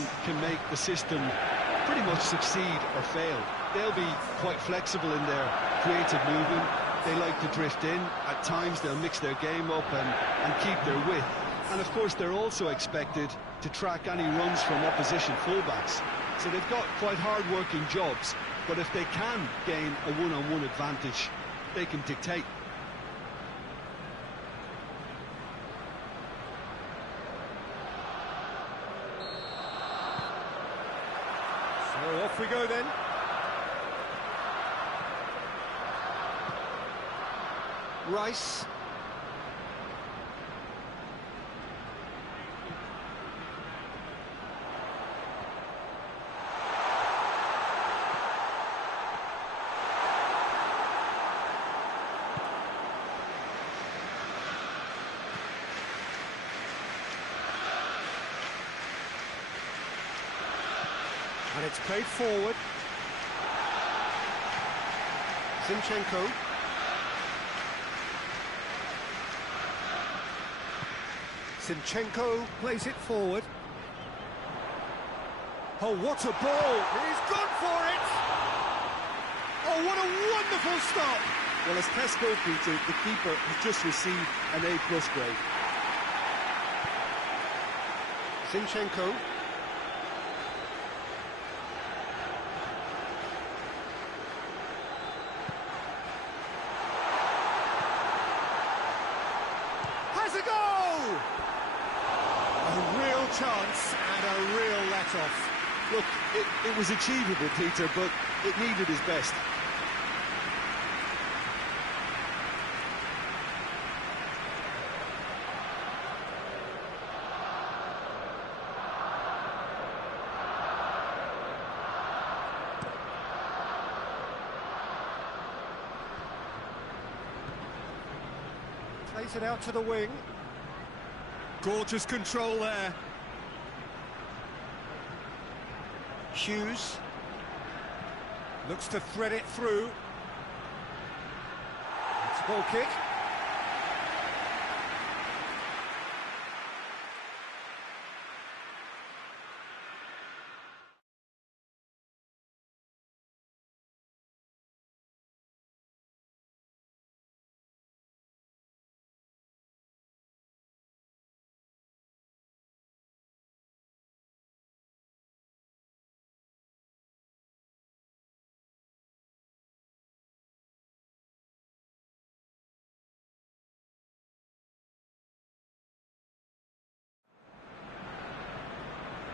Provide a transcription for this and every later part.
anyone can make the system pretty much succeed or fail. They'll be quite flexible in their creative movement. They like to drift in. At times they'll mix their game up and keep their width. And of course they're also expected to track any runs from opposition fullbacks. So they've got quite hard-working jobs, but if they can gain a one-on-one advantage, they can dictate. So off we go then. Rice. And it's played forward. Zinchenko. Zinchenko plays it forward. Oh, what a ball! He's gone for it! Oh, what a wonderful stop! Well, as test goalkeeper, the keeper has just received an A+ grade. Zinchenko. Has a goal! A real chance and a real let-off. Look, it was achievable, Peter, but it needed his best. Plays it out to the wing. Gorgeous control there. Hughes looks to thread it through. It's a goal kick.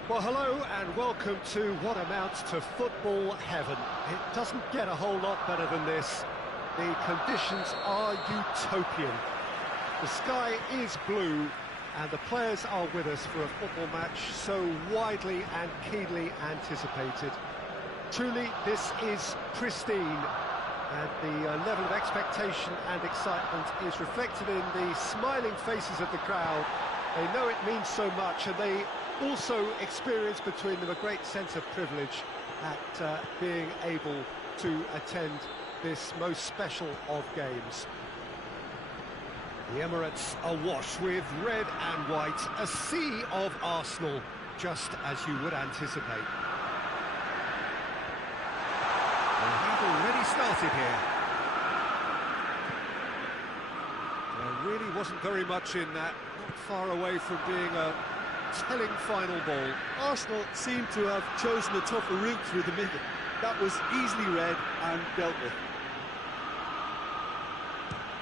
Well, hello and welcome to what amounts to football heaven. It doesn't get a whole lot better than this. The conditions are utopian. The sky is blue and the players are with us for a football match so widely and keenly anticipated. Truly, this is pristine, and the level of expectation and excitement is reflected in the smiling faces of the crowd. They know it means so much, and they also experience between them a great sense of privilege at being able to attend this most special of games. The Emirates awash with red and white, a sea of Arsenal, just as you would anticipate. They have already started here. There really wasn't very much in that, not far away from being a telling final ball. Arsenal seem to have chosen a tougher route through the middle. That was easily read and dealt with.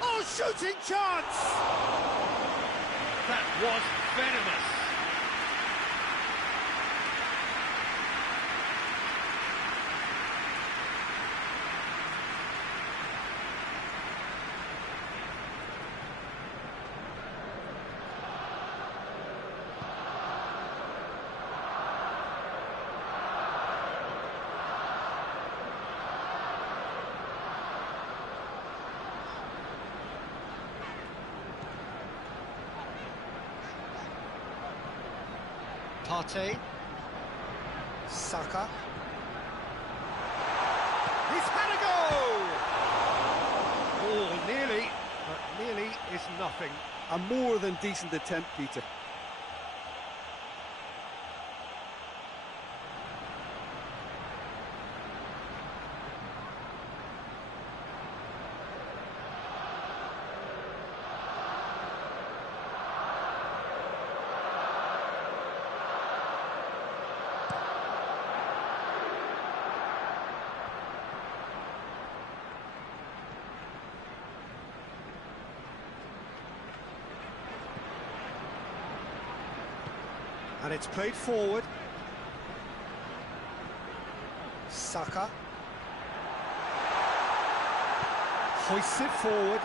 Oh, shooting chance! That was venomous. Partey. Saka. He's had a goal! Oh, nearly, but nearly is nothing. A more than decent attempt, Peter. And it's played forward. Saka. Hoists it forward.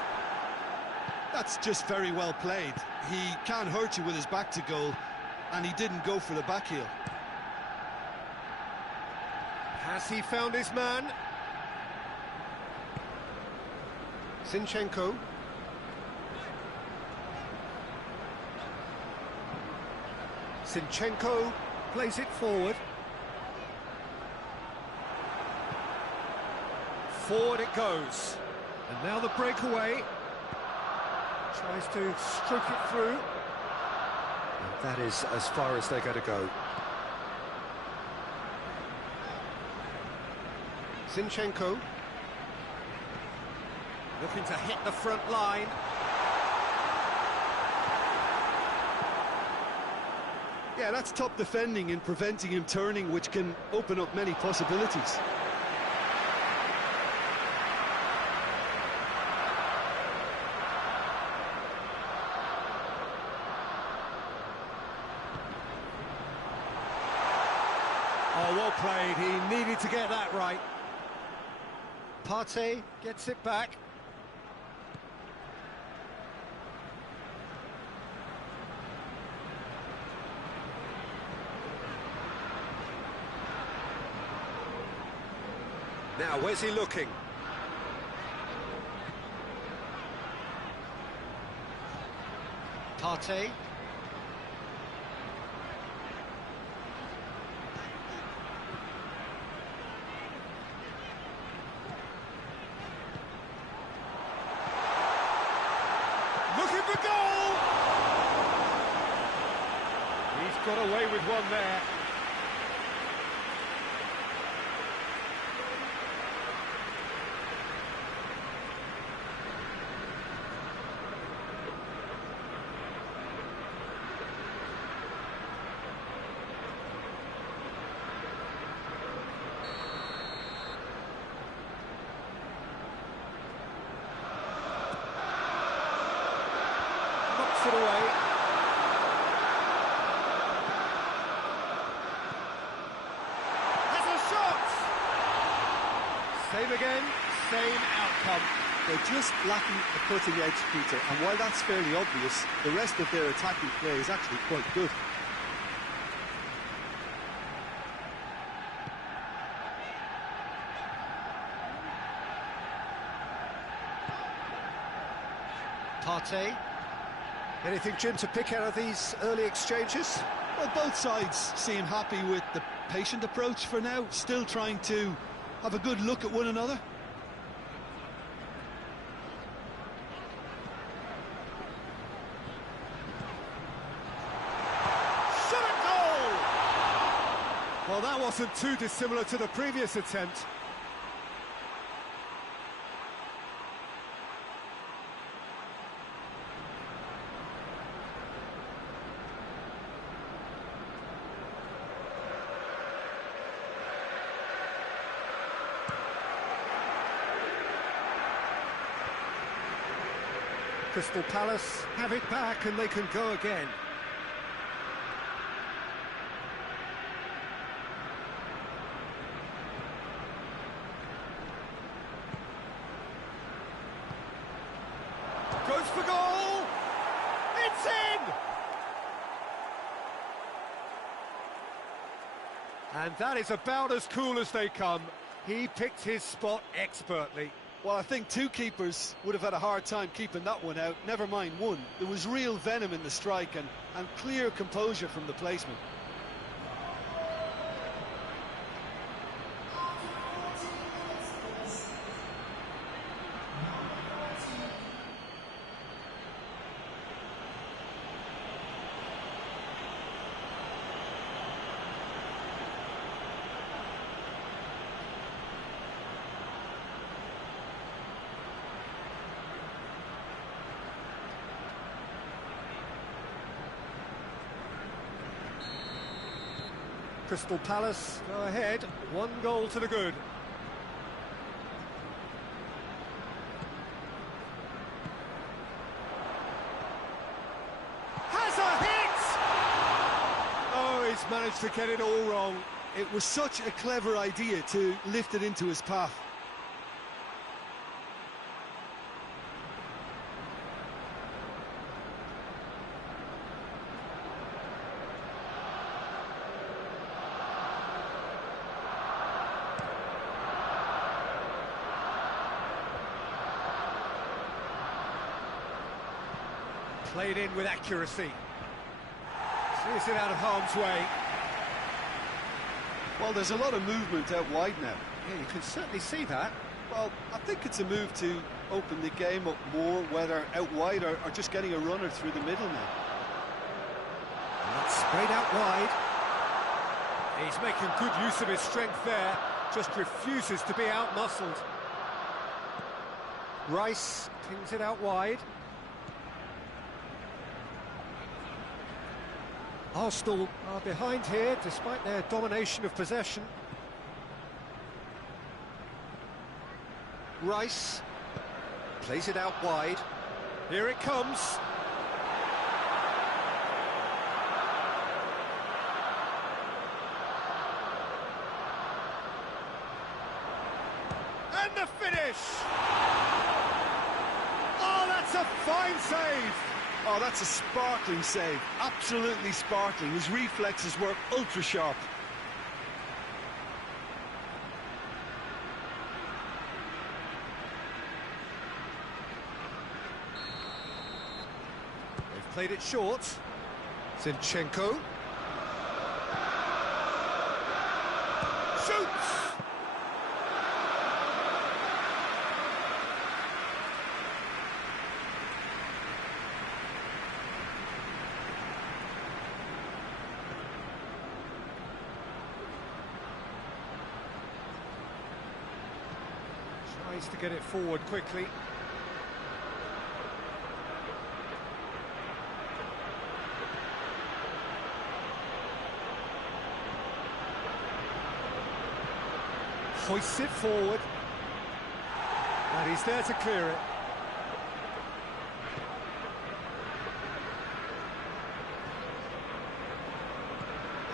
That's just very well played. He can't hurt you with his back to goal, and he didn't go for the back heel. Has he found his man? Zinchenko. Zinchenko plays it forward. Forward it goes. And now the breakaway. Tries to stroke it through. And that is as far as they're going to go. Zinchenko. Looking to hit the front line. Yeah, that's top defending and preventing him turning, which can open up many possibilities. Oh, well played. He needed to get that right. Partey gets it back. Now, where's he looking? Partey. Looking for goal! He's got away with one there. Knocks it away. Has a shot! Same again, same outcome. They're just lacking a cutting edge, Peter, and while that's fairly obvious, the rest of their attacking play is actually quite good. Partey. Anything, Jim, to pick out of these early exchanges? Well, both sides seem happy with the patient approach for now, still trying to have a good look at one another. Shot at goal! Well, that wasn't too dissimilar to the previous attempt. Crystal Palace have it back and they can go again. Goes for goal! It's in! And that is about as cool as they come. He picked his spot expertly. Well, I think two keepers would have had a hard time keeping that one out, never mind one. There was real venom in the strike and clear composure from the placement. Crystal Palace go ahead, 1 goal to the good. Has a hit! Oh, to get it all wrong. It was such a clever idea to lift it into his path. Played in with accuracy. Sees it out of harm's way. Well, there's a lot of movement out wide now. Yeah, you can certainly see that. Well, I think it's a move to open the game up more, whether out wide or just getting a runner through the middle now. And it's sprayed out wide. He's making good use of his strength there, just refuses to be out-muscled. Rice pings it out wide. Arsenal are behind here, despite their domination of possession. Rice plays it out wide. Here it comes. And the finish! Oh, that's a fine save! Oh, that's a sparkling save. Absolutely sparkling. His reflexes were ultra-sharp. They've played it short. Zinchenko. Shoots! Tries to get it forward quickly. Hoists it forward. And he's there to clear it.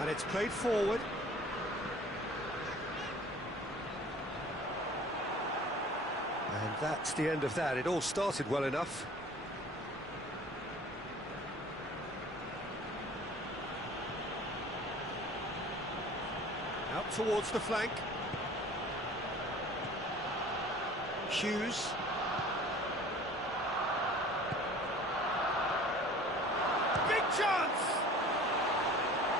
And it's played forward. And that's the end of that. It all started well enough. Out towards the flank. Hughes. Big chance!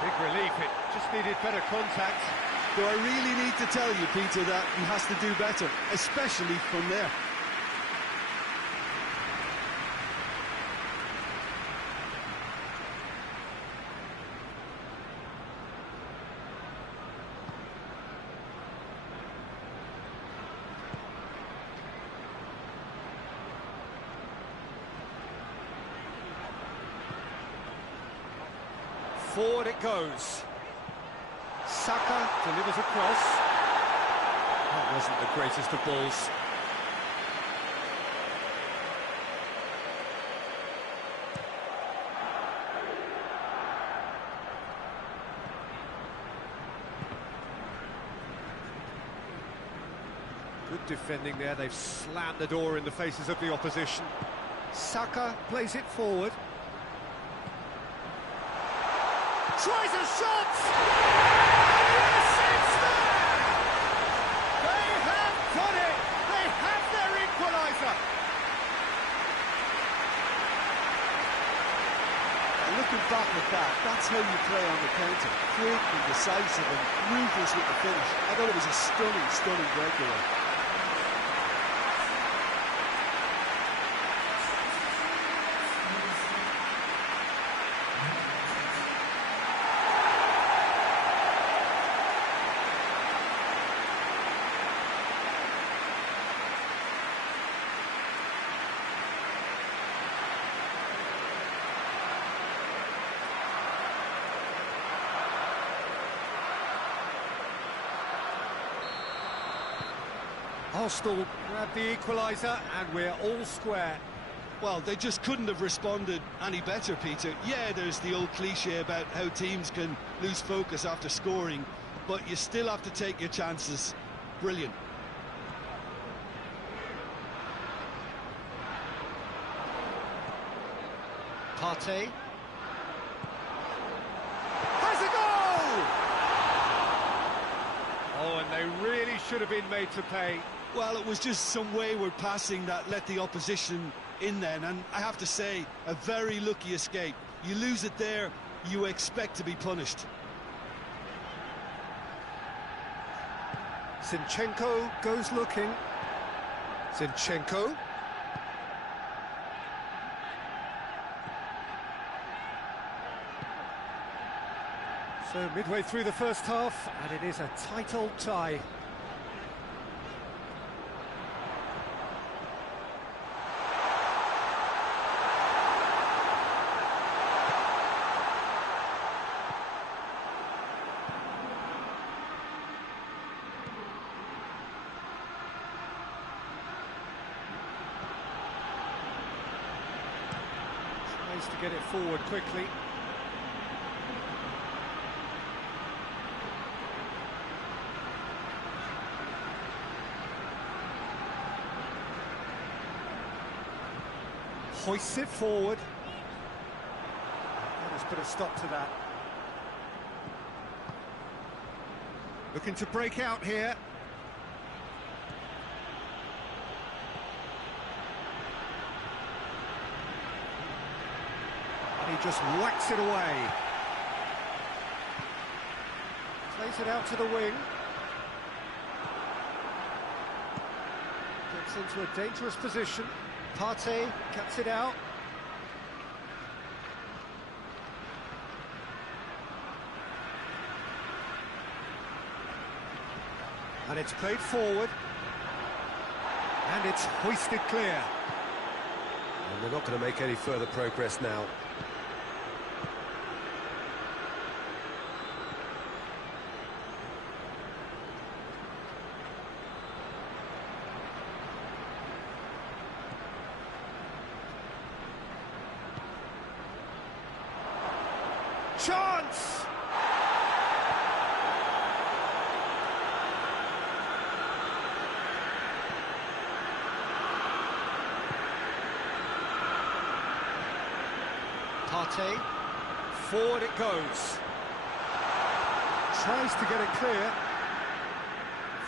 Big relief, it just needed better contact. Do I really need to tell you, Peter, that he has to do better, especially from there? Forward it goes. Saka delivers across. That wasn't the greatest of balls. Good defending there. They've slammed the door in the faces of the opposition. Saka plays it forward. Tries a shot! Yes, it's there! They have got it! They have their equalizer! Looking back at that, that's how you play on the counter. Quick and decisive and ruthless with the finish. I thought it was a stunning, stunning breakaway. Arsenal grab the equaliser and we're all square. Well, they just couldn't have responded any better, Peter. Yeah, there's the old cliche about how teams can lose focus after scoring, but you still have to take your chances. Brilliant. Partey. Has a goal! Oh, and they really should have been made to pay. Well, it was just some wayward passing that let the opposition in then, and I have to say, a very lucky escape. You lose it there, you expect to be punished. Zinchenko goes looking. Zinchenko. So midway through the first half, and it is a tight old tie. Tries to get it forward quickly. Hoists it forward. That has put a stop to that. Looking to break out here. And he just whacks it away. Plays it out to the wing. Gets into a dangerous position. Partey cuts it out. And it's played forward. And it's hoisted clear. And they're not going to make any further progress now. Chance! Partey, forward it goes. Tries to get it clear.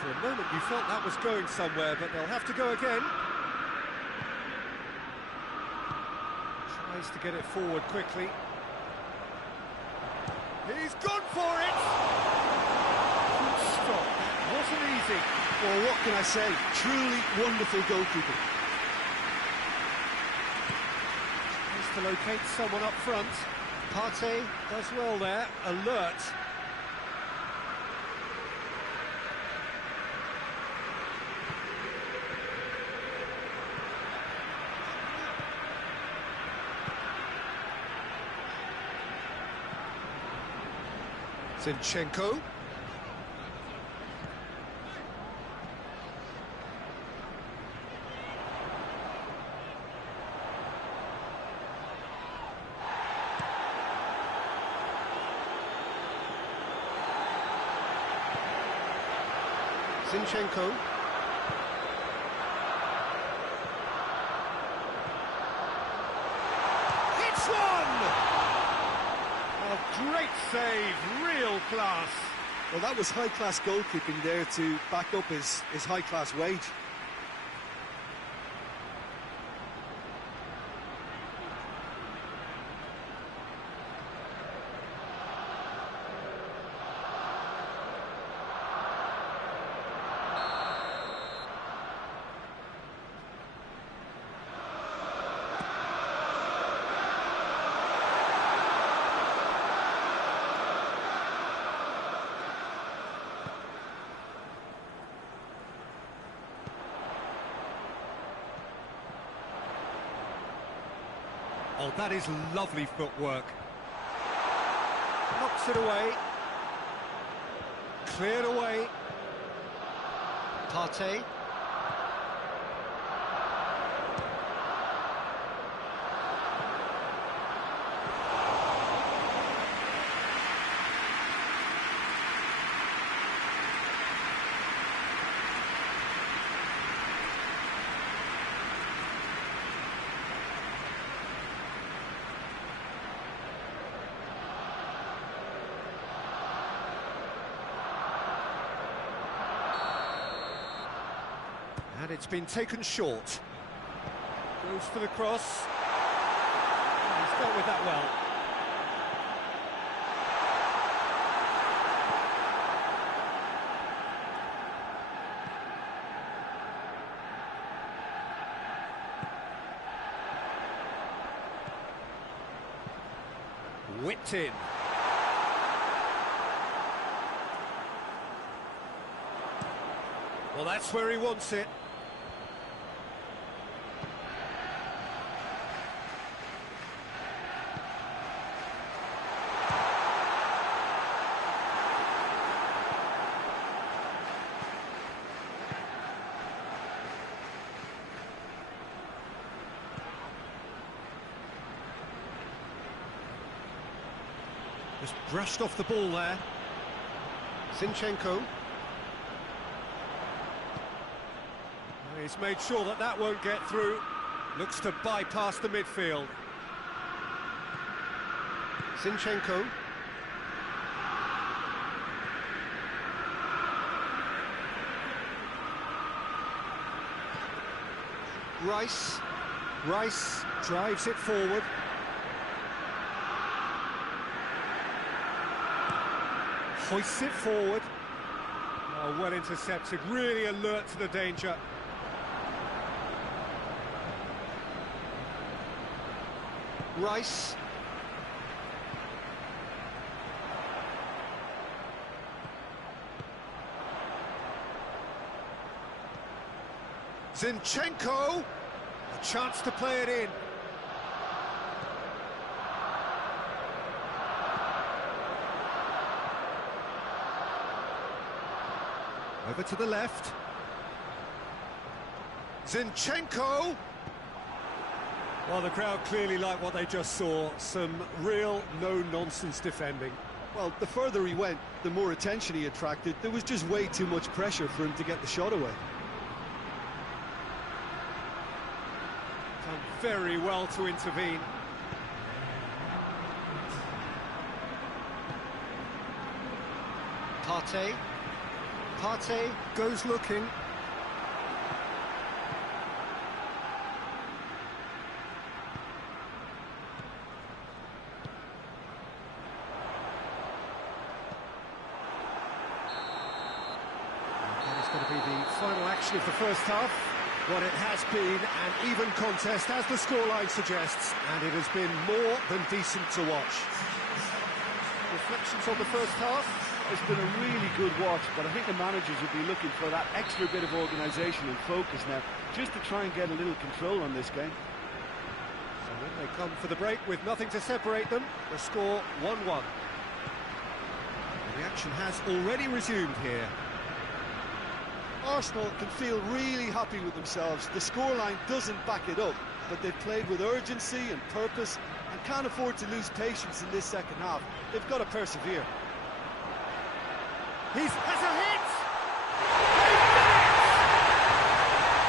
For a moment you felt that was going somewhere, but they'll have to go again. Tries to get it forward quickly. He's gone for it! Good stop. That wasn't easy. Well, what can I say? Truly wonderful goalkeeping. Tries to locate someone up front. Partey does well there, alert. Zinchenko. Zinchenko. Hits one! A great save, real class. Well, that was high-class goalkeeping there to back up his high-class wage. Oh, that is lovely footwork. Knocks it away. Cleared away. Partey. And it's been taken short. Goes for the cross. Oh, he's dealt with that well. Whipped in. Well, that's where he wants it. Just brushed off the ball there. Zinchenko. He's made sure that that won't get through. Looks to bypass the midfield. Zinchenko. Rice drives it forward. Hoists it forward. Oh, well intercepted, really alert to the danger. Rice. Zinchenko. A chance to play it in. Over to the left. Zinchenko! Well, the crowd clearly like what they just saw. Some real no-nonsense defending. Well, the further he went, the more attention he attracted. There was just way too much pressure for him to get the shot away. Done very well to intervene. Partey goes looking. That is going to be the final action of the first half. What it has been an even contest, as the scoreline suggests, and it has been more than decent to watch. Reflections on the first half? It's been a really good watch, but I think the managers will be looking for that extra bit of organisation and focus now, just to try and get a little control on this game. So when they come for the break with nothing to separate them, the score 1-1. The action has already resumed here. Arsenal can feel really happy with themselves. The scoreline doesn't back it up, but they've played with urgency and purpose and can't afford to lose patience in this second half. They've got to persevere. He has a hit! They've done it!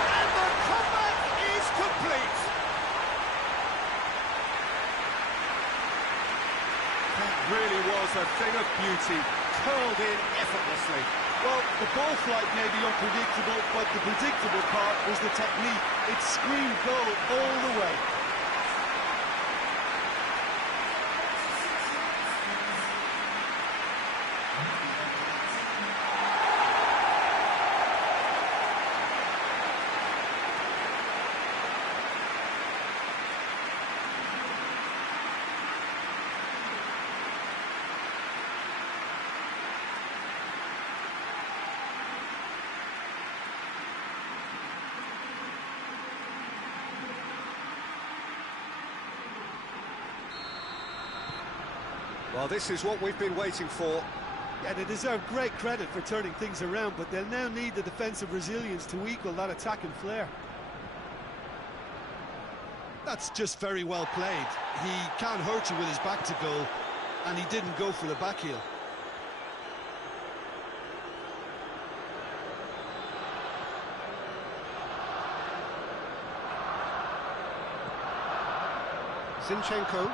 And the comeback is complete! That really was a thing of beauty, curled in effortlessly. Well, the ball flight may be unpredictable, but the predictable part was the technique. It screamed goal all the way. Well, this is what we've been waiting for. Yeah, they deserve great credit for turning things around, but they'll now need the defensive resilience to equal that attacking flair. That's just very well played. He can't hurt you with his back to goal, and he didn't go for the back heel. Zinchenko.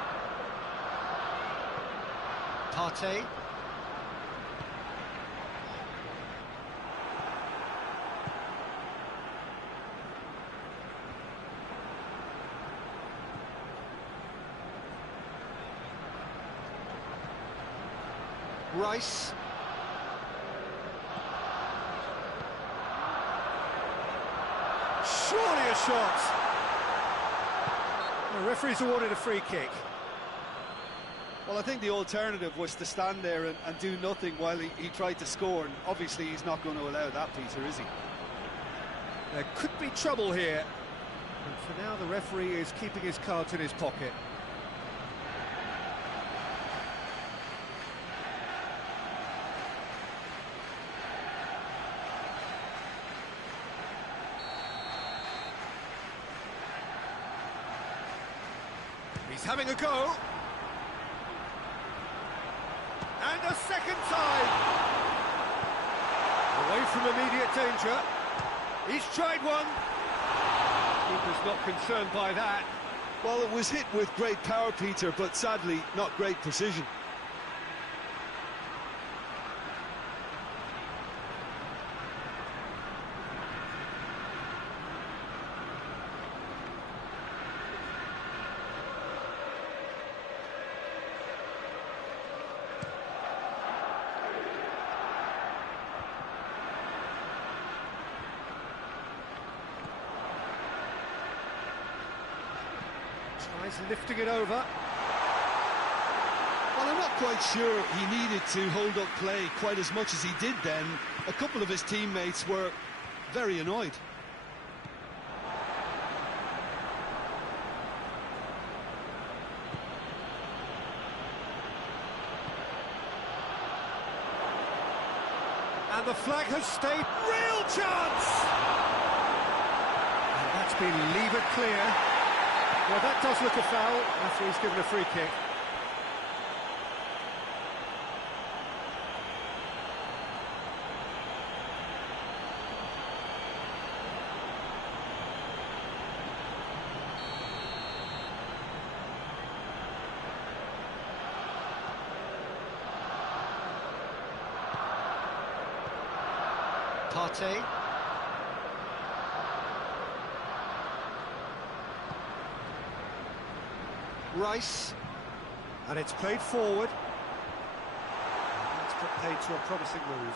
Partey. Rice. Surely a shot. The referee's awarded a free kick. Well, I think the alternative was to stand there and do nothing while he tried to score, and obviously he's not going to allow that, Peter, is he? There could be trouble here. And for now, the referee is keeping his cards in his pocket. He's having a go. And a second time. Away from immediate danger. He's tried one. Keeper's not concerned by that. Well, it was hit with great power, Peter, but sadly, not great precision. Tries lifting it over. Well, I'm not quite sure he needed to hold up play quite as much as he did then. A couple of his teammates were very annoyed. And the flag has stayed. Real chance! And that's been levered clear. Well, that does look a foul. Referee's given a free kick. Partey. Rice, and it's played forward. That's played to a promising move.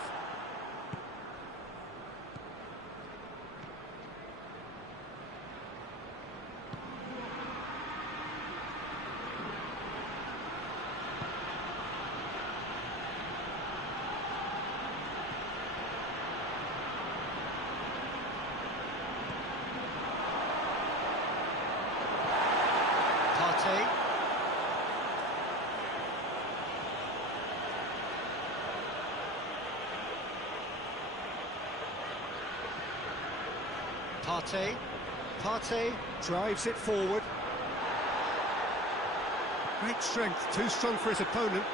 Partey. Partey drives it forward. Great strength, too strong for his opponent.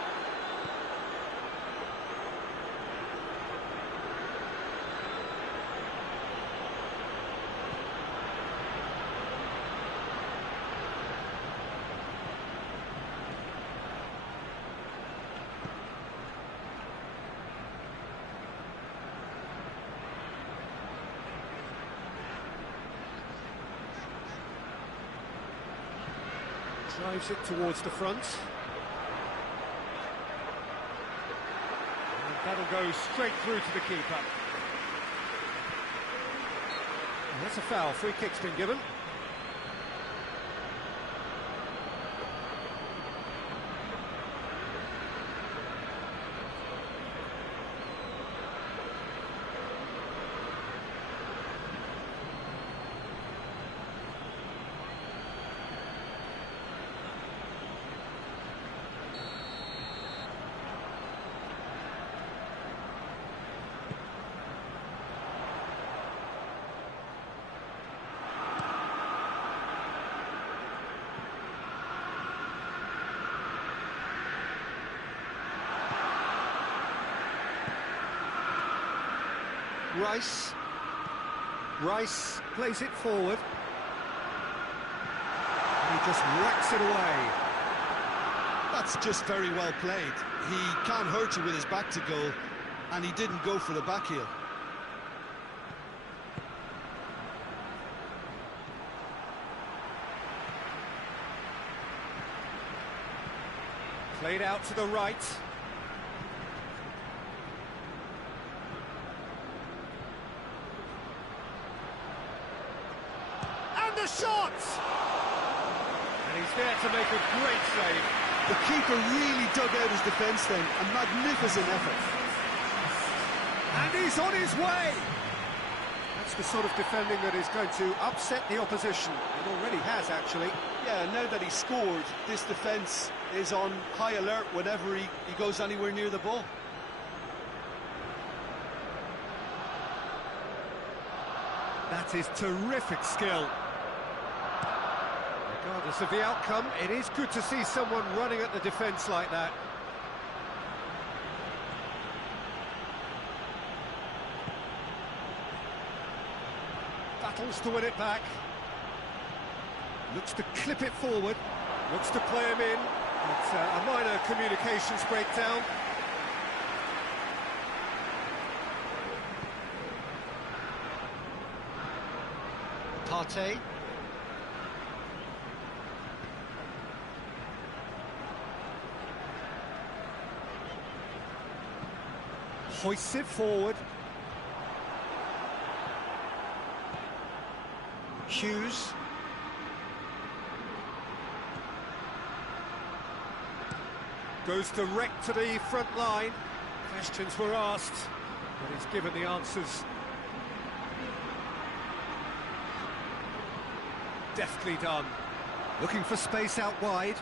Drives it towards the front. And that'll go straight through to the keeper. And that's a foul. Free kick's been given. Rice plays it forward. And he just whacks it away. That's just very well played. He can't hurt you with his back to goal, and he didn't go for the back heel. Played out to the right. a shot! And he's there to make a great save. The keeper really dug out his defence then, a magnificent effort. And he's on his way! That's the sort of defending that is going to upset the opposition. It already has, actually. Yeah, now that he's scored, this defence is on high alert whenever he goes anywhere near the ball. That is terrific skill. Regardless of the outcome, it is good to see someone running at the defence like that. Battles to win it back. Looks to clip it forward. Looks to play him in. It's a minor communications breakdown. Partey. Hoists it forward. Hughes. Goes direct to the front line. Questions were asked, but he's given the answers. Deftly done. Looking for space out wide.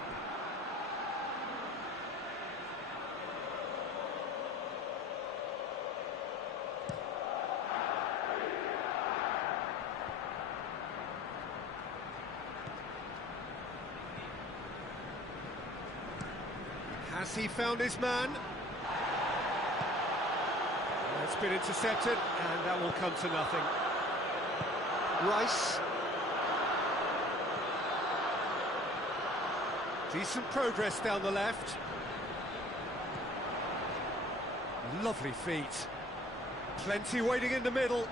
Has he found his man? It's been intercepted, and that will come to nothing. Rice. Decent progress down the left. Lovely feet. Plenty waiting in the middle.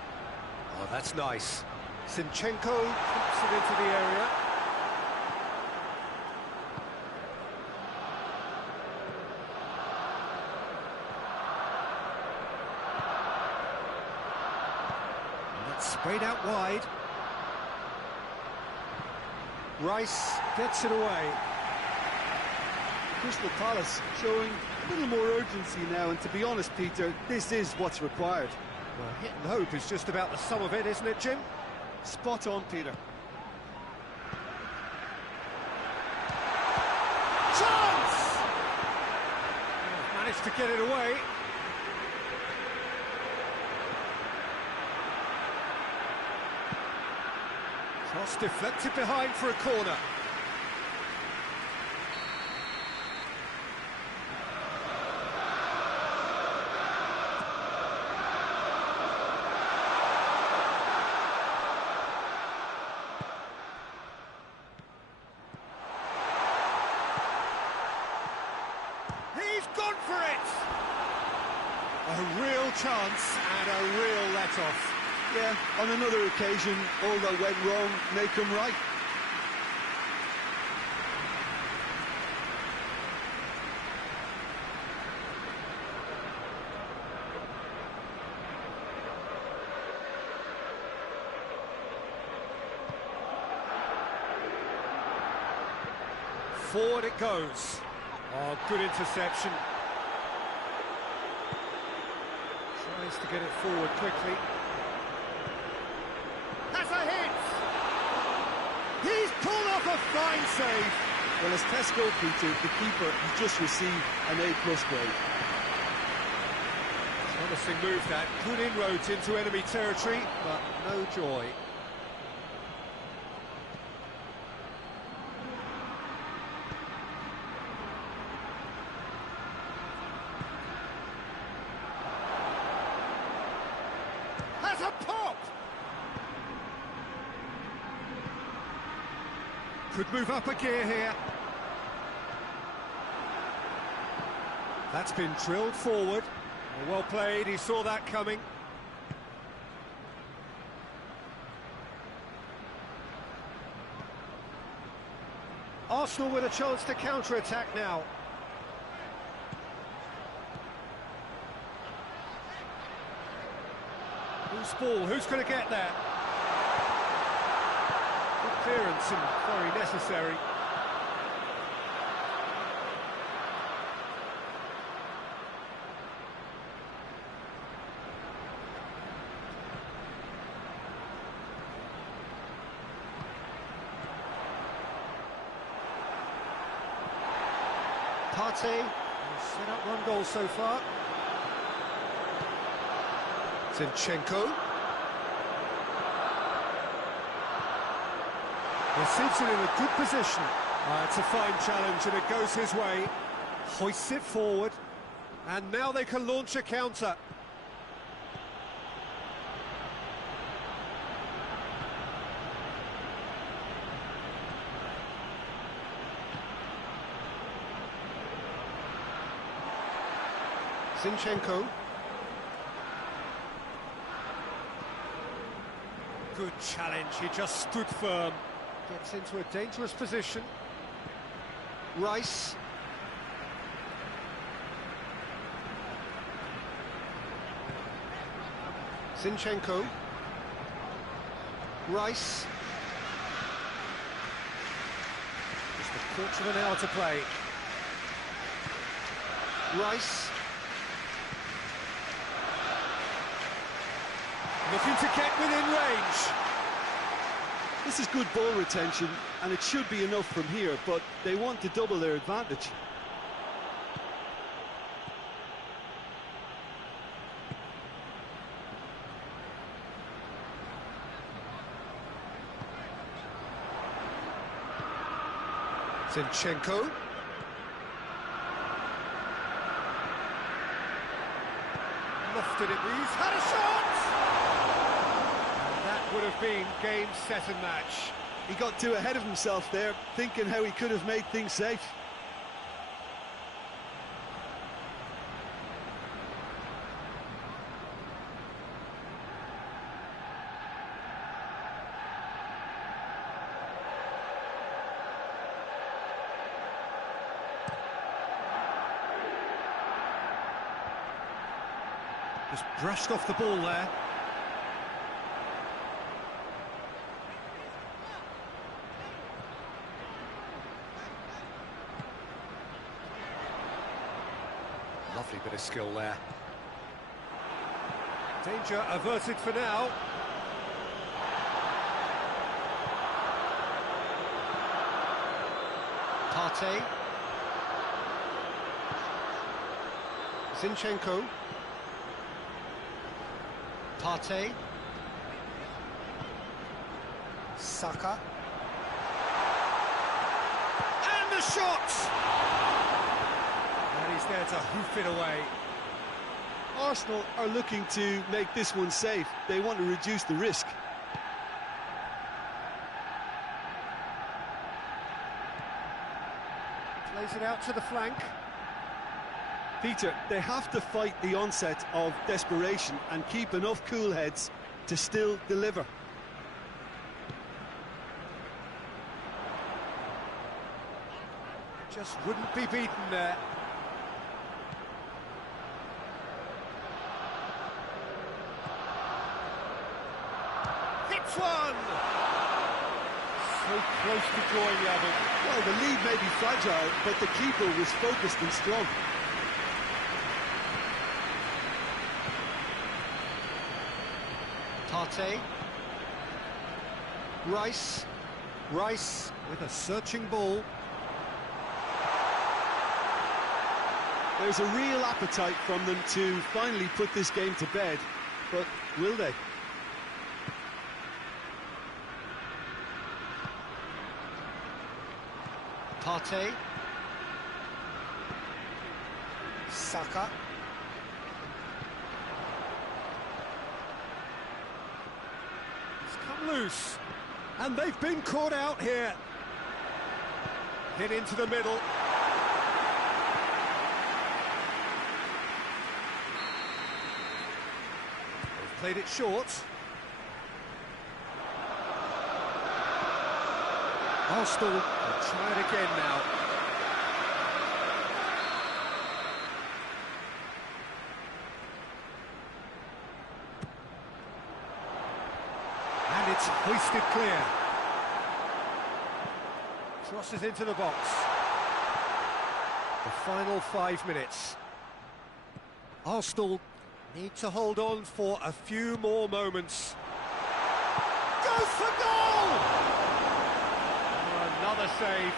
Oh, that's nice. Sinchenko puts it into the area. And that's sprayed out wide. Rice gets it away. Crystal Palace showing a little more urgency now, and to be honest, Peter, this is what's required. Well, hit and hope is just about the sum of it, isn't it, Jim? Spot on, Peter. Chance! Managed to get it away. Cross deflected behind for a corner. He's gone for it! A real chance and a real let-off. Yeah, on another occasion, all that went wrong, make him right. Forward it goes. Oh, good interception. Tries to get it forward quickly. Has a hit! He's pulled off a fine save. Well, as Tesco, Peter, the keeper, has just received an A+ grade. Promising move that. Good inroads into enemy territory, but no joy. Has a pop! Could move up a gear here. That's been drilled forward. Well played, he saw that coming. Arsenal with a chance to counter-attack now. Who's ball? Who's going to get there? Good clearance and very necessary. Partey has set up one goal so far. Zinchenko. He seats it in a good position. It's a fine challenge and it goes his way. Hoists it forward. And now they can launch a counter. Zinchenko. Good challenge, he just stood firm. Gets into a dangerous position. Rice. Zinchenko. Rice. Just a quarter of an hour to play. Rice. Looking to get within range. This is good ball retention, and it should be enough from here, but they want to double their advantage. Zinchenko. Lofted it, he's had a shot! And that would have been game, set and match. He got too ahead of himself there, thinking how he could have made things safe. Just brushed off the ball there. Lovely bit of skill there. Danger averted for now. Partey. Zinchenko. Partey. Saka. And the shot! And he's there to hoof it away. Arsenal are looking to make this one safe. They want to reduce the risk. Plays it out to the flank. Peter, they have to fight the onset of desperation and keep enough cool heads to still deliver. Just wouldn't be beaten there. Hits one! So close to drawing the other. Well, the lead may be fragile, but the keeper was focused and strong. Partey. Rice. Rice with a searching ball. There's a real appetite from them to finally put this game to bed, but will they? Partey. Saka. It's come loose. And they've been caught out here. Hit into the middle. They've played it short. Arsenal will try it again now. And it's hoisted clear. Crosses into the box. The final 5 minutes. Arsenal need to hold on for a few more moments. Goes for goal! Oh, another save.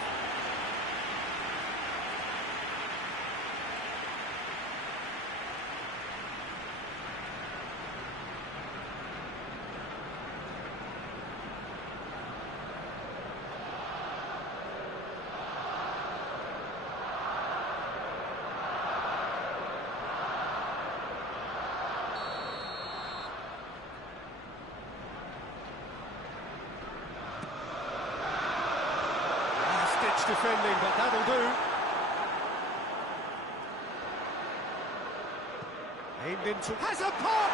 Defending, but that'll do. Aimed into... has a pop!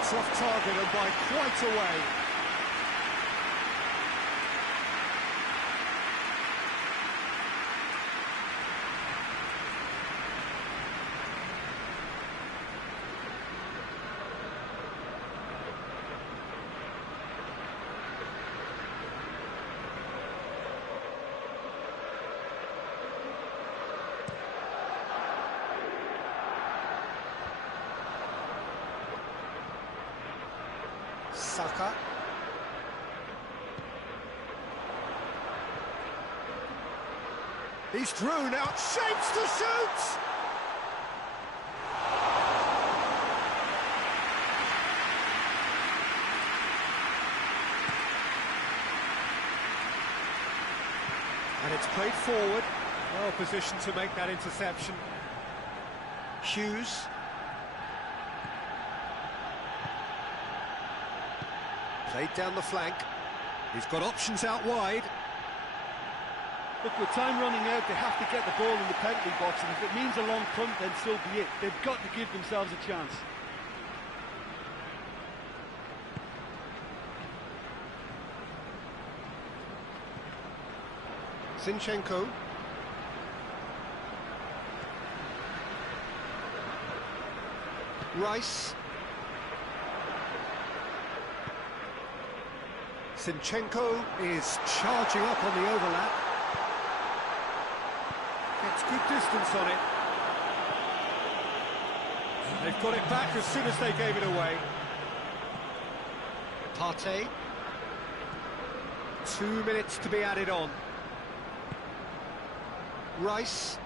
It's off target and by quite a way. Saka. He's thrown out, shapes to shoot! And it's played forward, well positioned to make that interception. Hughes. Played down the flank. He's got options out wide. Look, with time running out, they have to get the ball in the penalty box, and if it means a long punt, then so be it. They've got to give themselves a chance. Zinchenko. Rice. Zinchenko is charging up on the overlap. Gets good distance on it. They've got it back as soon as they gave it away. Partey. 2 minutes to be added on. Rice.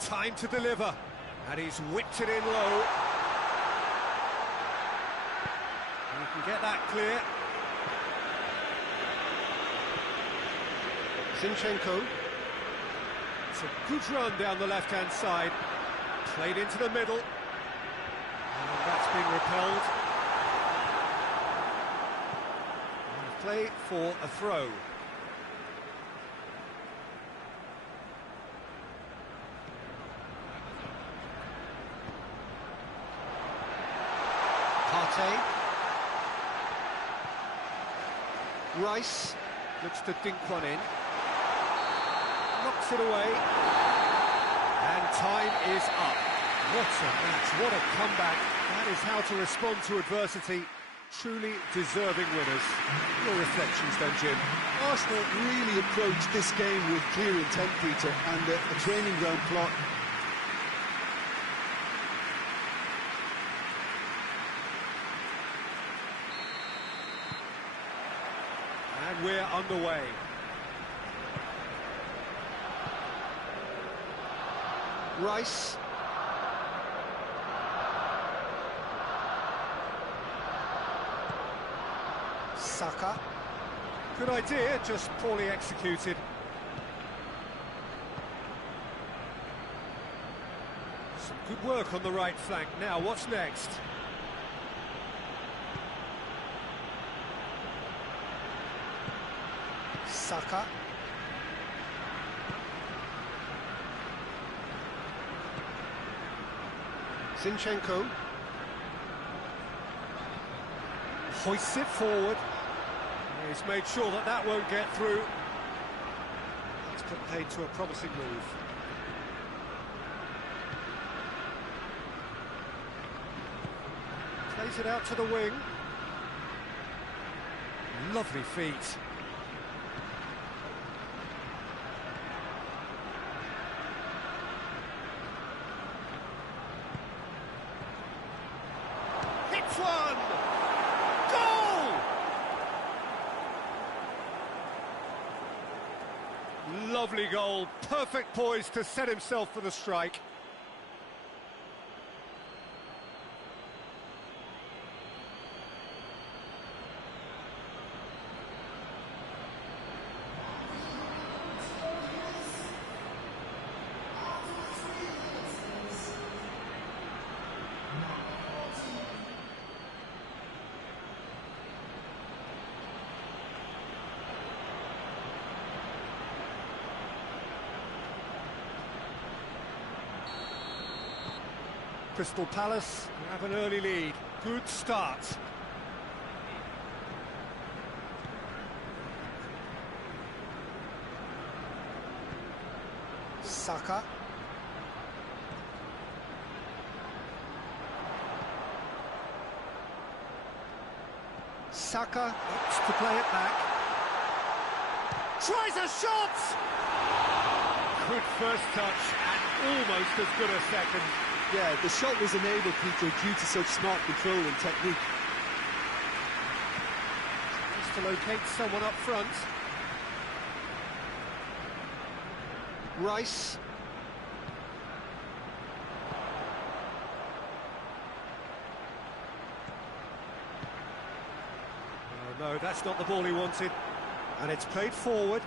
Time to deliver, and he's whipped it in low. You can get that clear. Zinchenko. It's a good run down the left-hand side. Played into the middle. And that's been repelled. And play for a throw. Partey. Rice looks to dink one in. Knocks it away. And time is up. What a match, what a comeback. That is how to respond to adversity. Truly deserving winners. Your reflections then, Jim? Arsenal really approached this game with clear intent, Peter, and a training ground plot. And we're underway. Rice. Saka. Good idea, just poorly executed. Some good work on the right flank. Now, what's next? Saka. Zinchenko. Hoists it forward. He's made sure that that won't get through. That's put paid to a promising move. Plays it out to the wing. Lovely feet. Hits one! Goal! Lovely goal. Perfect poise to set himself for the strike. Crystal Palace have an early lead. Good start. Saka. Saka opts to play it back. Tries a shot! Good first touch and almost as good a second. Yeah, the shot was enabled, Peter, due to such smart control and technique. Tries to locate someone up front. Rice. Oh, no, that's not the ball he wanted. And it's played forward.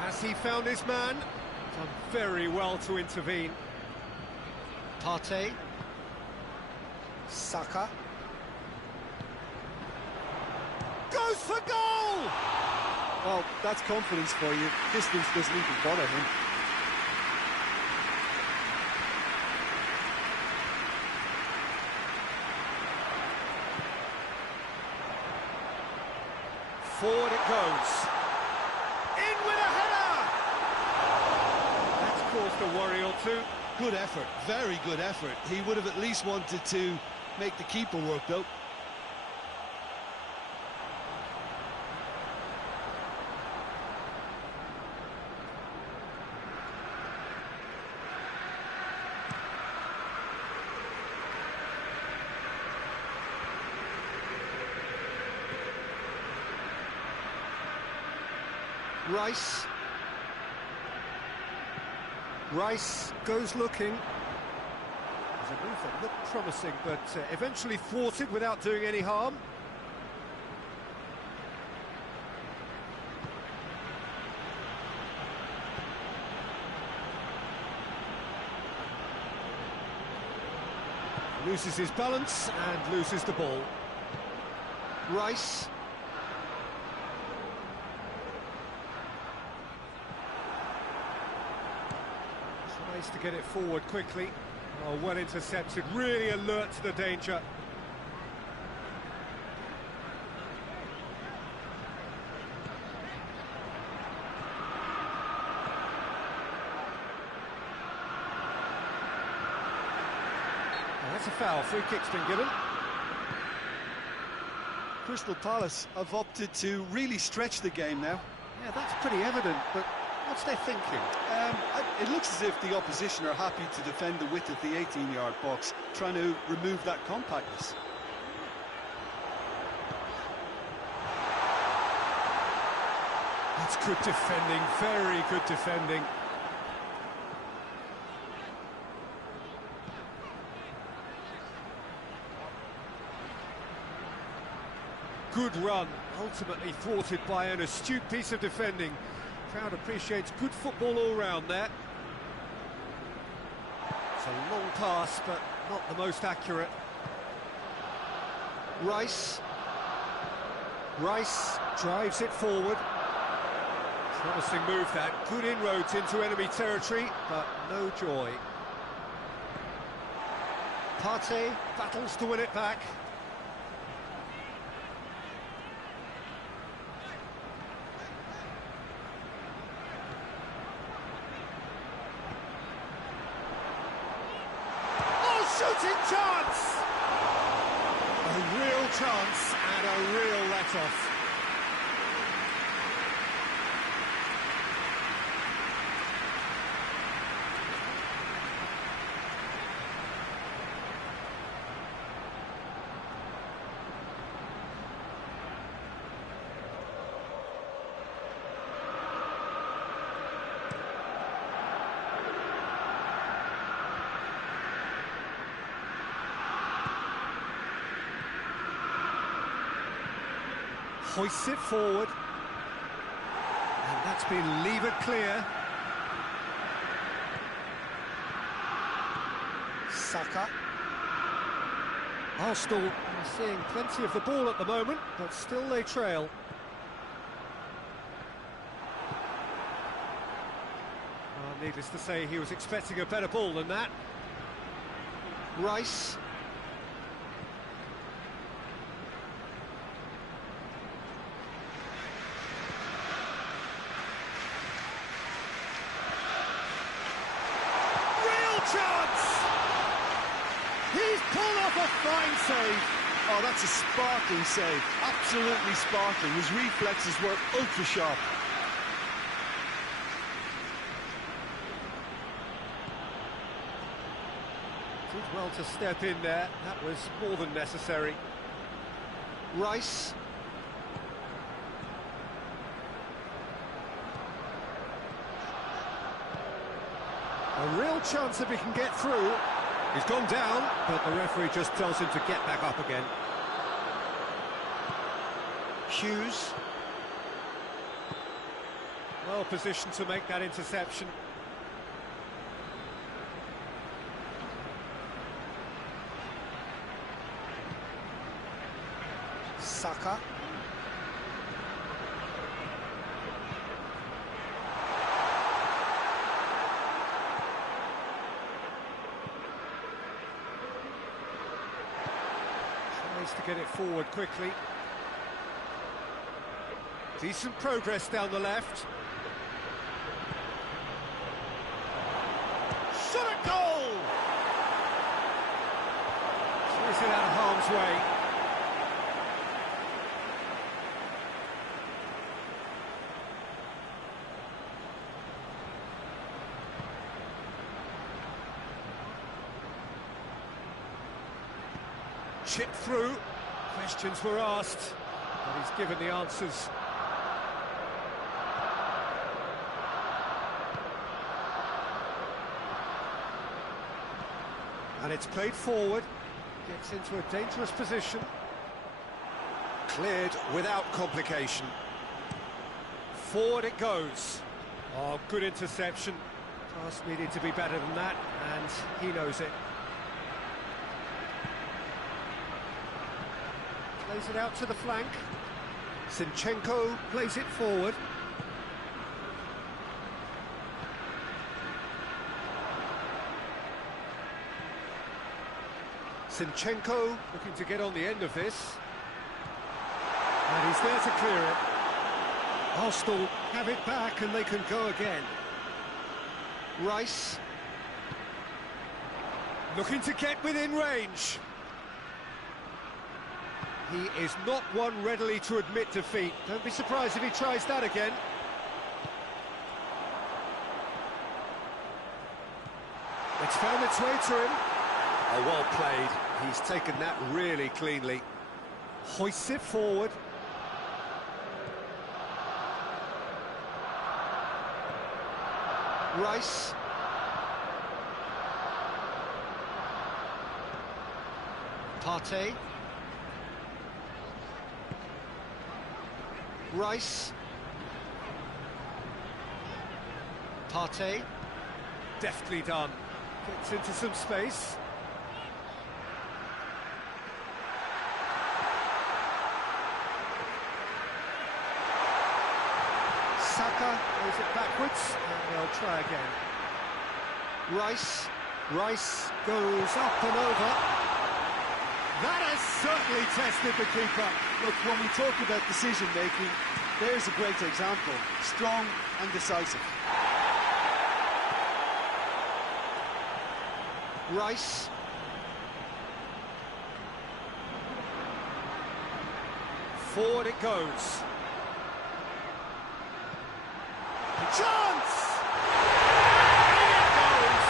Has he found his man? Done very well to intervene. Partey. Saka. Goes for goal! Well, that's confidence for you. Distance doesn't even bother him. Forward it goes. In with a header! That's caused a worry or two. Good effort, very good effort. He would have at least wanted to make the keeper work, though. Rice. Rice goes looking. There's a move that looked promising, but eventually thwarted without doing any harm. Loses his balance and loses the ball. Rice. Tries to get it forward quickly. Oh, well intercepted, really alert to the danger. Oh, that's a foul, free kick's been given. Crystal Palace have opted to really stretch the game now. Yeah, that's pretty evident, but what's their thinking? It looks as if the opposition are happy to defend the width of the 18-yard box, trying to remove that compactness. That's good defending, very good defending. Good run, ultimately thwarted by an astute piece of defending. Crowd appreciates good football all round there. It's a long pass, but not the most accurate. Rice. Rice drives it forward. Promising move that. Good inroads into enemy territory, but no joy. Partey battles to win it back. shooting chance! A real chance and a real let-off. Hoists it forward, and that's been levered clear. Saka. Arsenal are seeing plenty of the ball at the moment, but still they trail. Well, needless to say, he was expecting a better ball than that. Rice. Chance! He's pulled off a fine save. Oh, that's a sparkling save. Absolutely sparkling. His reflexes were ultra sharp. Did well to step in there. That was more than necessary. Rice. A real chance if he can get through. He's gone down, but the referee just tells him to get back up again. Hughes. Well positioned to make that interception. Saka. To get it forward quickly. Decent progress down the left. Shot at goal! Clears it out of harm's way. Chip through. Questions were asked, but he's given the answers. And it's played forward. Gets into a dangerous position. Cleared without complication. Forward it goes. Oh, good interception. Pass needed to be better than that, and he knows it. Plays it out to the flank. Zinchenko plays it forward. Zinchenko looking to get on the end of this. And he's there to clear it. Arsenal have it back and they can go again. Rice. Looking to get within range. He is not one readily to admit defeat. Don't be surprised if he tries that again. It's found its way to him. Oh, well played. He's taken that really cleanly. Hoists it forward. Rice. Partey. Rice. Partey. Deftly done. Gets into some space. Saka plays it backwards, and they'll try again. Rice. Rice goes up and over. That has certainly tested the keeper. Look, when we talk about decision-making, there's a great example. Strong and decisive. Rice. Forward it goes. Chance! In it goes!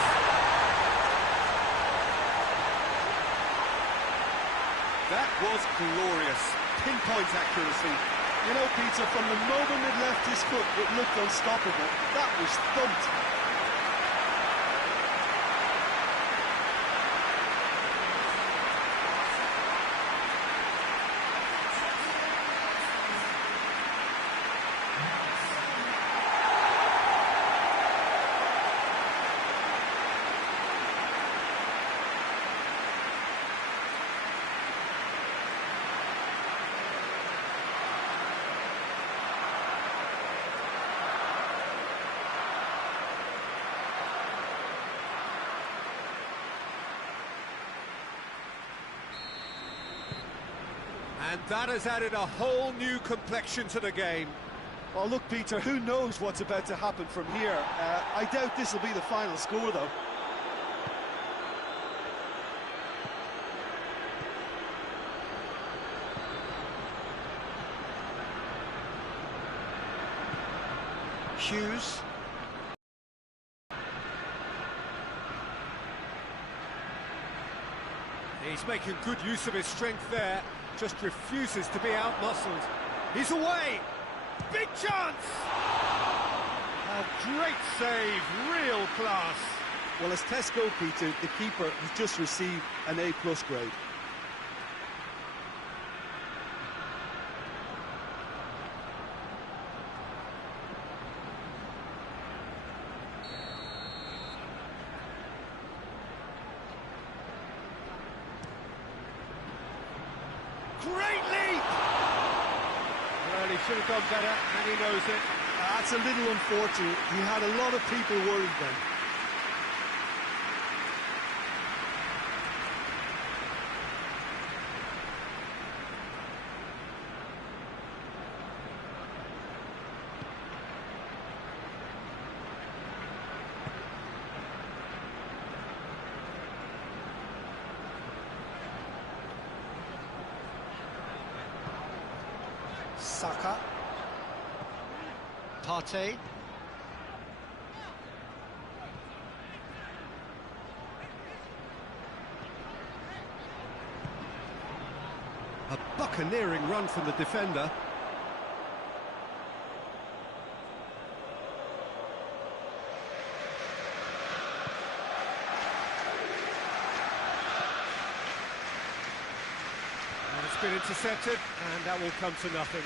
That was glorious. Pinpoint accuracy. You know, Peter, from the moment it left his foot, it looked unstoppable. That was thumped. And that has added a whole new complexion to the game. Well, look, Peter, who knows what's about to happen from here? I doubt this will be the final score, though. Hughes. He's making good use of his strength there, just refuses to be out-muscled. He's away! Big chance! A great save, real class. Well, as tests go, Peter, the keeper has just received an A+ grade. Great leap! Well, he should have done better, and he knows it. That's a little unfortunate. He had a lot of people worried then. Saka. Partey. A buccaneering run from the defender. And it's been intercepted, and that will come to nothing.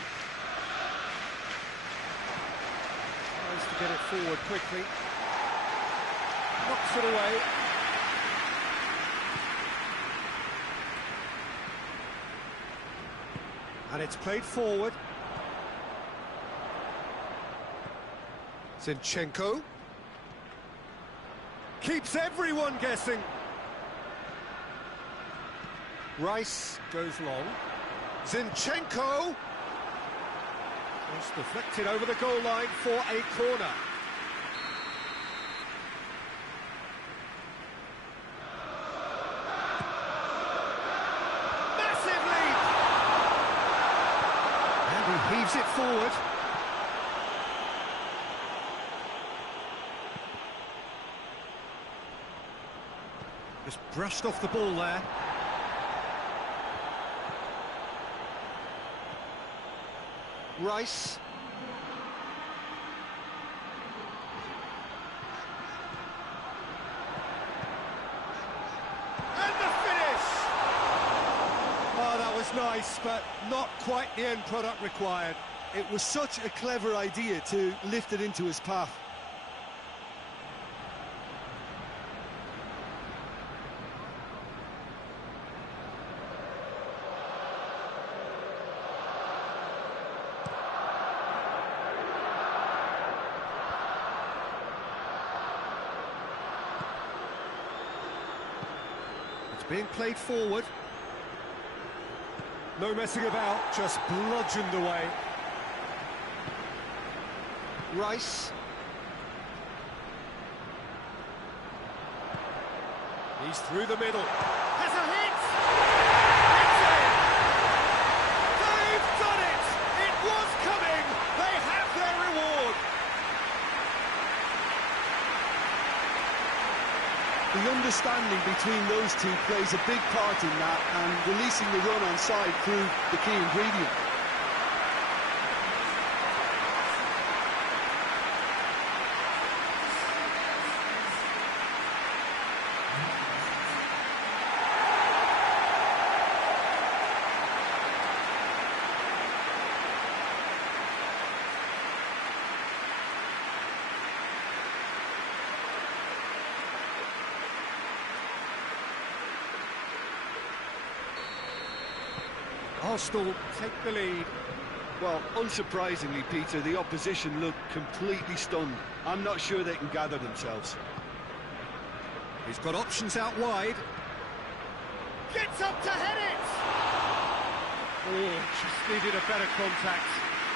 Tries to get it forward quickly. Knocks it away. And it's played forward. Zinchenko. Keeps everyone guessing. Rice goes long. Zinchenko. It's deflected over the goal line for a corner. Massive lead! And he heaves it forward. Just brushed off the ball there. Rice. And the finish! Oh, that was nice, but not quite the end product required. It was such a clever idea to lift it into his path. Being played forward. No messing about, just bludgeoned away. Rice. He's through the middle. Has a hit! It's in! They've done it! understanding between those two plays a big part in that, and releasing the run on side proved the key ingredient. Arsenal take the lead. Well, unsurprisingly, Peter, the opposition look completely stunned. I'm not sure they can gather themselves. He's got options out wide. Gets up to head it! Oh, just needed a better contact.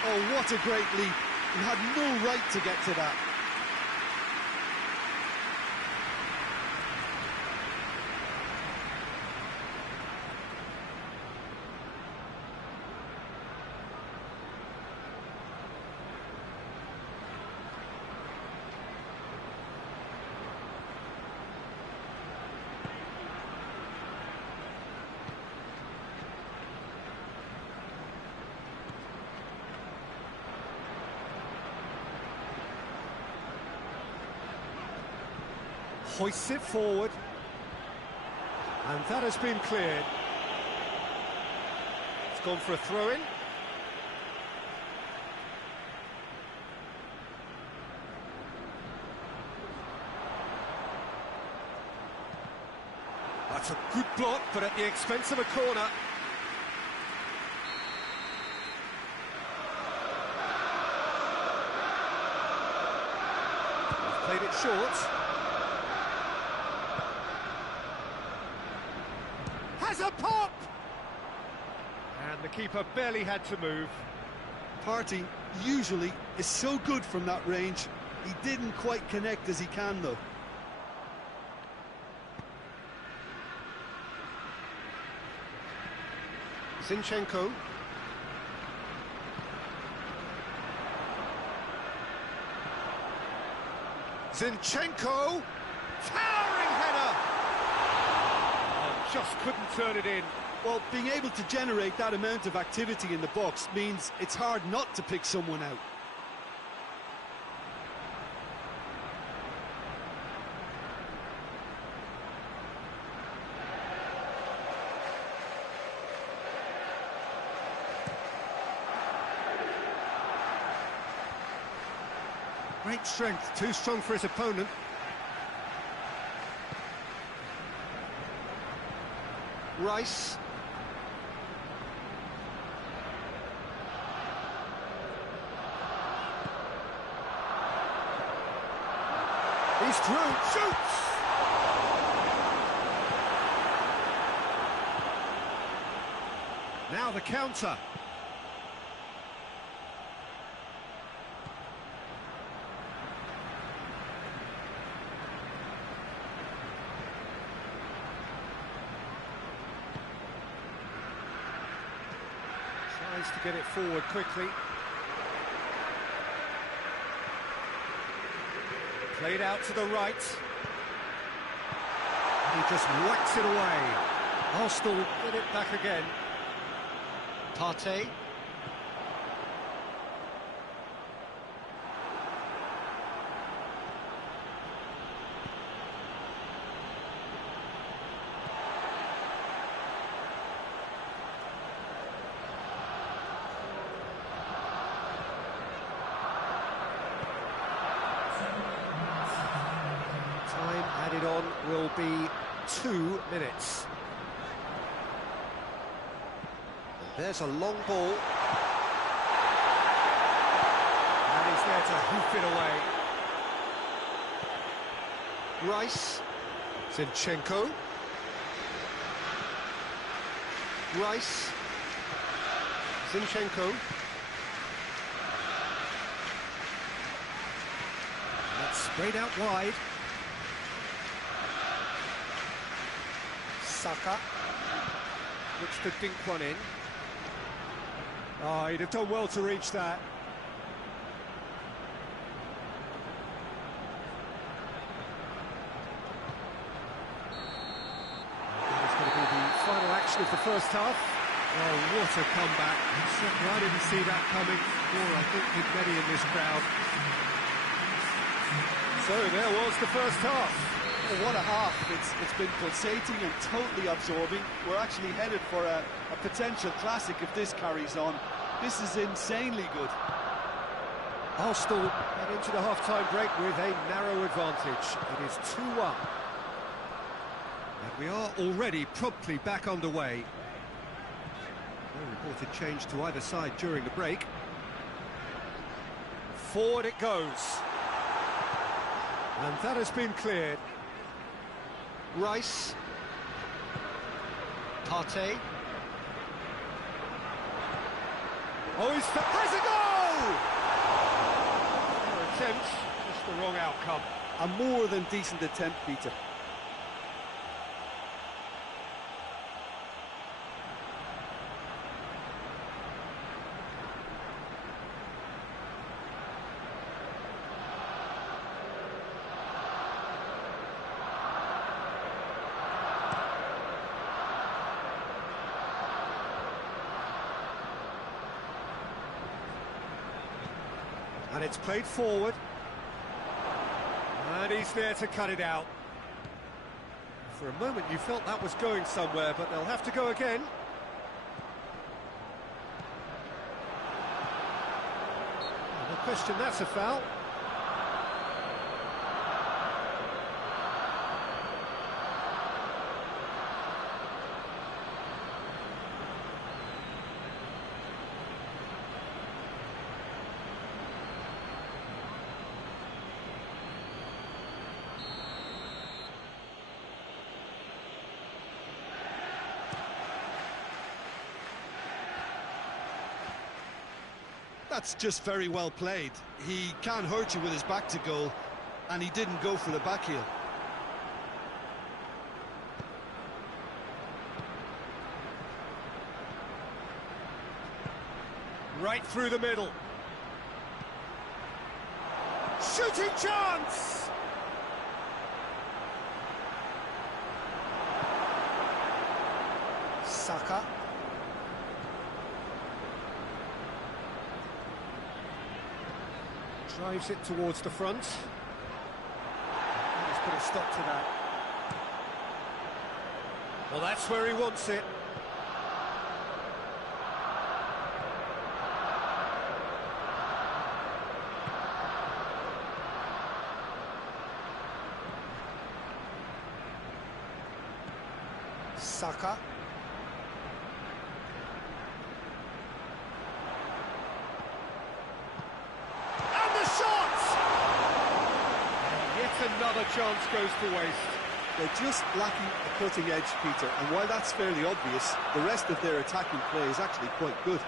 Oh, what a great leap. He had no right to get to that. Hoists it forward. And that has been cleared. It's gone for a throw-in. That's a good block, but at the expense of a corner. Played it short. Has a pop! And the keeper barely had to move. Partey usually is so good from that range. He didn't quite connect as he can, though. Zinchenko. Zinchenko! Towering header! Oh, just couldn't turn it in. Well, being able to generate that amount of activity in the box means it's hard not to pick someone out. Great strength, too strong for his opponent. Rice. He's through, shoots! Now the counter. Tries to get it forward quickly. Played out to the right. He just whacks it away. Arsenal get it back again. Partey. Time added on will be 2 minutes. There's a long ball. And he's there to hoof it away. Rice. Zinchenko. Rice. Zinchenko. That's sprayed out wide. Saka. Looks to dink one in. Oh, he'd have done well to reach that. possession of the first half. Oh, what a comeback. Certainly I didn't see that coming, or I think did many in this crowd. So there was the first half. Oh, what a half. It's been pulsating and totally absorbing. We're actually headed for a potential classic if this carries on. This is insanely good. Arsenal head into the half-time break with a narrow advantage. It is 2-1. And we are already promptly back underway. No reported change to either side during the break. Forward it goes. And that has been cleared. Rice. Partey. Oh, has a goal! Their attempt, just the wrong outcome. A more than decent attempt, Peter. And it's played forward. And he's there to cut it out. For a moment you felt that was going somewhere, but they'll have to go again. No question, that's a foul. That's just very well played. He can't hurt you with his back to goal, and he didn't go for the back heel. Right through the middle. Shooting chance! Saka. Drives it towards the front. He's put a stop to that. Well, that's where he wants it. Saka. Another chance goes to waste. They're just lacking a cutting edge, Peter, and while that's fairly obvious, the rest of their attacking play is actually quite good.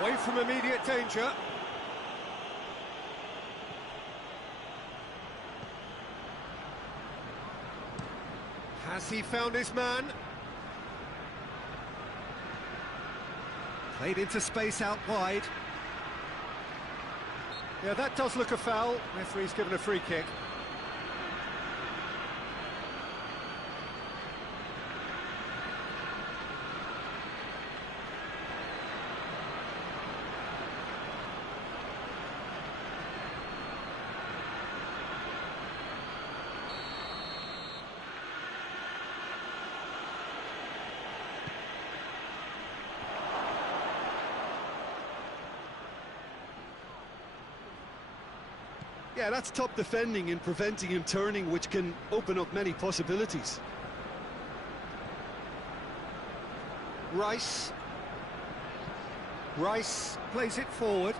Away from immediate danger. Has he found his man? Played into space out wide. Yeah, that does look a foul. Referee's given a free kick. Yeah, that's top defending and preventing him turning, which can open up many possibilities. Rice. Rice plays it forward.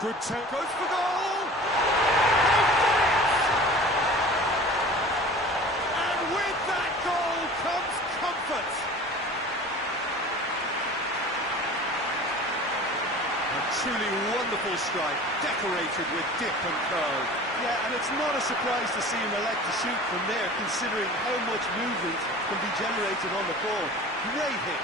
Good tank, goes for goal! And with that goal comes comfort. truly wonderful strike, decorated with dip and curl. Yeah, and it's not a surprise to see him elect to shoot from there, considering how much movement can be generated on the ball. Great hit.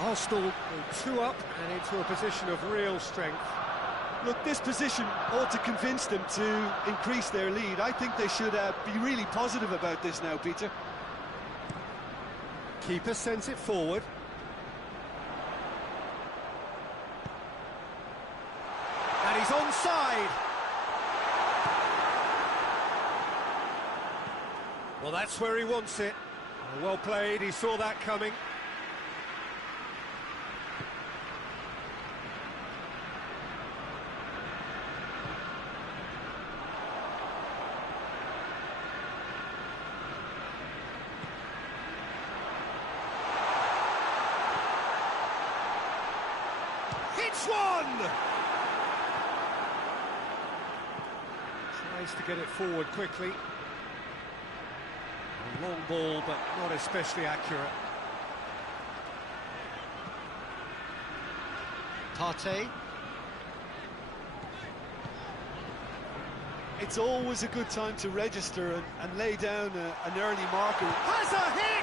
Arsenal go 2 up and into a position of real strength. Look, this position ought to convince them to increase their lead. I think they should be really positive about this now, Peter. Keeper sends it forward. And he's onside. Well, that's where he wants it. Well played, he saw that coming. Hits one! Tries to get it forward quickly. A long ball, but not especially accurate. Partey. It's always a good time to register and lay down an early marker. Has a hit!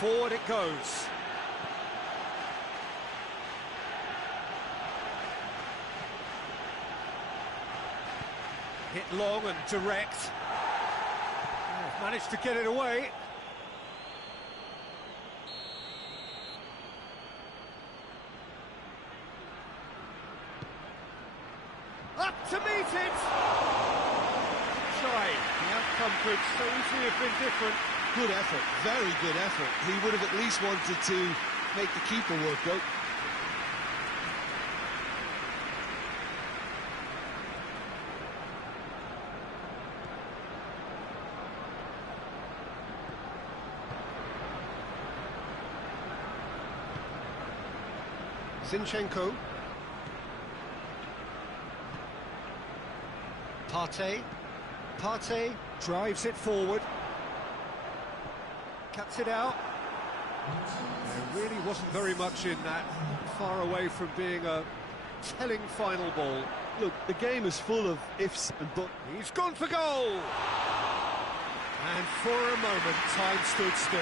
Forward it goes. Hit long and direct. Oh, managed to get it away. Up to meet it! Shy. The outcome could so easily have been different. Good effort, very good effort. He would have at least wanted to make the keeper work out. Zinchenko. Partey. Partey drives it forward. Cuts it out. There really wasn't very much in that. Far away from being a telling final ball. Look, the game is full of ifs and buts. He's gone for goal! And for a moment, time stood still.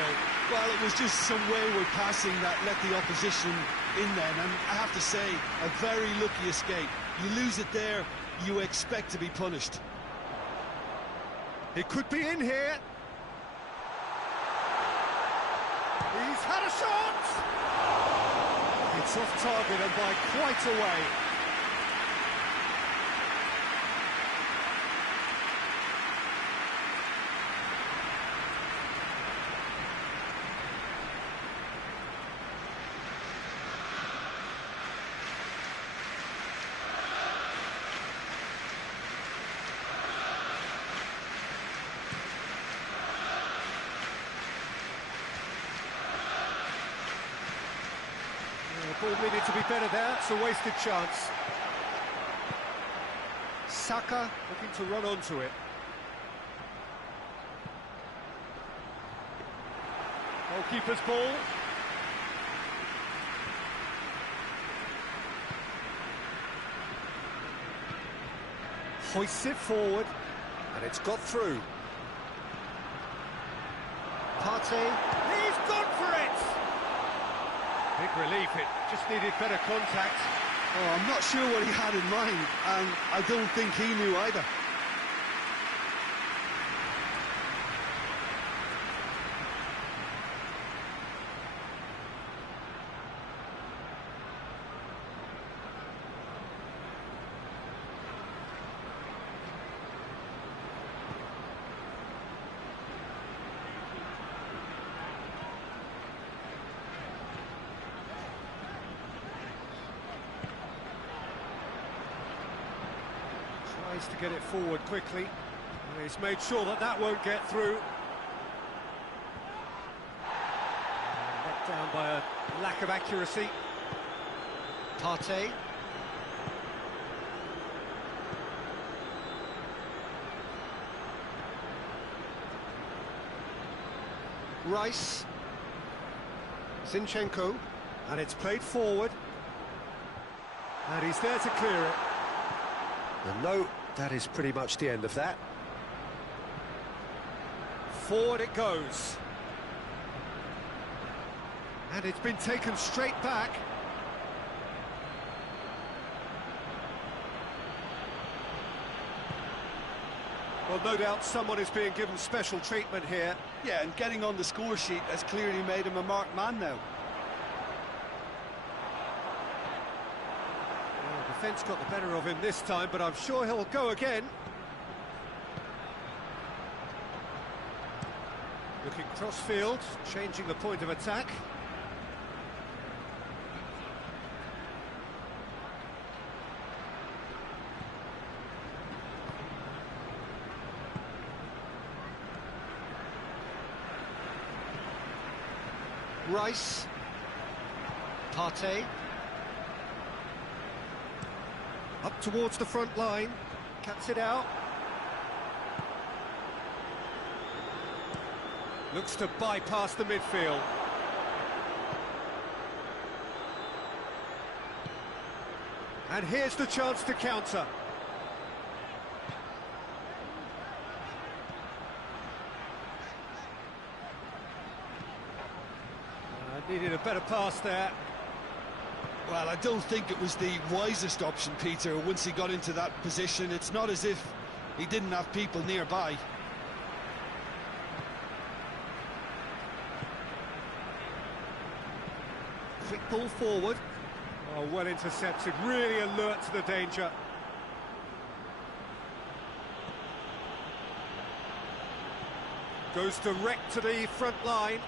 Well, it was just some wayward passing that let the opposition in then, and I have to say, a very lucky escape. You lose it there, you expect to be punished. It could be in here. He's had a shot! It's off target and by quite a way. Ball needed to be better there, it's a wasted chance. Saka looking to run onto it. Goalkeeper's ball. Hoists it forward. And it's got through. Partey. He's gone for it! Big relief, it just needed better contact. Oh, I'm not sure what he had in mind, and I don't think he knew either. Tries to get it forward quickly. He's made sure that that won't get through. Let down by a lack of accuracy. Partey. Rice. Zinchenko. And it's played forward. And he's there to clear it. And no, that is pretty much the end of that. Forward it goes. And it's been taken straight back. Well, no doubt someone is being given special treatment here. Yeah, and getting on the score sheet has clearly made him a marked man now. Well, the defence got the better of him this time, but I'm sure he'll go again. Looking cross-field, changing the point of attack. Rice. Partey. Up towards the front line. Cuts it out. Looks to bypass the midfield. And here's the chance to counter. Needed a better pass there. Well, I don't think it was the wisest option, Peter, once he got into that position. It's not as if he didn't have people nearby. Quick ball forward. Oh, well intercepted, really alert to the danger. Goes direct to the front line.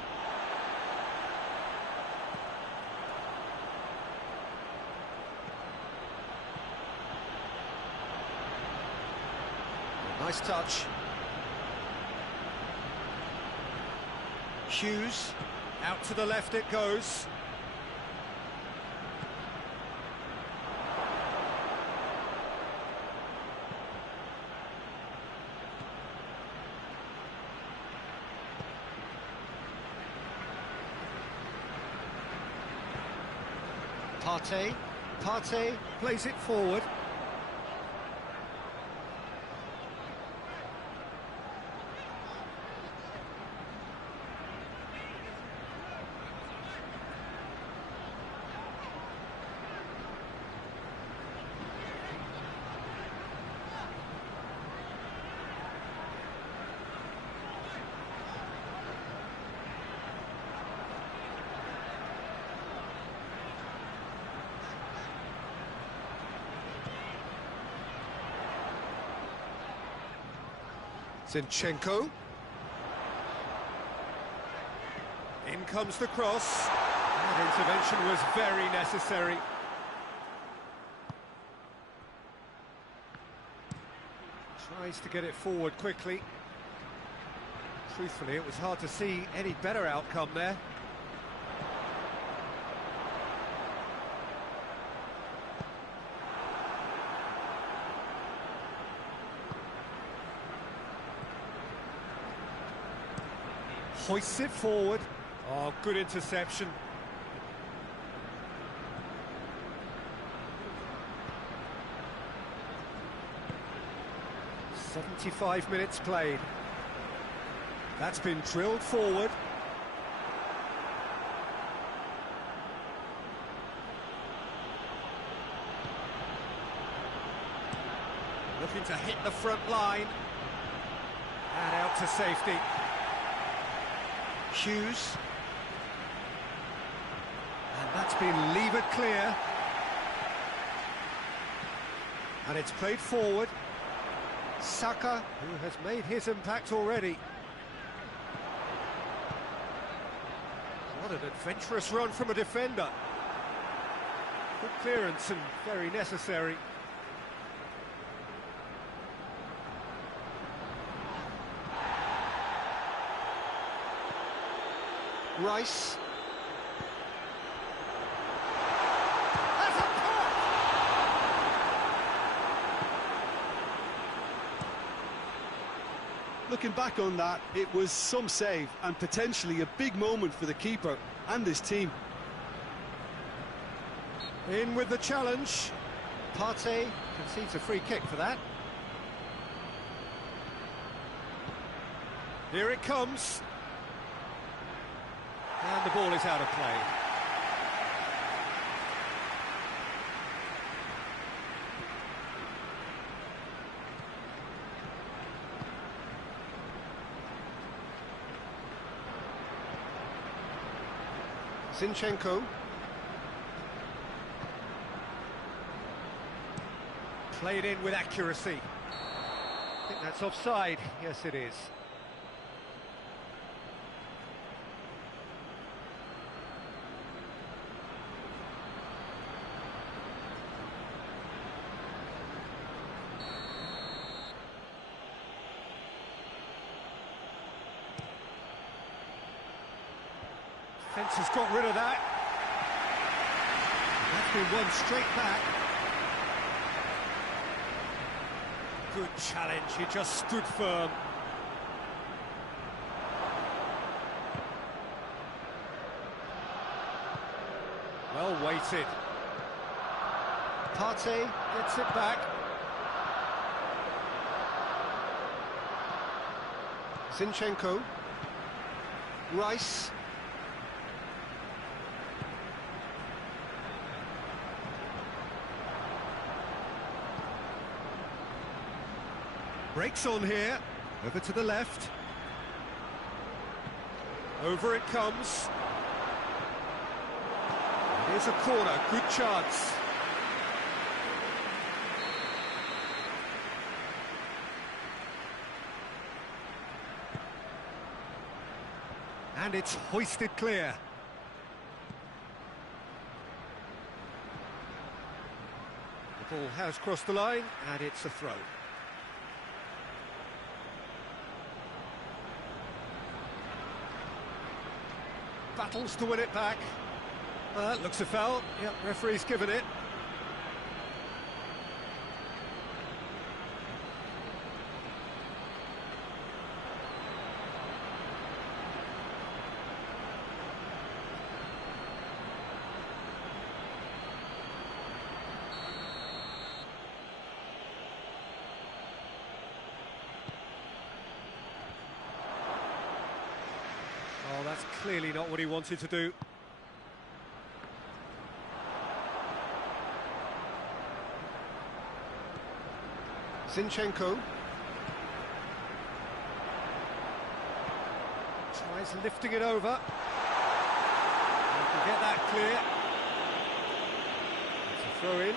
Nice touch. Hughes, out to the left it goes. Partey plays it forward. Zinchenko. In comes the cross. That intervention was very necessary. Tries to get it forward quickly. Truthfully, it was hard to see any better outcome there. Hoists it forward. Oh, good interception. "75 minutes played. That's been drilled forward. Looking to hit the front line. And out to safety. Hughes. And that's been levered clear. And it's played forward. Saka, who has made his impact already. What an adventurous run from a defender. Good clearance and very necessary. Rice. Looking back on that, it was some save and potentially a big moment for the keeper and his team. In with the challenge. Partey concedes a free kick for that. Here it comes. And the ball is out of play. Zinchenko. Played in with accuracy. I think that's offside. Yes, it is. Defence has got rid of that. That's been won straight back. Good challenge, he just stood firm. Well weighted. Partey gets it back. Zinchenko. Rice. Breaks on here, over to the left. Over it comes. Here's a corner, good chance. And it's hoisted clear. The ball has crossed the line, and it's a throw. Battles to win it back. Looks a foul. Yep, referee's given it. Oh, that's clearly not what he wanted to do. Zinchenko. Tries lifting it over. He can get that clear. It's a throw in.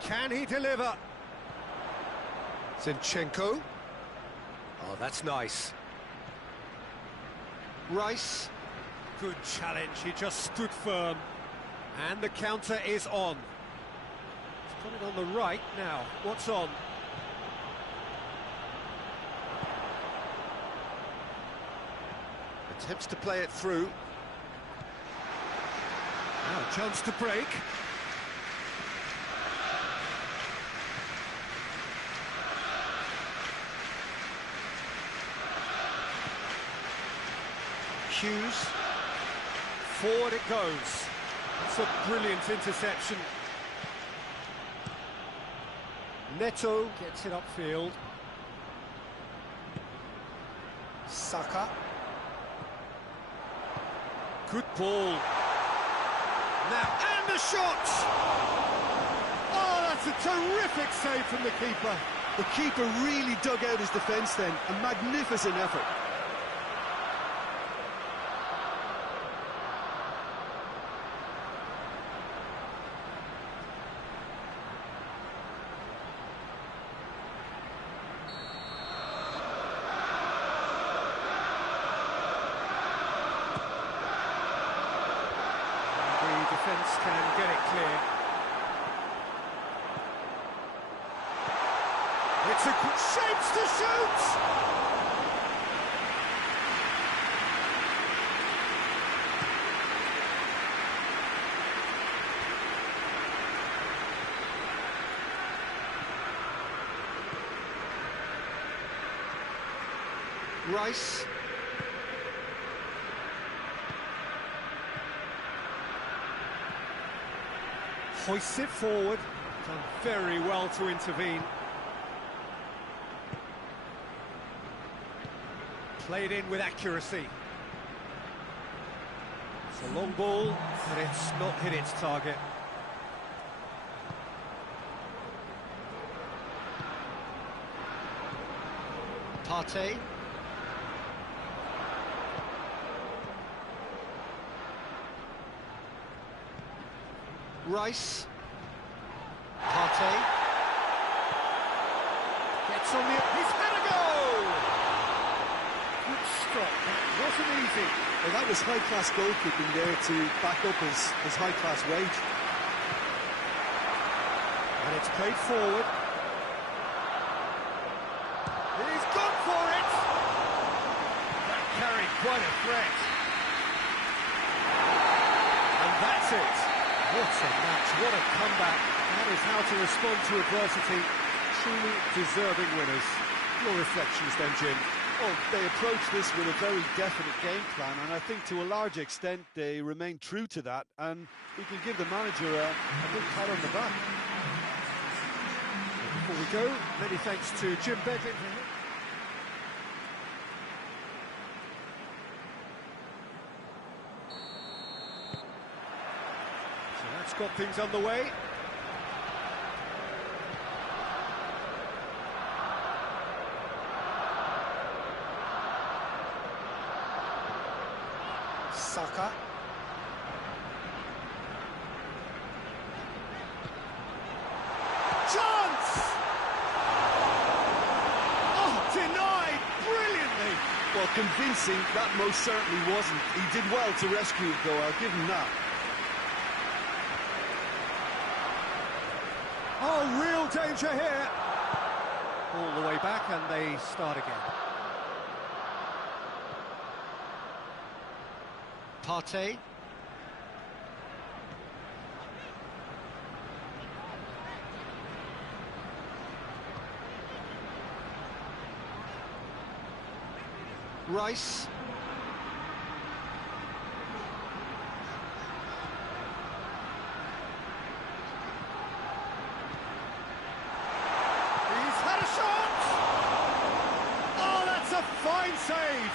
Can he deliver? Zinchenko. Oh, that's nice. Rice. Good challenge, he just stood firm. And the counter is on. He's got it on the right now. What's on? Attempts to play it through. Now a chance to break. Hughes. Forward it goes. It's a brilliant interception. Neto gets it upfield. Saka. Good ball. Now, and the shot! Oh, that's a terrific save from the keeper. The keeper really dug out his defence then. A magnificent effort. Defence can get it clear. It's a good shapes to shoot! Rice. Hoists it forward. Done very well to intervene. Played in with accuracy. It's a long ball, but it's not hit its target. Partey. Rice. Partey. Gets on the... He's had a goal! Good stop. That wasn't easy. Well, that was high-class goalkeeping there to back up his high-class wage. And it's played forward. He's gone for it! That carried quite a threat. And that's it. What a match, what a comeback. That is how to respond to adversity. Truly deserving winners. Your reflections then, Jim? Well, they approached this with a very definite game plan, and I think to a large extent they remain true to that, and we can give the manager a big pat on the back. Before we go, many thanks to Jim Bedlin. So that's got things underway. Saka. Chance! Oh, denied brilliantly. Well, convincing, that most certainly wasn't. He did well to rescue it, though, I'll give him that. Oh, real danger here. All the way back, and they start again. Partey. Rice. He's had a shot! Oh, that's a fine save!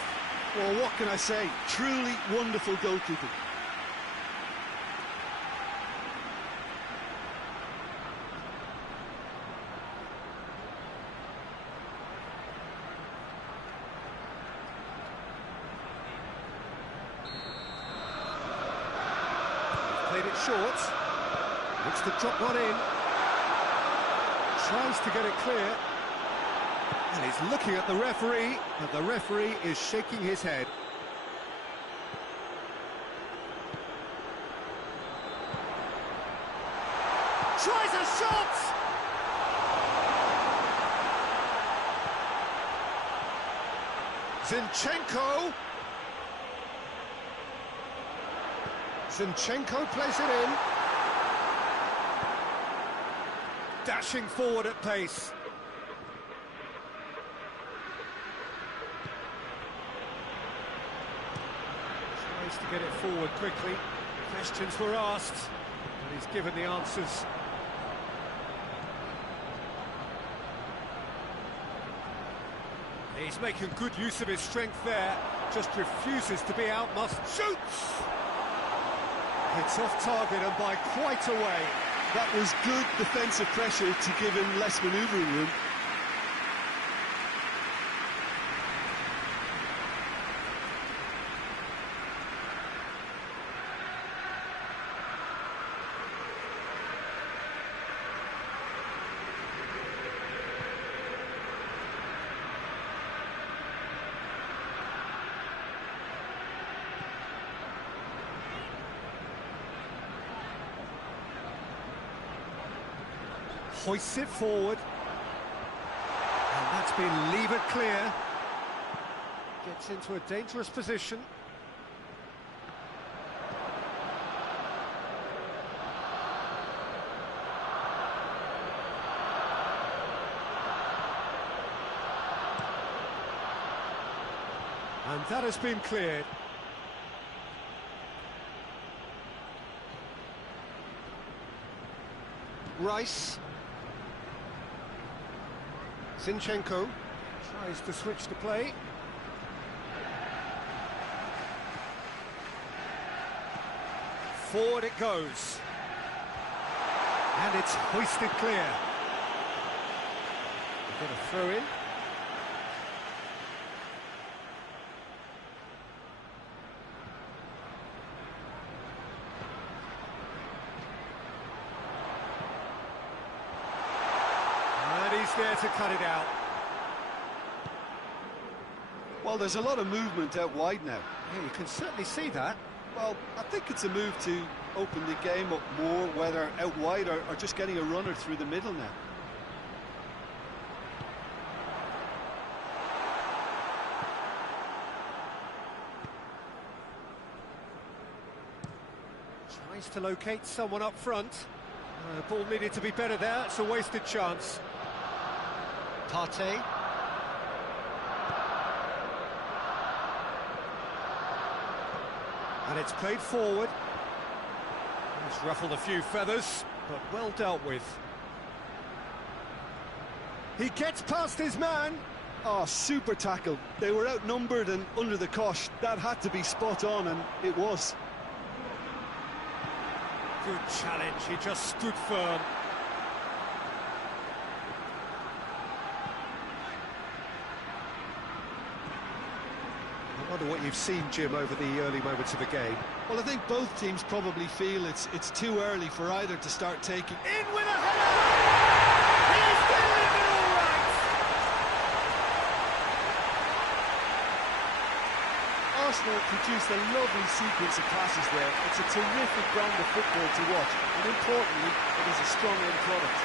Well, what can I say? Truly wonderful goalkeeping. Played it short. Looks to drop one in. Tries to get it clear. And he's looking at the referee, and the referee is shaking his head. Tries a shot! Zinchenko. Zinchenko plays it in. Dashing forward at pace. Tries to get it forward quickly. Questions were asked, but he's given the answers. He's making good use of his strength there. Just refuses to be outmuscled. Shoots! It's off target and by quite a way. That was good defensive pressure to give him less manoeuvring room. Hoists it forward. been levered clear. Gets into a dangerous position. And that has been cleared. Rice. Zinchenko tries to switch the play. Forward it goes. And it's hoisted clear. We've got a throw in. He's there to cut it out. Well, there's a lot of movement out wide now. Yeah, you can certainly see that. Well, I think it's a move to open the game up more, whether out wide or just getting a runner through the middle now. Tries to locate someone up front. Ball needed to be better there. It's a wasted chance. Partey. And it's played forward. He's ruffled a few feathers, but well dealt with. He gets past his man. Oh, super tackle. They were outnumbered and under the cosh. That had to be spot on, and it was. Good challenge, he just stood firm. I wonder what you've seen, Jim, over the early moments of the game. Well, I think both teams probably feel it's too early for either to start taking. In with a header! He's delivered all right! Arsenal produced a lovely sequence of passes there. It's a terrific brand of football to watch, and importantly, it is a strong end product.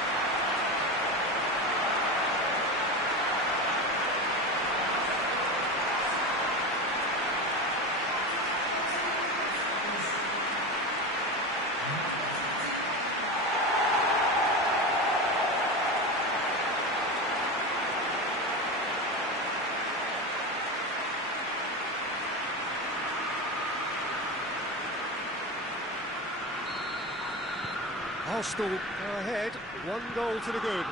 Arsenal go ahead, 1 goal to the good.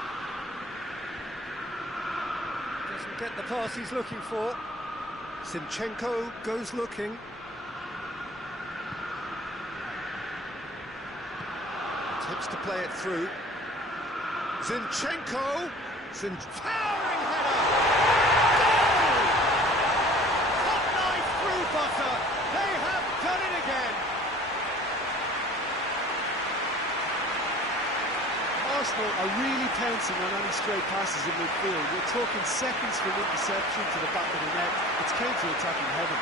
Doesn't get the pass he's looking for. Zinchenko goes looking. Attempts to play it through. Zinchenko! Towering header! Goal! Hot knife through butter! They have done it again! Arsenal are really pouncing on any stray passes in midfield. We're talking seconds from interception to the back of the net. It's counter-attacking heaven.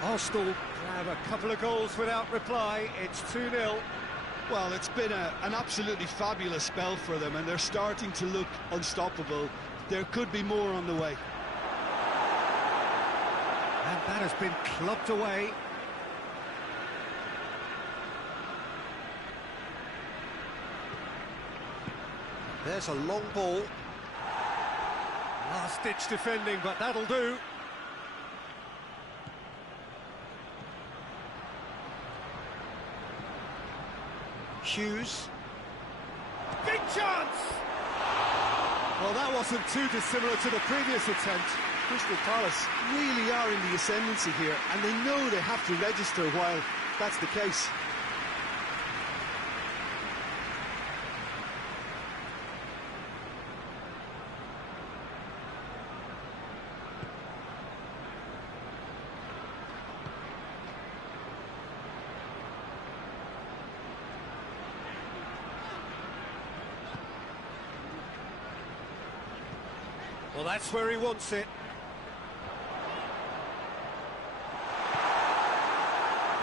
Arsenal have a couple of goals without reply. It's 2-0. Well, it's been an absolutely fabulous spell for them, and they're starting to look unstoppable. There could be more on the way. And that has been clubbed away. There's a long ball. Last-ditch defending, but that'll do. Hughes. Big chance! Well, that wasn't too dissimilar to the previous attempt. Crystal Palace really are in the ascendancy here, and they know they have to register while that's the case. Well, that's where he wants it.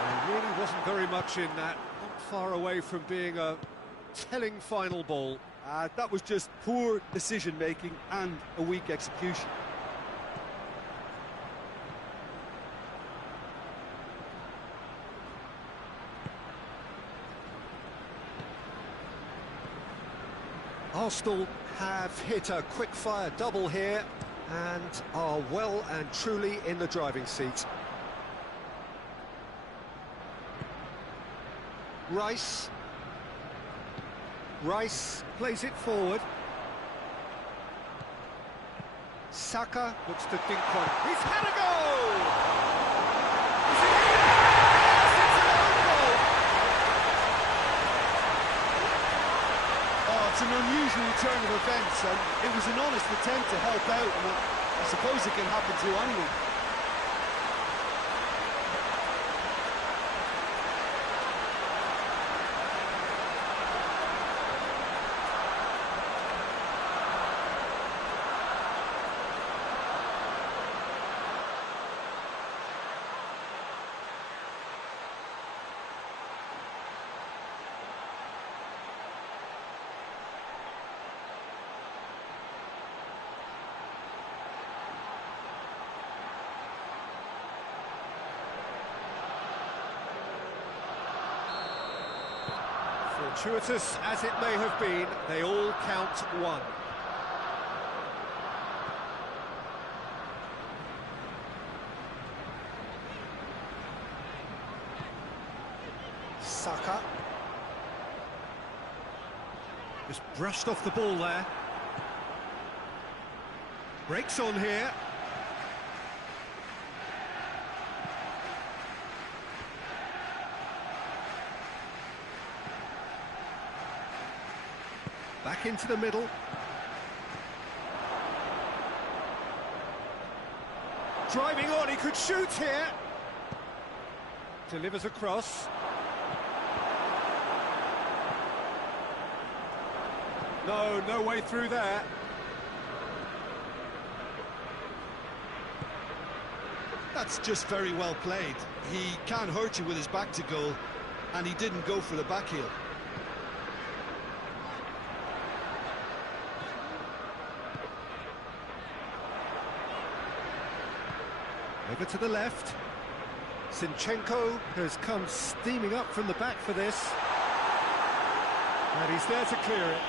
There really wasn't very much in that. Not far away from being a telling final ball. That was just poor decision-making and a weak execution. Arsenal have hit a quick-fire double here and are well and truly in the driving seat. Rice plays it forward. Saka looks to dink one. He's had a goal! Is it in? Yes, it's an own goal! Oh, it's an unusual turn of events, and it was an honest attempt to help out, and I suppose it can happen to anyone. Fortuitous as it may have been, they all count one. Saka. Just brushed off the ball there. Breaks on here. Back into the middle. Driving on, he could shoot here. Delivers across. No way through there. That's just very well played. He can't hurt you with his back to goal, and he didn't go for the back heel. Over to the left. Zinchenko has come steaming up from the back for this. And he's there to clear it.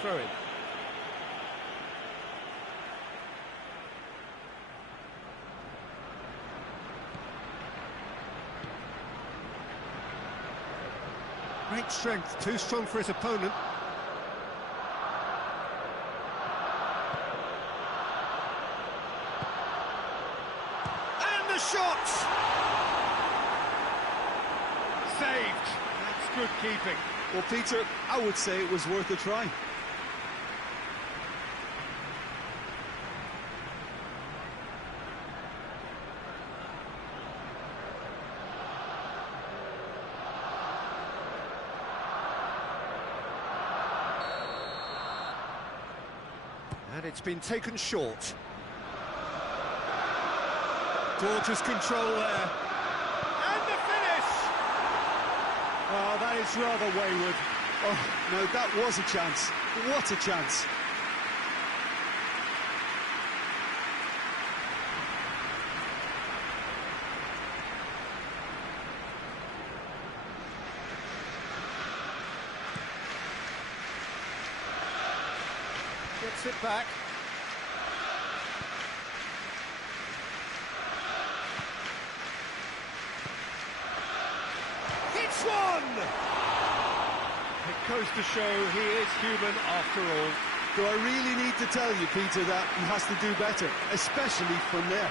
Throw in. Great strength, too strong for his opponent. And the shot! Saved. That's good keeping. Well, Peter, I would say it was worth a try. And it's been taken short. Gorgeous control there. And the finish! Oh, that is rather wayward. Oh, no, that was a chance. What a chance. Gets it back. It's one! It goes to show he is human after all. Do I really need to tell you, Peter, that he has to do better, especially from there?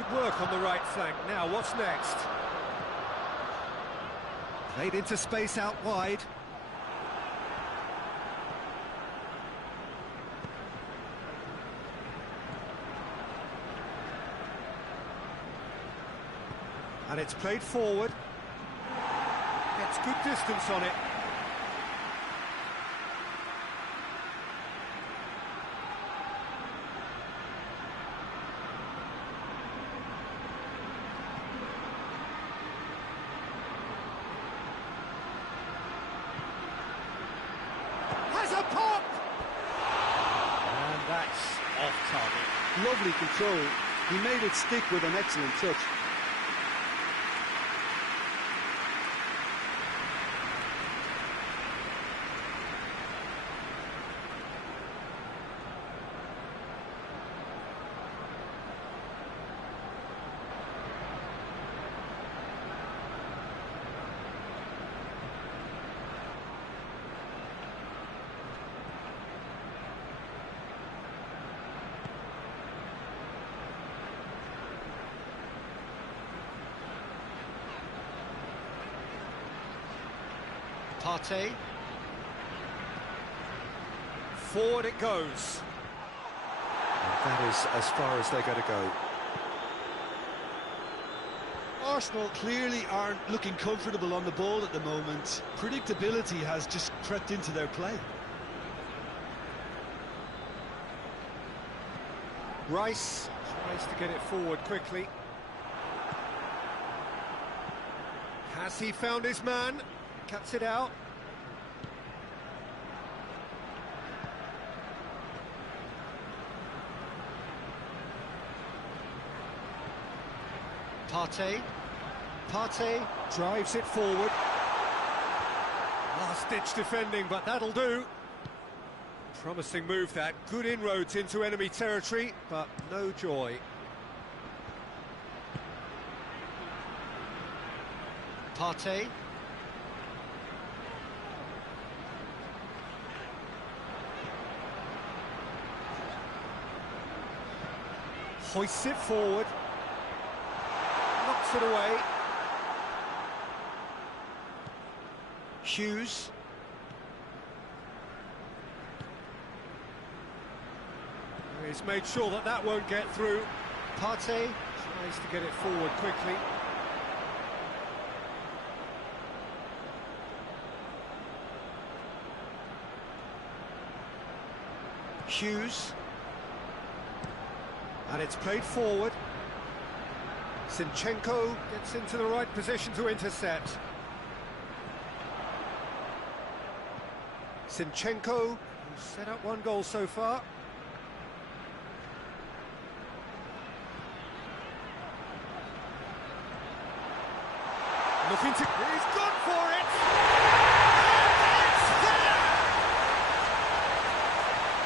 Good work on the right flank. Now, what's next? Played into space out wide. And it's played forward. Gets good distance on it. Has a pop! And that's off target. Lovely control. He made it stick with an excellent touch. Partey. Forward it goes. And that is as far as they're going to go. Arsenal clearly aren't looking comfortable on the ball at the moment. Predictability has just crept into their play. Rice tries to get it forward quickly. Has he found his man? Cuts it out. Partey. Partey drives it forward. Last-ditch defending, but that'll do. Promising move that. Good inroads into enemy territory, but no joy. Partey. Hoists it forward. Knocks it away. Hughes. He's made sure that that won't get through. Partey tries to get it forward quickly. Hughes. And it's played forward. Zinchenko gets into the right position to intercept. Zinchenko, who's set up one goal so far. Looking to... He's gone for it! And it's there!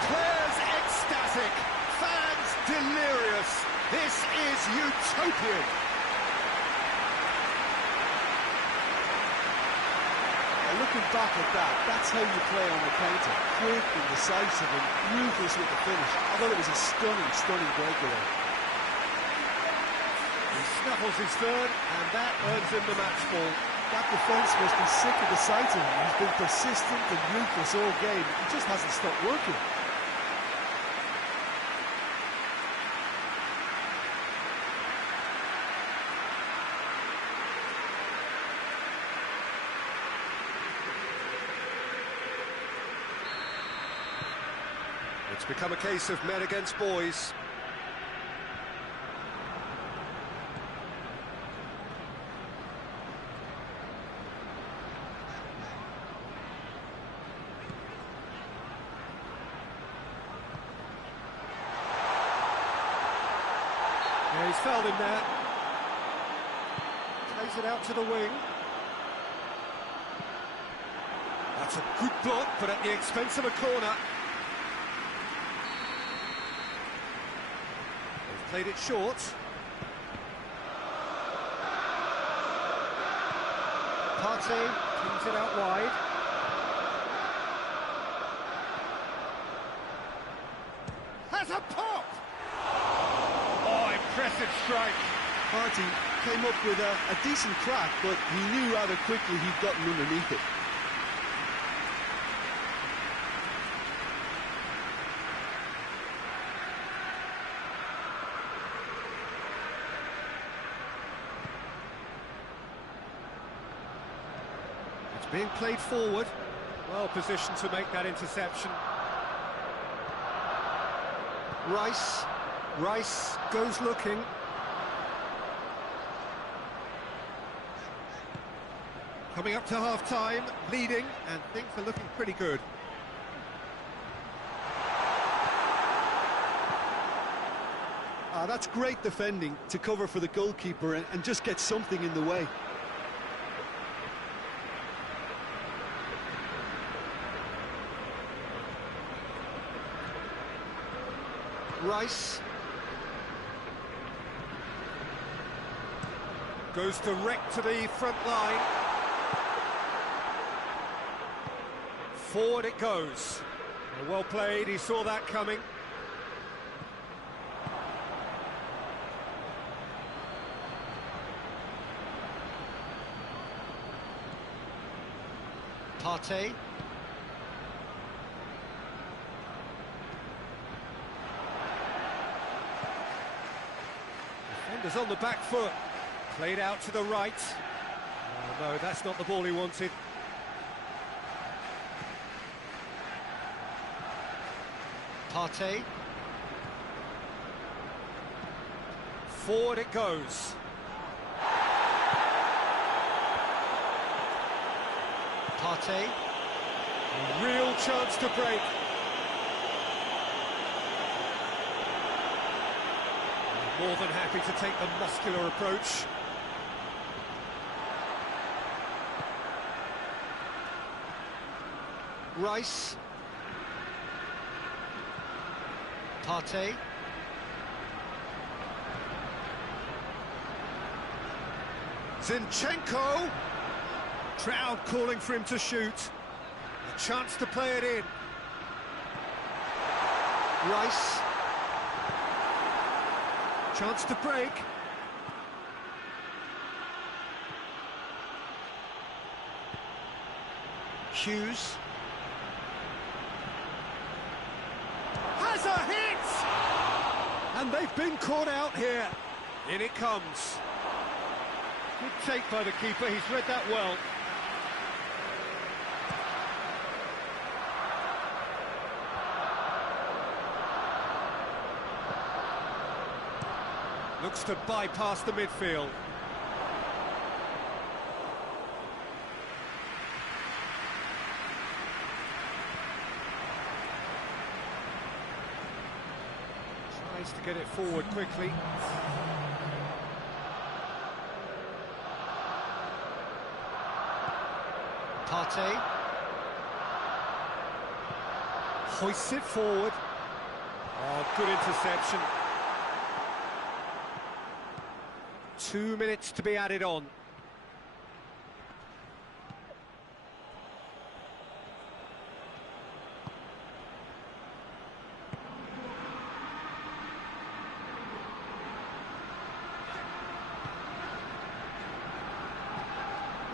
Players ecstatic, fans delirious. This is utopian. Looking back at that, that's how you play on the counter. Quick and decisive and ruthless with the finish. I thought it was a stunning, stunning breakaway. He snuffles his third, and that earns him the match ball. That defence must be sick of the sight of him. He's been persistent and ruthless all game. He just hasn't stopped working. It's become a case of men against boys. Yeah, he's fouled him there. Plays it out to the wing. That's a good block, but at the expense of a corner. They've played it short. Partey brings it out wide. Has a pop! Oh, impressive strike. Marty came up with a decent crack, but he knew rather quickly he'd gotten underneath it. It's being played forward. Well positioned to make that interception. Rice goes looking. Coming up to half-time, leading, and things are looking pretty good. That's great defending to cover for the goalkeeper and just get something in the way. Rice goes direct to the front line. Forward it goes. Well played, he saw that coming. Partey. Defenders on the back foot. Played out to the right. Oh, no, that's not the ball he wanted. Partey. Forward it goes. Partey. A real chance to break. More than happy to take the muscular approach. Rice. Partey. Zinchenko. Crowd calling for him to shoot. A chance to play it in. Rice. Chance to break. Hughes. Has a hit! And they've been caught out here. In it comes. Good take by the keeper, he's read that well. Looks to bypass the midfield. Tries to get it forward quickly. Partey. Hoists it forward. Oh, good interception. 2 minutes to be added on.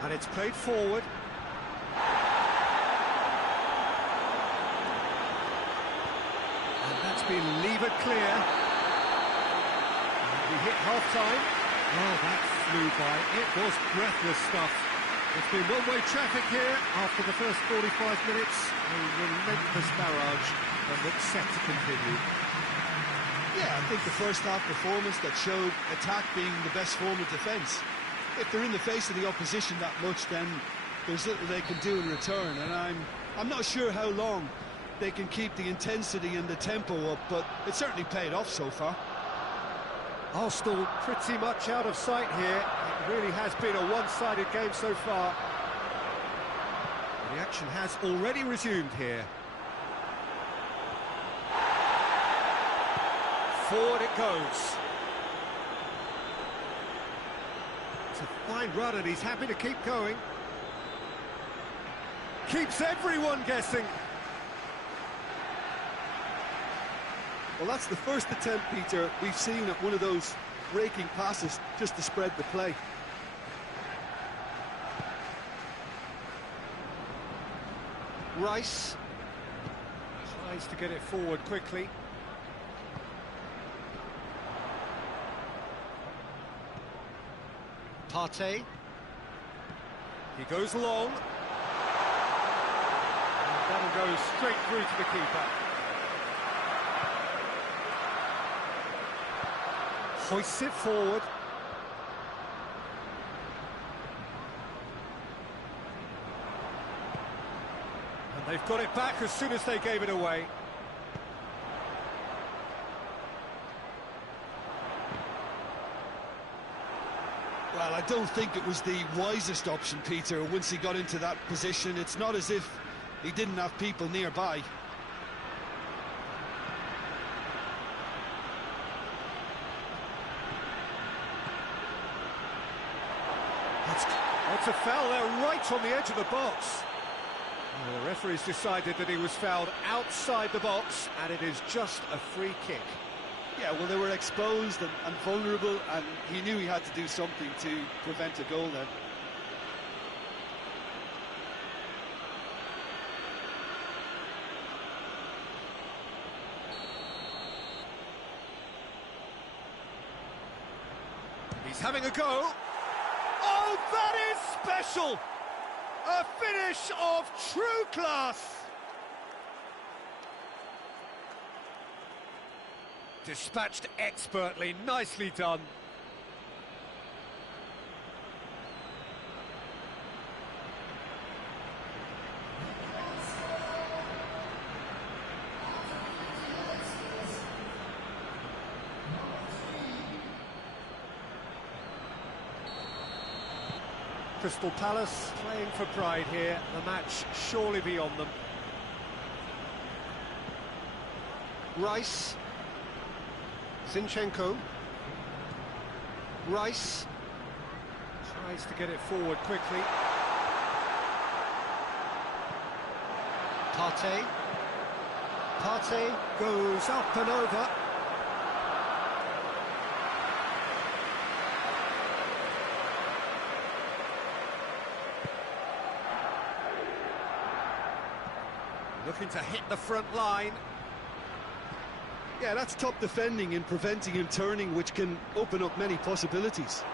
And it's played forward. And that's been levered clear. And we hit half-time. Oh, that flew by. It was breathless stuff. It's been one-way traffic here after the first 45 minutes. A relentless barrage that looks set to continue. Yeah, I think the first half performance that showed attack being the best form of defence. If they're in the face of the opposition that much, then there's little they can do in return, and I'm not sure how long they can keep the intensity and the tempo up, but it certainly paid off so far. Arsenal pretty much out of sight here. It really has been a one-sided game so far. The action has already resumed here. Forward it goes. It's a fine run and he's happy to keep going. Keeps everyone guessing. Well, that's the first attempt, Peter, we've seen at one of those breaking passes just to spread the play. Rice tries to get it forward quickly. Partey. He goes long. And that'll go straight through to the keeper. Hoists it forward. And they've got it back as soon as they gave it away. Well, I don't think it was the wisest option, Peter, once he got into that position. It's not as if he didn't have people nearby. It's a foul there right on the edge of the box. Well, the referee's decided that he was fouled outside the box, and it is just a free kick. Yeah, well, they were exposed and vulnerable, and he knew he had to do something to prevent a goal then. He's having a go. Oh, that is special! A finish of true class! Dispatched expertly, nicely done. Crystal Palace playing for pride here, the match surely beyond them. Rice. Zinchenko. Rice tries to get it forward quickly. Partey. Partey goes up and over. Looking to hit the front line. Yeah, that's top defending and preventing him turning, which can open up many possibilities.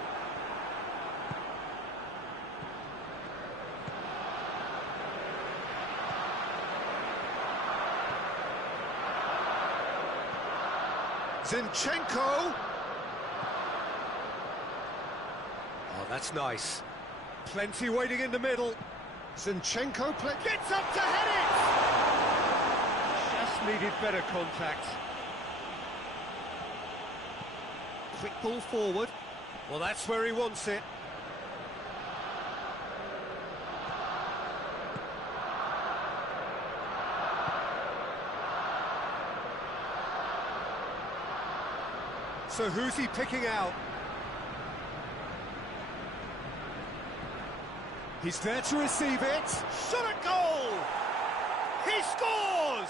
Zinchenko! Oh, that's nice. Plenty waiting in the middle. Zinchenko gets up to head it! Just needed better contact. Quick ball forward. Well, that's where he wants it. So who's he picking out? He's there to receive it. Shot at goal! He scores!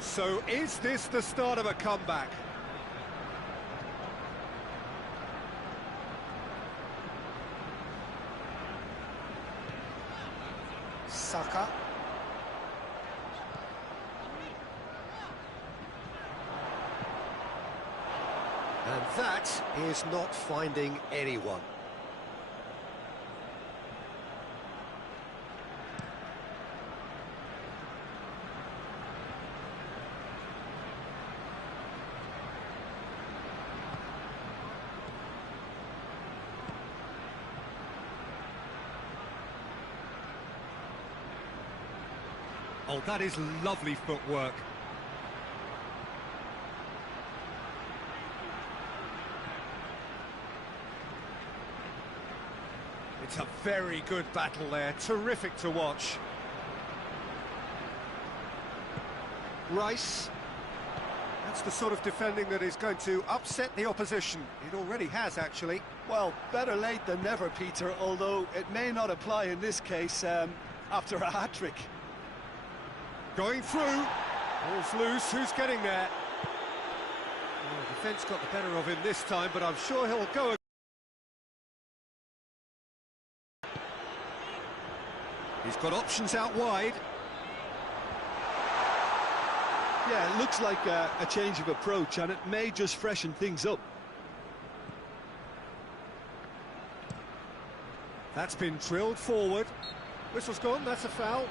So is this the start of a comeback? Saka. And that is not finding anyone. Oh, that is lovely footwork. It's a very good battle there, terrific to watch. Rice. That's the sort of defending that is going to upset the opposition. It already has, actually. Well, better late than never, Peter, although it may not apply in this case after a hat-trick. Going through. Ball's loose. Who's getting there? Well, the defence got the better of him this time, but I'm sure he'll go again. He's got options out wide. Yeah, it looks like a change of approach, and it may just freshen things up. That's been drilled forward. Whistle's gone, that's a foul.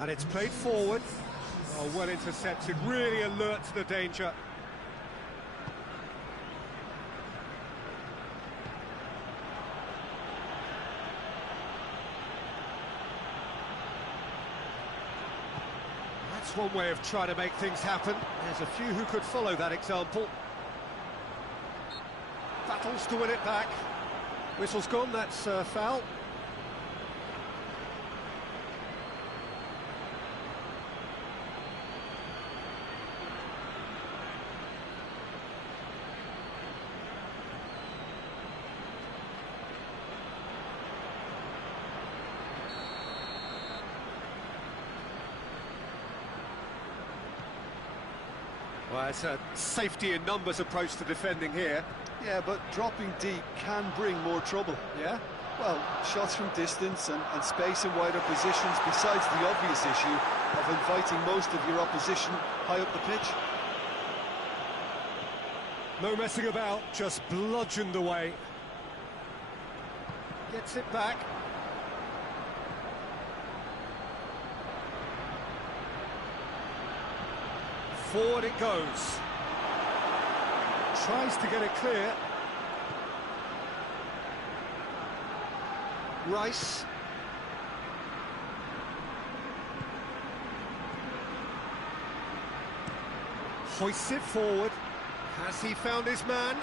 And it's played forward. Oh, well intercepted, really alert to the danger. That's one way of trying to make things happen. There's a few who could follow that example. Battles to win it back. Whistle's gone, that's foul. Well, it's a safety in numbers approach to defending here. Yeah, but dropping deep can bring more trouble. Yeah? Well, shots from distance and space in wider positions, besides the obvious issue of inviting most of your opposition high up the pitch. No messing about, just bludgeoned away. Gets it back. Forward it goes. Tries to get it clear. Rice. Hoists it forward. Has he found his man?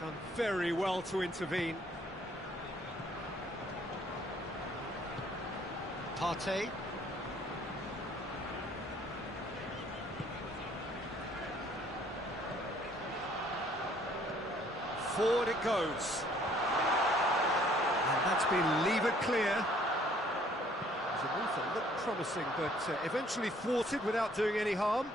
Done very well to intervene. Partey. Forward it goes. And that's been levered clear. It was a move that looked promising, but eventually thwarted without doing any harm.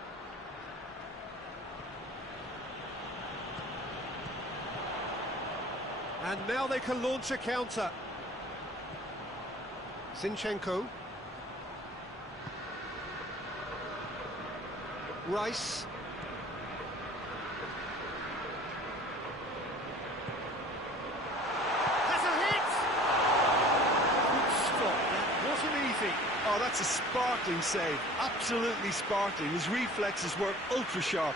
And now they can launch a counter. Zinchenko. Rice. Has a hit! Good stop, that wasn't easy. Oh, that's a sparkling save, absolutely sparkling. His reflexes were ultra-sharp.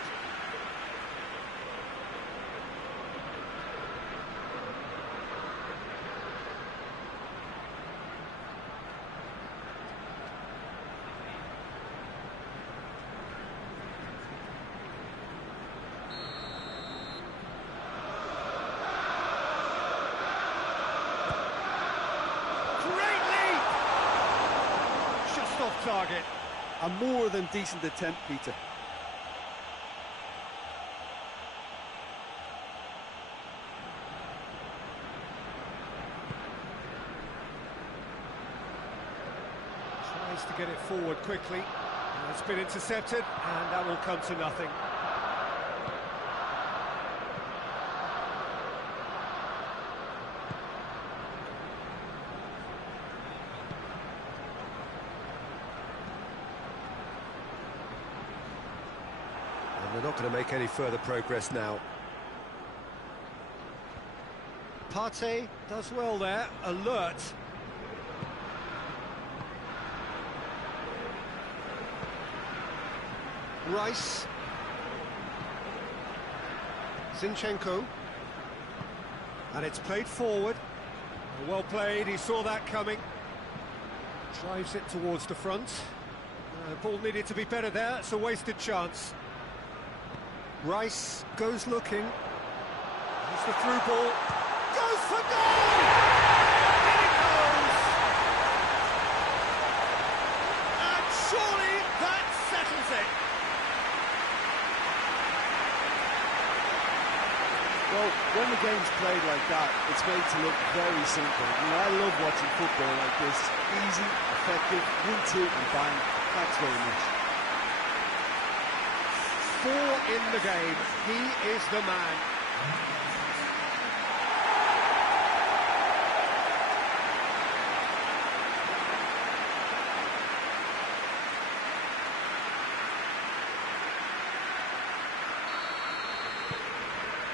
Target. A more than decent attempt, Peter. Tries to get it forward quickly. It's been intercepted, and that will come to nothing. not going to make any further progress now. Partey does well there, alert. Rice. Zinchenko. And it's played forward. Well played, he saw that coming. Drives it towards the front. The ball needed to be better there, it's a wasted chance. Rice goes looking. Here's the through ball. Goes for goal! In it goes! And surely that settles it. Well, when the game's played like that, it's made to look very simple. You know, I love watching football like this. Easy, effective, 1-2 and bang. Thanks very much. 4 in the game. He is the man.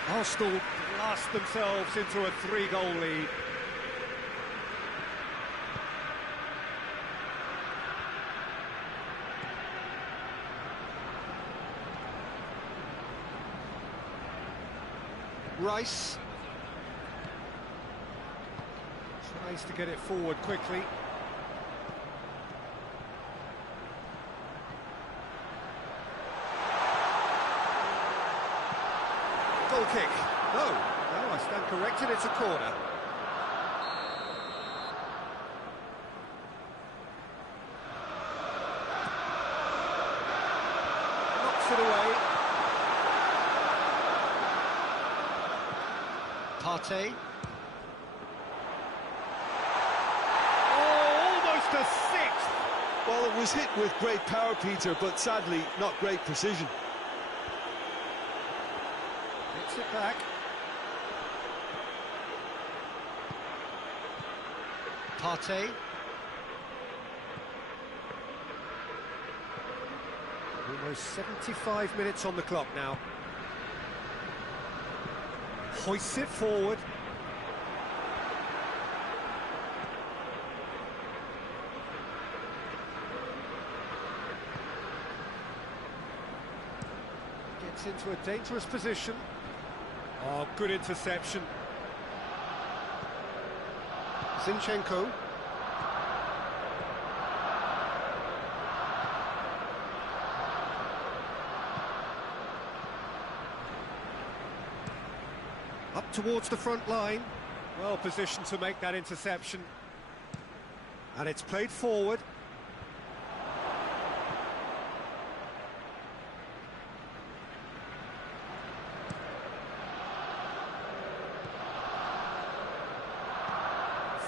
Arsenal blast themselves into a 3-goal lead. Rice tries to get it forward quickly. Goal kick. No, I stand corrected, it's a corner. Knocks it away. Partey. Oh, almost a sixth! Well, it was hit with great power, Peter, but sadly, not great precision. Hits it back. Partey. Almost 75 minutes on the clock now. Hoists it forward. Gets into a dangerous position. Oh, good interception. Zinchenko. Up towards the front line. Well positioned to make that interception. And it's played forward.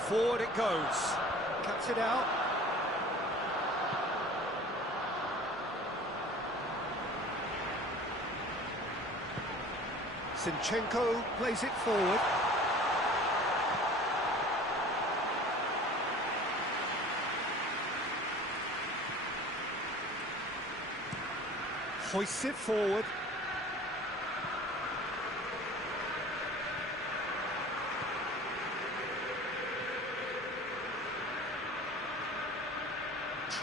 Forward it goes. Cuts it out. Zinchenko plays it forward. Hoists it forward.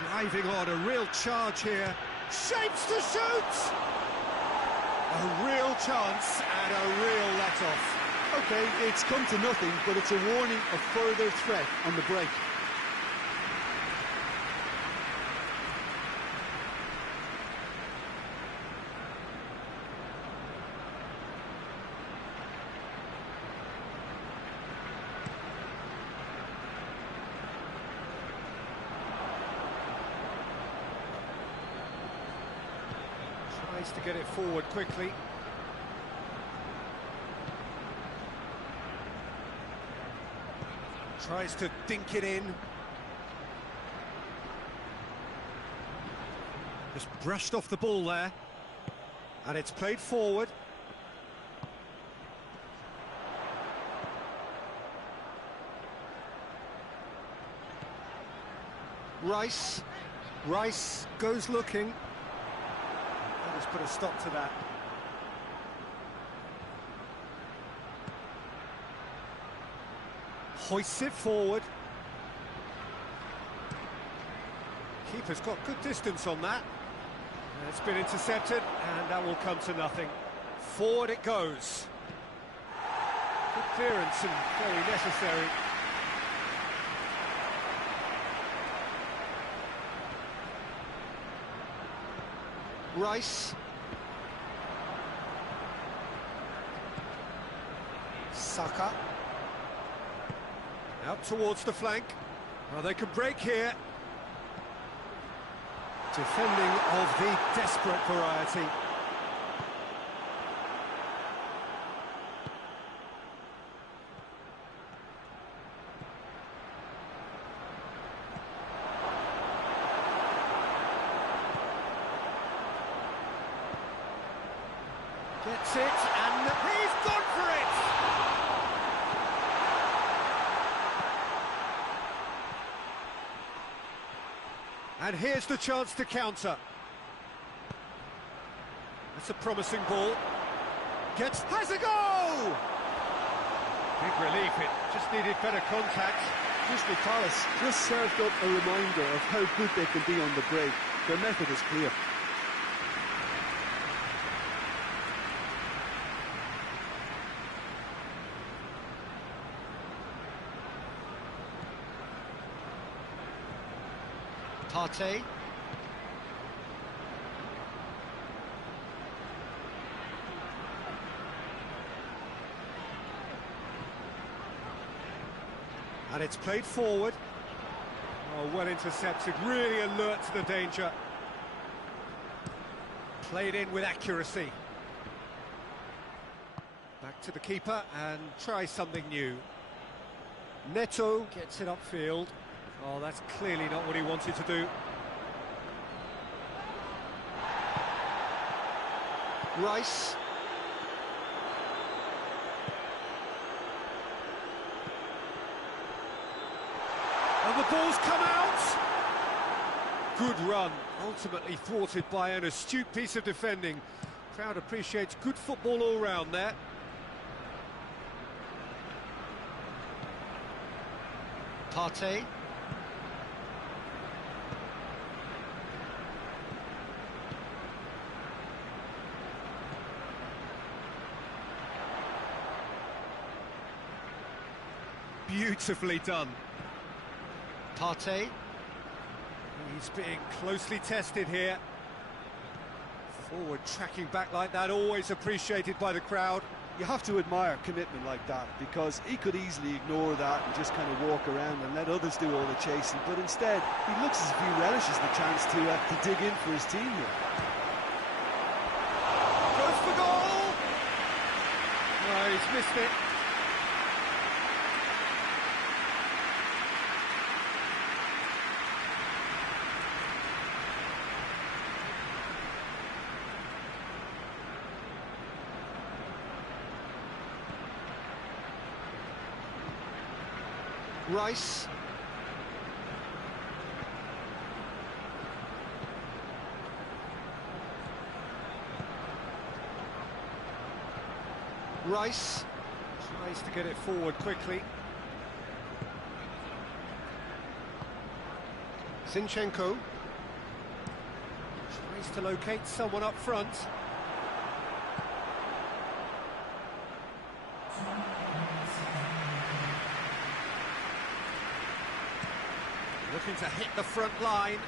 Driving on, a real charge here. Shapes to shoot! A real chance and a real let-off. OK, it's come to nothing, but it's a warning of further threat on the break. Tries to get it forward quickly. Tries to dink it in. Just brushed off the ball there. And it's played forward. Rice goes looking. Let's put a stop to that. Hoists it forward. Keeper's got good distance on that. It's been intercepted, and that will come to nothing. Forward it goes. Good clearance and very necessary. Rice. Saka. Out towards the flank. Well, they could break here. Defending of the desperate variety. Gets it, and he's gone for it! And here's the chance to counter. That's a promising ball. Has a go! Big relief, it just needed better contact. Crystal Palace just served up a reminder of how good they can be on the break. Their method is clear. Partey. And it's played forward. Oh, well intercepted, really alert to the danger. Played in with accuracy. Back to the keeper and try something new. Neto gets it upfield. Oh, that's clearly not what he wanted to do. Rice. And the ball's come out! Good run, ultimately thwarted by an astute piece of defending. Crowd appreciates good football all round there. Partey. Beautifully done. Partey. He's being closely tested here. Forward tracking back like that, always appreciated by the crowd. You have to admire commitment like that, because he could easily ignore that and just kind of walk around and let others do all the chasing, but instead he looks as if he relishes the chance to dig in for his team here. Goes for goal! No, he's missed it. Rice. Rice tries to get it forward quickly. Zinchenko tries to locate someone up front. Looking to hit the front line.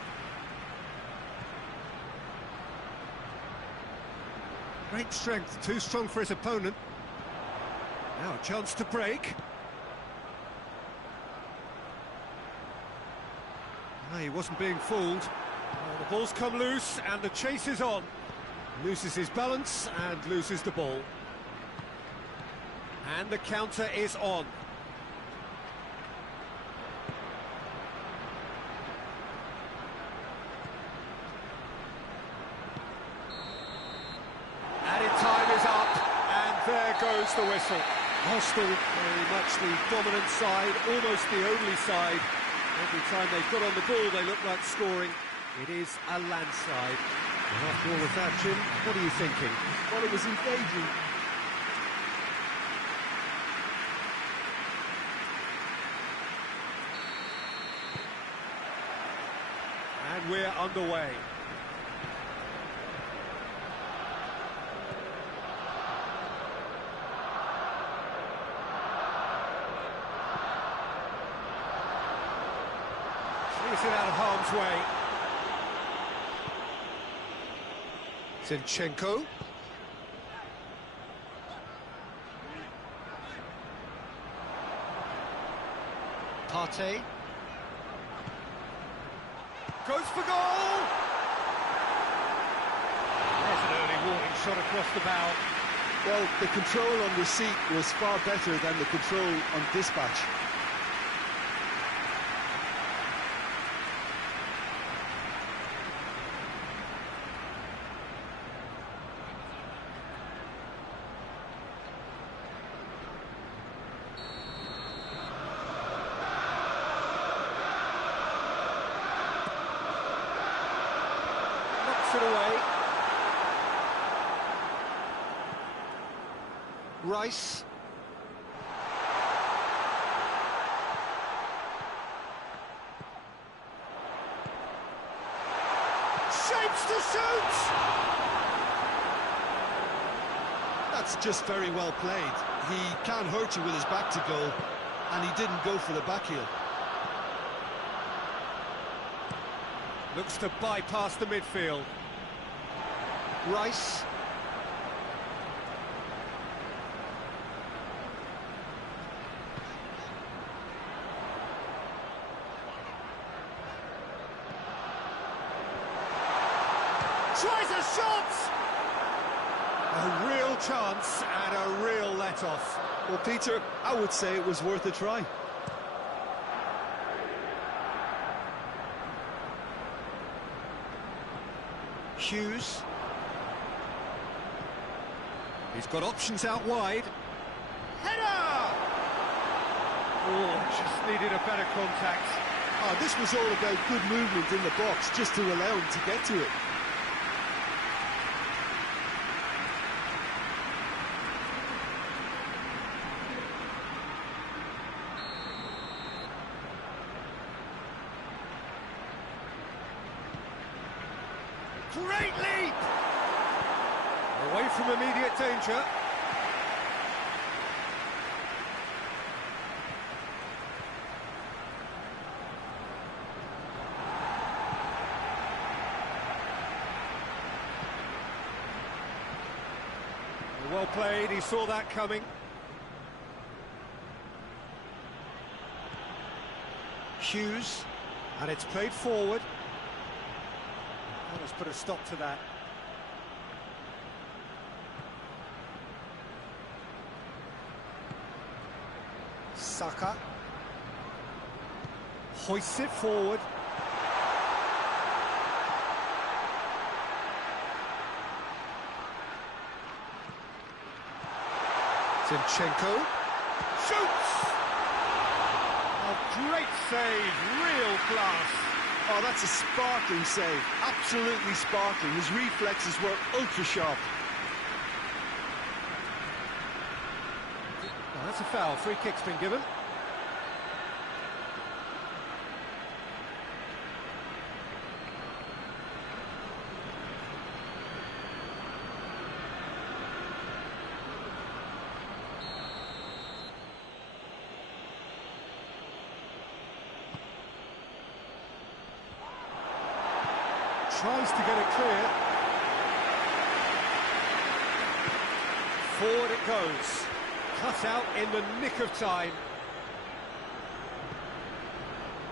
Great strength, too strong for his opponent. Now a chance to break. No, he wasn't being fooled. Oh, the ball's come loose and the chase is on. Loses his balance and loses the ball. And the counter is on. There goes the whistle. Hostile, very much the dominant side, almost the only side. Every time they've got on the ball, they look like scoring. It is a landslide. And after all of that, Jim, what are you thinking? Well, it was engaging. And we're underway. It's it out of harm's way. Zinchenko. Partey. Goes for goal! There's an early warning shot across the bow. Well, the control on receipt was far better than the control on dispatch. Knocks it away. Rice. Shapes to shoot! That's just very well played. He can't hurt you with his back to goal, and he didn't go for the back heel. Looks to bypass the midfield. Rice. Tries a shot! A real chance and a real let-off. Well, Peter, I would say it was worth a try. Hughes. He's got options out wide. Header! Oh, just needed a better contact. Oh, this was all about good movement in the box, just to allow him to get to it. Great leap! Away from immediate danger. Well played, he saw that coming. Hughes, and it's played forward. Let's put a stop to that. Saka hoists it forward. Zinchenko shoots! A great save, real class. Oh, that's a sparkling save. Absolutely sparkling. His reflexes were ultra sharp. Oh, that's a foul. Free kick's been given. Tries to get it clear. Forward it goes. Cut out in the nick of time.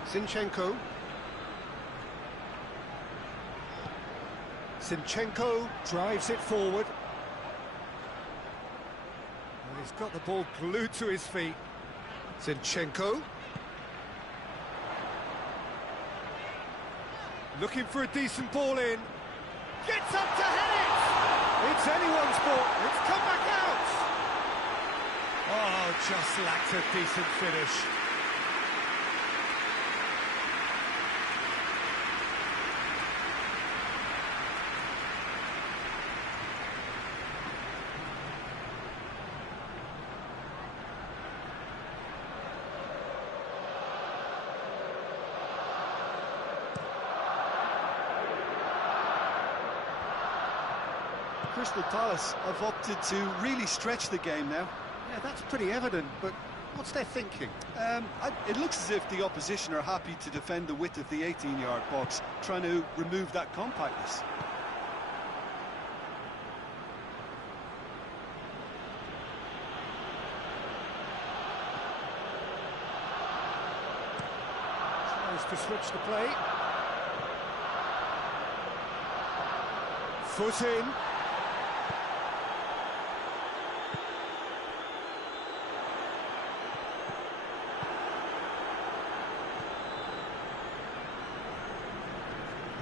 Zinchenko. Zinchenko drives it forward. Well, he's got the ball glued to his feet. Zinchenko. Looking for a decent ball in. Gets up to head it! It's anyone's ball. It's come back out! Oh, just lacked a decent finish. Crystal Palace have opted to really stretch the game now. Yeah, that's pretty evident, but what's their thinking? It looks as if the opposition are happy to defend the width of the 18-yard box, trying to remove that compactness. Tries to switch the play. Foot in.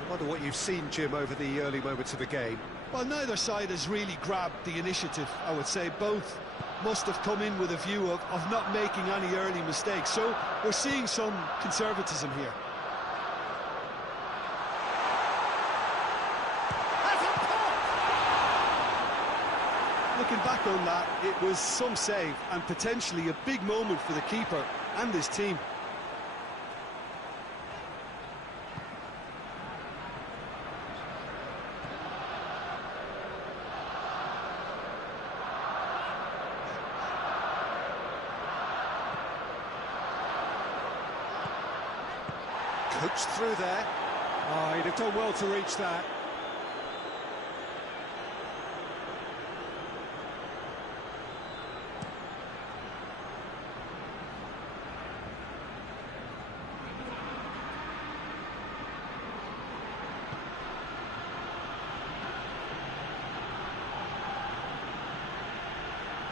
I wonder what you've seen, Jim, over the early moments of the game. Well, neither side has really grabbed the initiative, I would say. Both must have come in with a view of not making any early mistakes. So we're seeing some conservatism here. Looking back on that, it was some save and potentially a big moment for the keeper and his team. Coached through there. Oh, he'd have done well to reach that.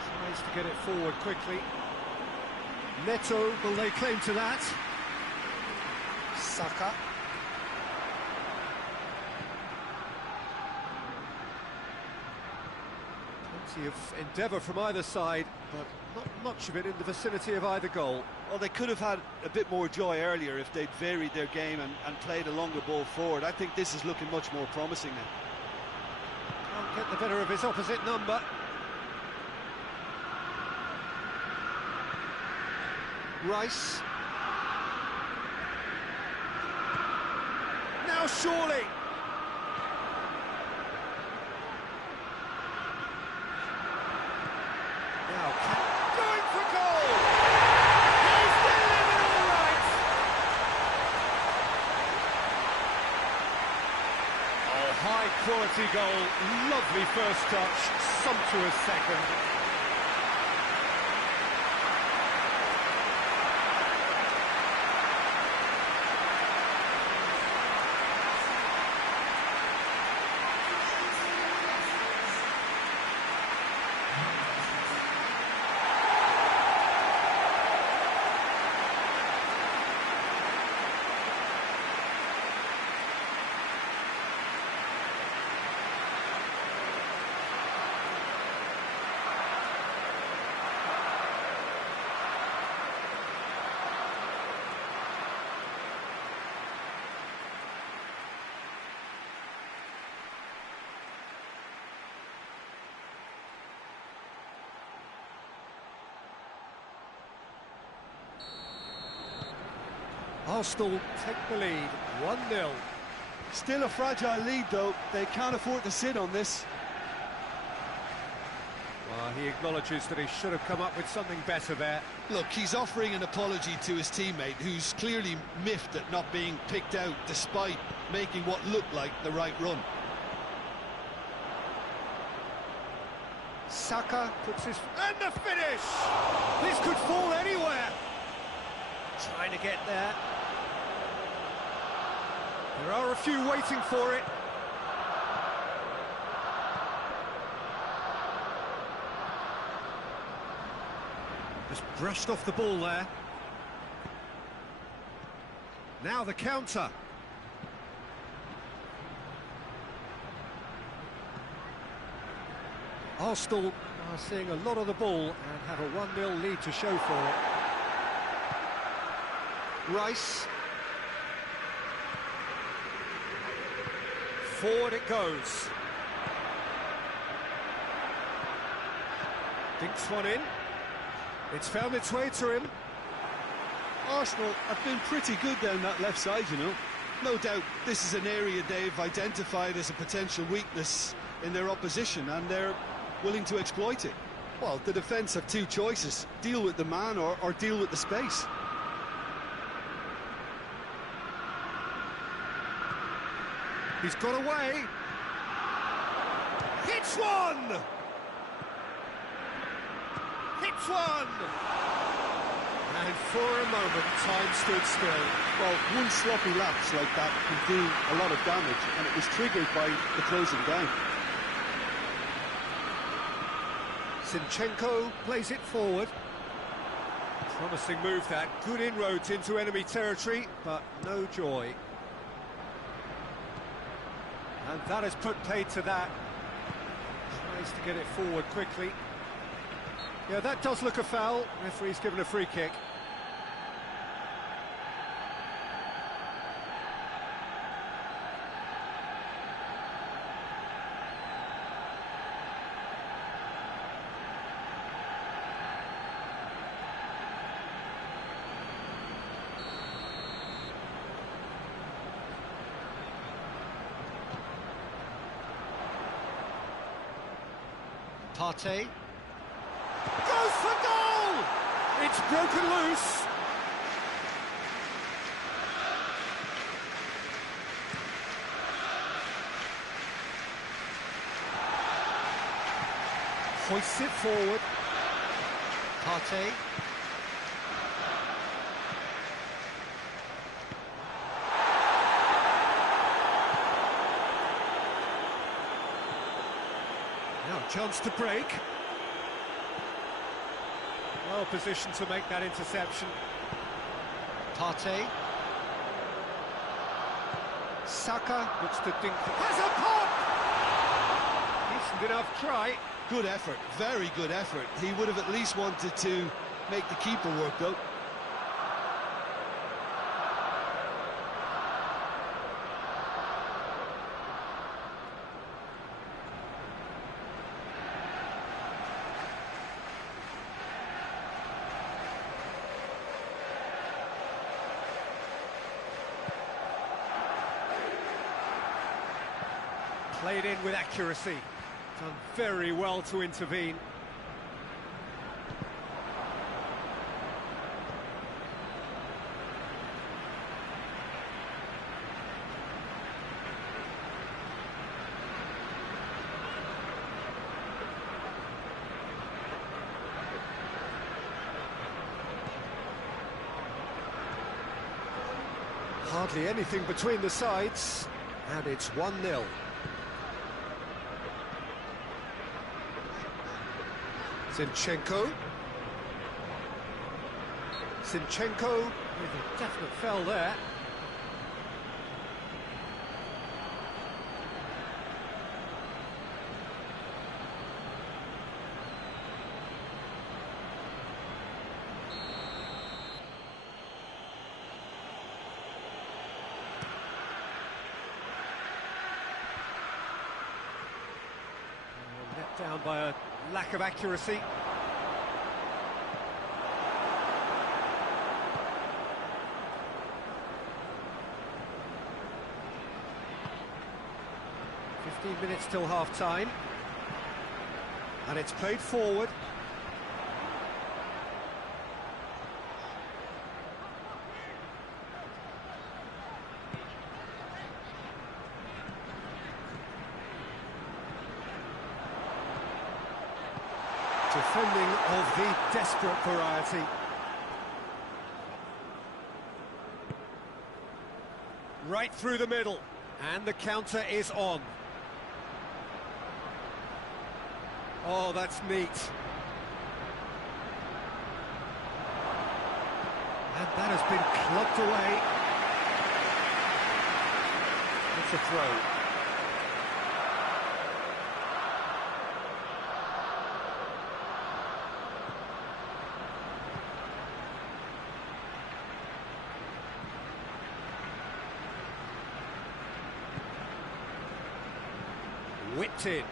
Tries to get it forward quickly. Neto will lay claim to that. Saka. Plenty of endeavour from either side, but not much of it in the vicinity of either goal. Well, they could have had a bit more joy earlier if they'd varied their game and played a longer ball forward. I think this is looking much more promising now. Can't get the better of his opposite number. Rice. Now surely. Now going for goal. He's delivered all right. Oh, high quality goal. Lovely first touch. Sumptuous second. Arsenal take the lead, 1-0. Still a fragile lead, though. They can't afford to sit on this. Well, he acknowledges that he should have come up with something better there. Look, he's offering an apology to his teammate, who's clearly miffed at not being picked out despite making what looked like the right run. Saka puts his... And the finish! This could fall anywhere. Trying to get there. There are a few waiting for it. Just brushed off the ball there. Now the counter. Arsenal are seeing a lot of the ball and have a 1-0 lead to show for it. Rice. Forward it goes. Dinks one in. It's found its way to him. Arsenal have been pretty good down that left side, you know. No doubt this is an area they've identified as a potential weakness, in their opposition, and they're willing to exploit it. Well, the defence have two choices: deal with the man or deal with the space. He's got away. Hits one! Hits one! And for a moment, time stood still. Well, one sloppy lapse like that can do a lot of damage, and it was triggered by the closing down. Zinchenko plays it forward. Promising move that. Good inroads into enemy territory, but no joy. And that has put paid to that. Tries to get it forward quickly. Yeah, that does look a foul. Referee's given a free kick. Partey goes for goal! It's broken loose. Hoists it forward. Partey. Now a chance to break. Well positioned to make that interception. Partey. Saka looks to dink. Has a pop! Decent enough try. Good effort, very good effort. He would have at least wanted to make the keeper work, though. Played in with accuracy. Done very well to intervene. Hardly anything between the sides, and it's 1-0. Zinchenko. Zinchenko with a definite foul there. Let down by a lack of accuracy. Minutes till half-time, and it's played forward. Defending of the desperate variety. Right through the middle, and the counter is on. Oh, that's neat. And that has been clubbed away. It's a throw. Whipped in.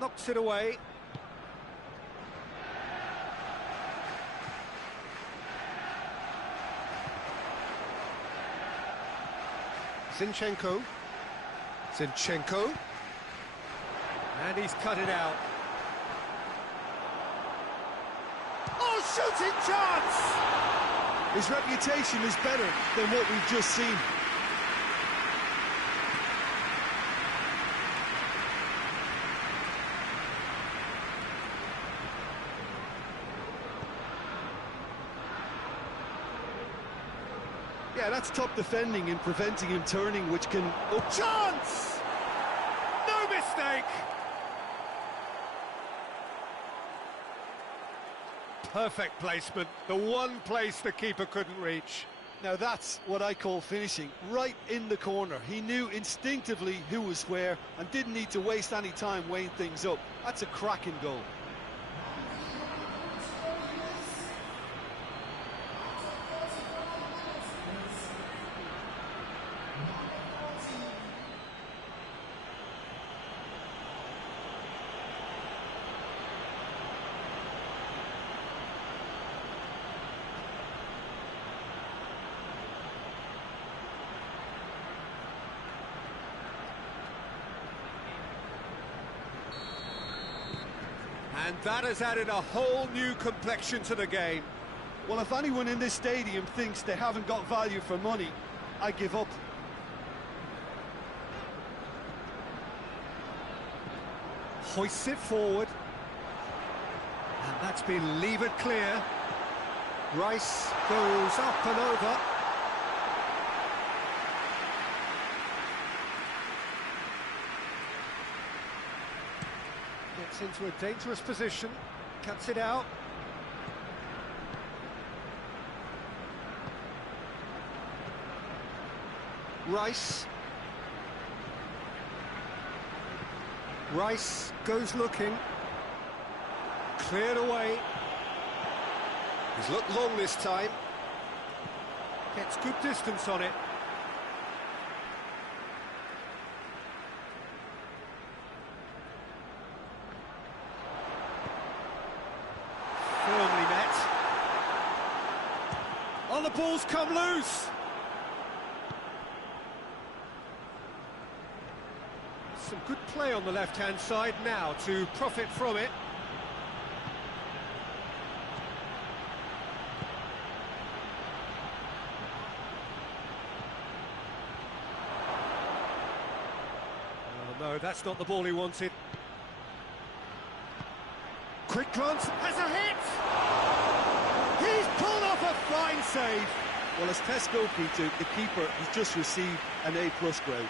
Knocks it away. Zinchenko. Zinchenko. And he's cut it out. Oh, shooting chance! His reputation is better than what we've just seen. Yeah, that's top defending and preventing him turning, which can... Oh, chance! No mistake! Perfect placement, the one place the keeper couldn't reach. Now that's what I call finishing, right in the corner. He knew instinctively who was where and didn't need to waste any time weighing things up. That's a cracking goal. And that has added a whole new complexion to the game. Well, if anyone in this stadium thinks they haven't got value for money, I give up. Hoists it forward. And that's been levered clear. Rice goes up and over. Gets into a dangerous position, cuts it out. Rice. Rice goes looking. Cleared away. He's looked long this time. Gets good distance on it. Firmly met. Oh, the ball's come loose. Some good play on the left-hand side now to profit from it. Oh, no, that's not the ball he wanted. Quick glance, has a hit! He's pulled off a fine save! Well, as tests go, Peter, the keeper has just received an A+ grade.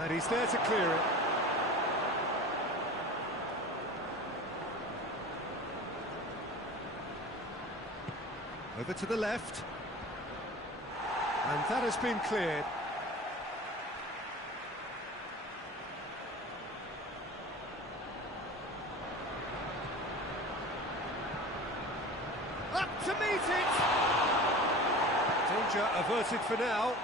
And he's there to clear it. Over to the left. And that has been cleared. Up to meet it! Danger averted for now.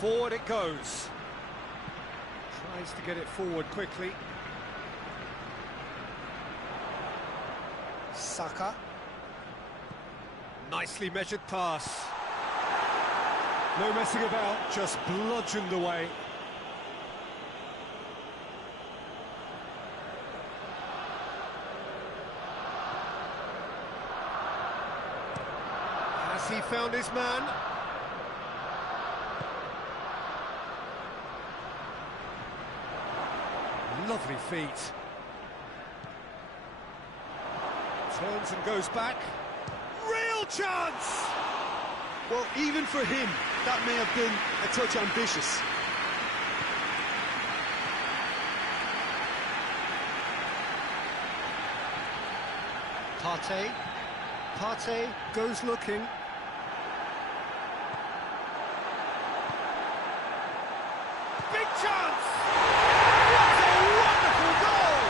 Forward it goes. Tries to get it forward quickly. Saka. Nicely measured pass. No messing about, just bludgeoned away. Has he found his man? Lovely feet. Turns and goes back. Real chance! Well, even for him, that may have been a touch ambitious. Partey. Partey goes looking. Big chance! What a wonderful goal!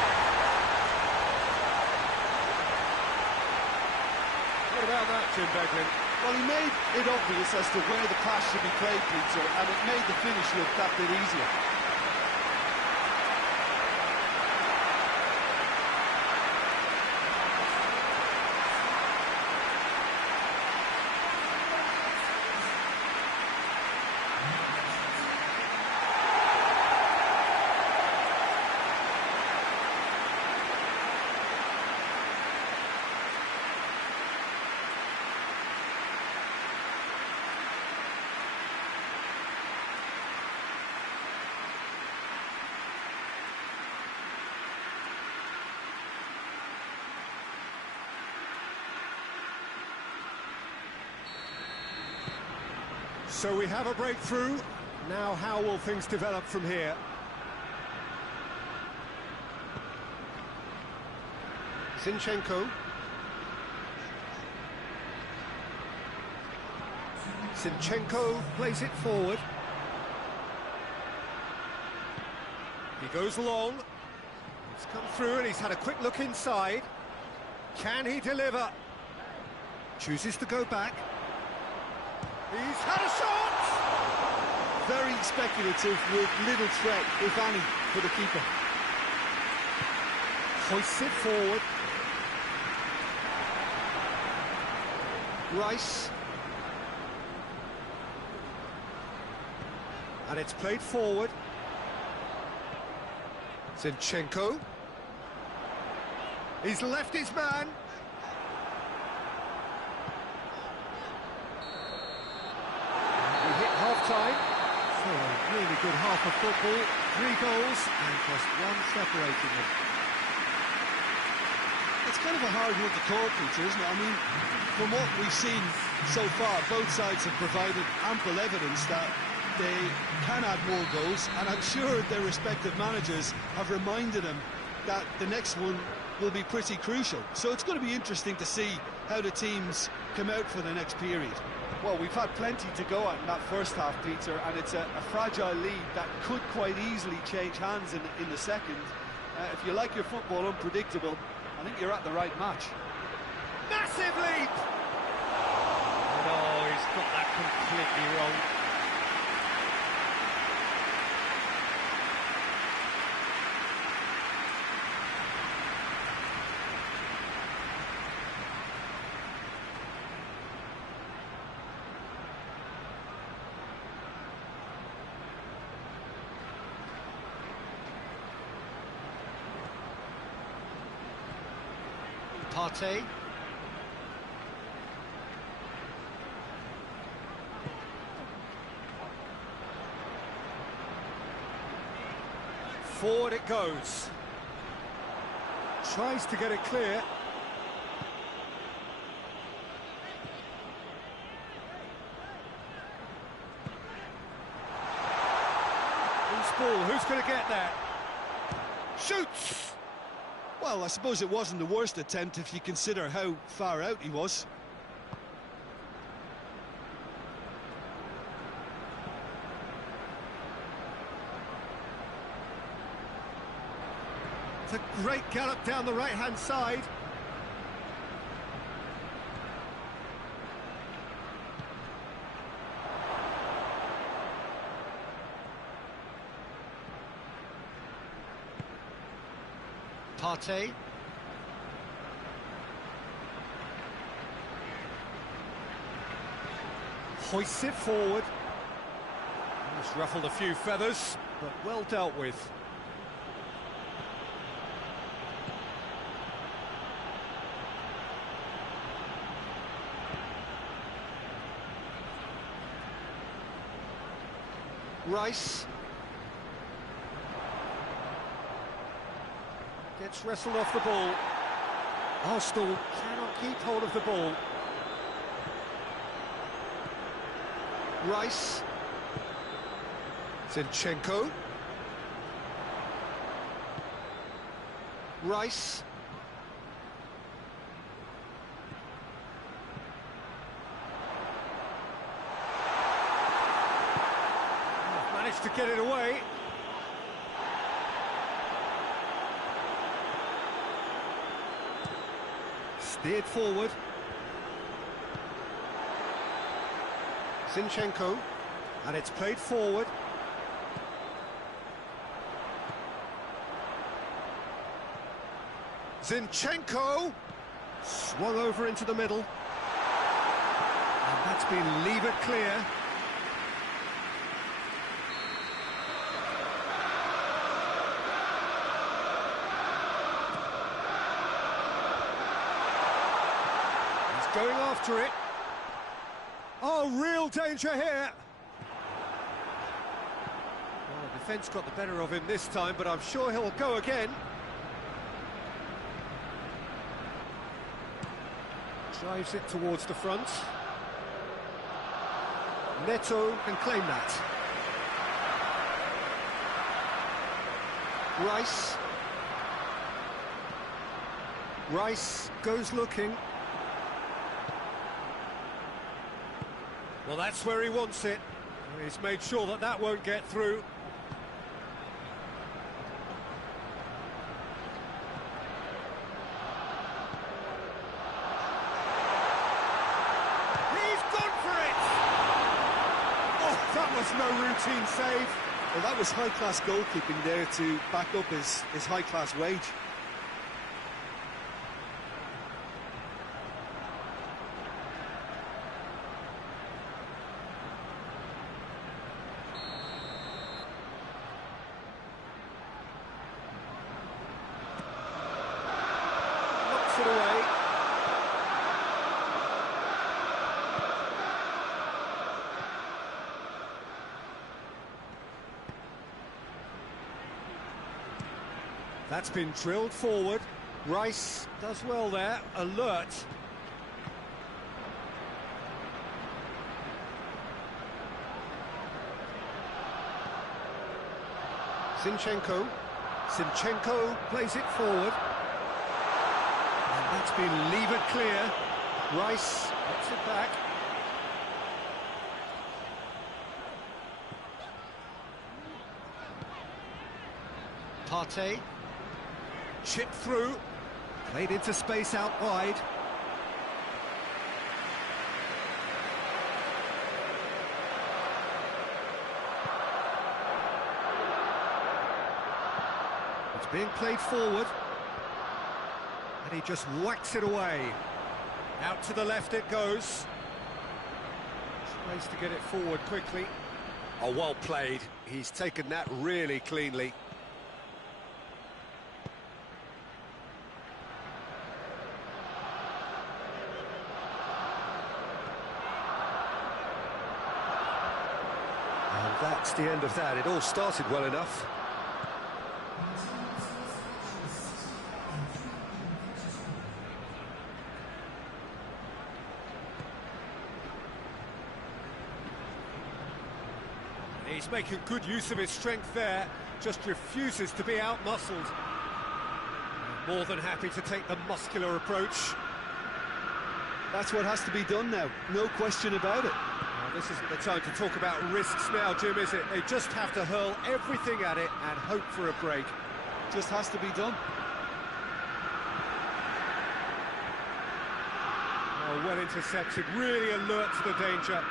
him, Beglin. Well, he made it obvious as to where the pass should be played, Peter, and it made the finish look that bit easier. So we have a breakthrough. Now how will things develop from here? Zinchenko. Zinchenko plays it forward. He goes long. He's come through and he's had a quick look inside. Can he deliver? Chooses to go back. He's had a shot! Very speculative with little threat, if any, for the keeper. Hoists it forward. Rice. And it's played forward. Zinchenko. He's left his man. Half-time. So a really good half of football, 3 goals and just one separating them. It's kind of a hard one to call, Peter, isn't it? I mean, from what we've seen so far, both sides have provided ample evidence that they can add more goals, and I'm sure their respective managers have reminded them that the next one will be pretty crucial. So it's going to be interesting to see how the teams come out for the next period. Well, we've had plenty to go at in that first half, Peter, and it's a fragile lead that could quite easily change hands in the second. If you like your football unpredictable, I think you're at the right match. Massive leap! No, he's got that completely wrong. Partey. Forward it goes. Tries to get it clear. Loose ball, who's going to get that? Shoots! Well, I suppose it wasn't the worst attempt if you consider how far out he was. It's a great gallop down the right-hand side. Partey. Hoists it forward. Just ruffled a few feathers, but well dealt with. Rice. Gets wrestled off the ball. Arsenal cannot keep hold of the ball. Rice. Zinchenko. Rice. Managed to get it away. Steered forward. Zinchenko, and it's played forward. Zinchenko, swung over into the middle. And that's been levered clear. He's going after it. Oh, real danger here. Well, the defence got the better of him this time, but I'm sure he'll go again. Drives it towards the front. Neto can claim that. Rice goes looking. Well, that's where he wants it. He's made sure that that won't get through. He's gone for it! Oh, that was no routine save. Well, that was high-class goalkeeping there to back up his high-class wage. Knocks it away. That's been drilled forward. Rice does well there, alert. Zinchenko plays it forward. And that's been levered clear. Rice gets it back. Partey. Chip through, played into space out wide. It's being played forward, and he just whacks it away. Out to the left it goes. Tries to get it forward quickly. Oh, well played. He's taken that really cleanly. And that's the end of that. It all started well enough. He's making good use of his strength there, just refuses to be out-muscled. More than happy to take the muscular approach. That's what has to be done now, no question about it. This isn't the time to talk about risks now, Jim, is it? They just have to hurl everything at it and hope for a break. Just has to be done. Oh, well intercepted, really alert to the danger.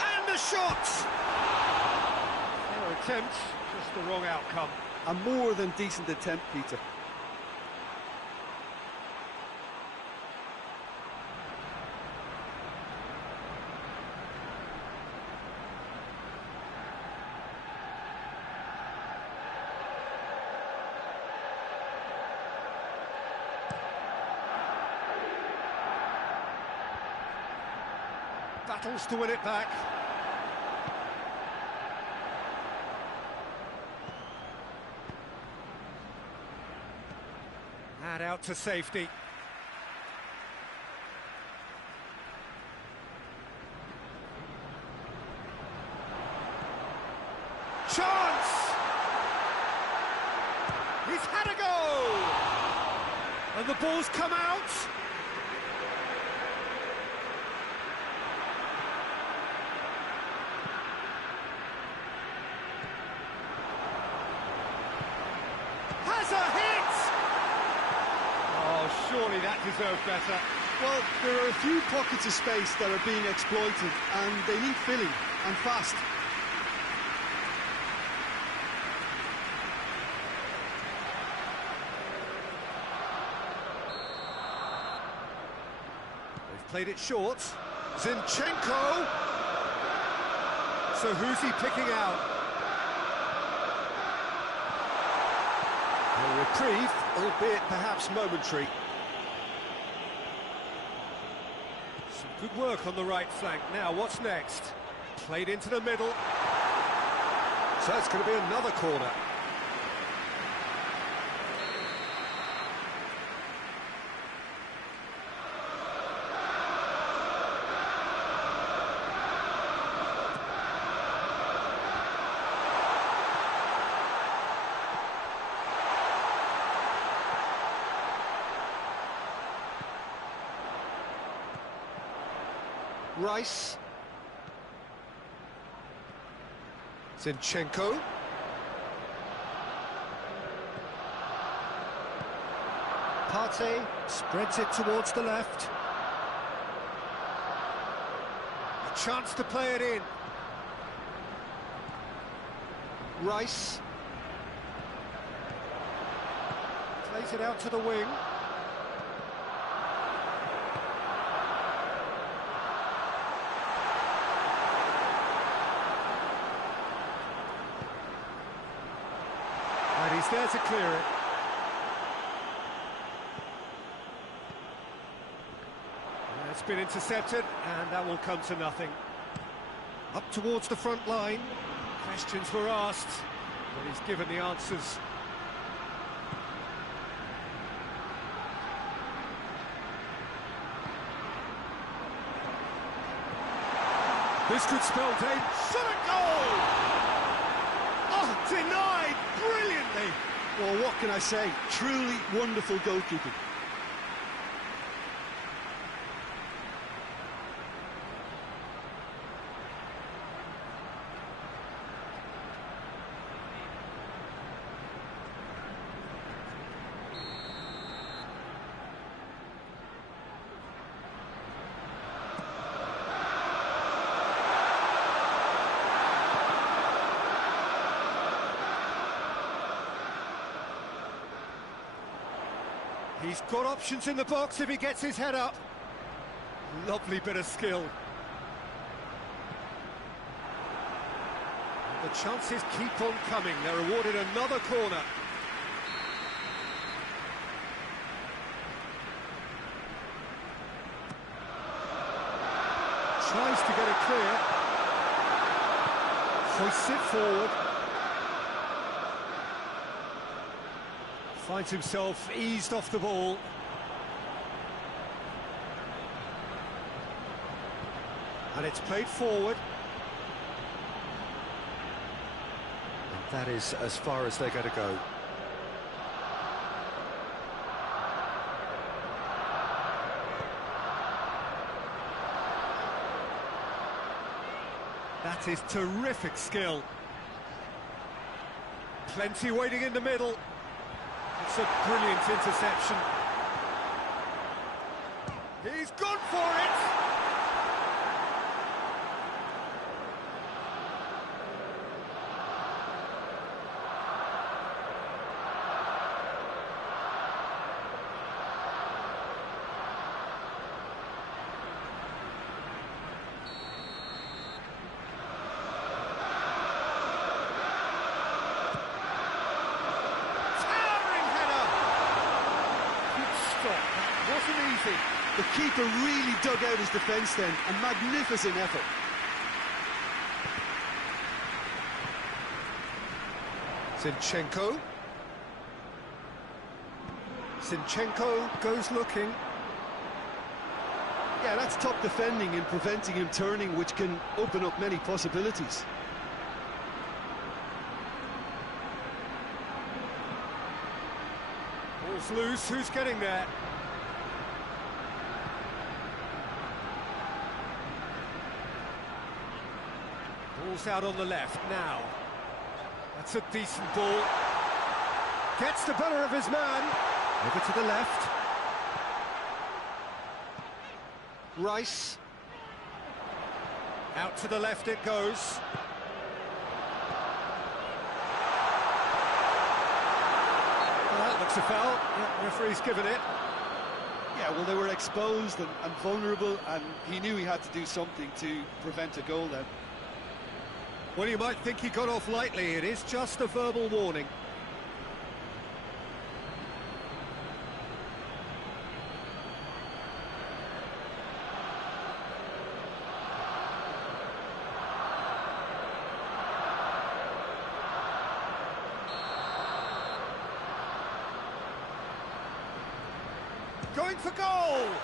And the shot! Fair attempt. Just the wrong outcome. A more than decent attempt, Peter. Battles to win it back. And out to safety. Chance! He's had a go! And the ball's come out. surely that deserved better. Well, there are a few pockets of space that are being exploited, and they need filling, and fast. They've played it short. Zinchenko! So who's he picking out? A reprieve, albeit perhaps momentary. Some good work on the right flank. Now, what's next? Played into the middle. So it's going to be another corner. Rice. Zinchenko. Partey spreads it towards the left. A chance to play it in. Rice. Plays it out to the wing. And he's there to clear it. And it's been intercepted, and that will come to nothing. Up towards the front line. Questions were asked, but he's given the answers. This could spell danger. Shot a goal! Oh, denied brilliantly. Well, what can I say? Truly wonderful goalkeeping. He's got options in the box if he gets his head up. Lovely bit of skill. The chances keep on coming. They're awarded another corner. Tries to get it clear. Hoists it forward. Finds himself eased off the ball. And it's played forward. And that is as far as they're going to go. That is terrific skill. Plenty waiting in the middle. It's a brilliant interception. He's gone for it! The keeper really dug out his defence then. A magnificent effort. Zinchenko. Zinchenko goes looking. Yeah, that's top defending and preventing him turning, which can open up many possibilities. Ball's loose, who's getting there? Ball's out on the left now. That's a decent ball. Gets the better of his man. Over to the left. Rice. Out to the left it goes. Well, that looks a foul. Yeah, referee's given it. Yeah, well, they were exposed and vulnerable, and he knew he had to do something to prevent a goal then. Well, you might think he got off lightly. It is just a verbal warning. Going for goal! Brilliant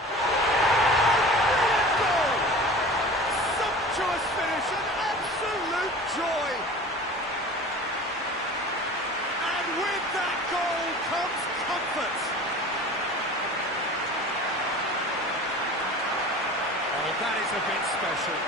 goal! Sumptuous finish, an absolute joy! And with that goal comes comfort! Oh, that is a bit special.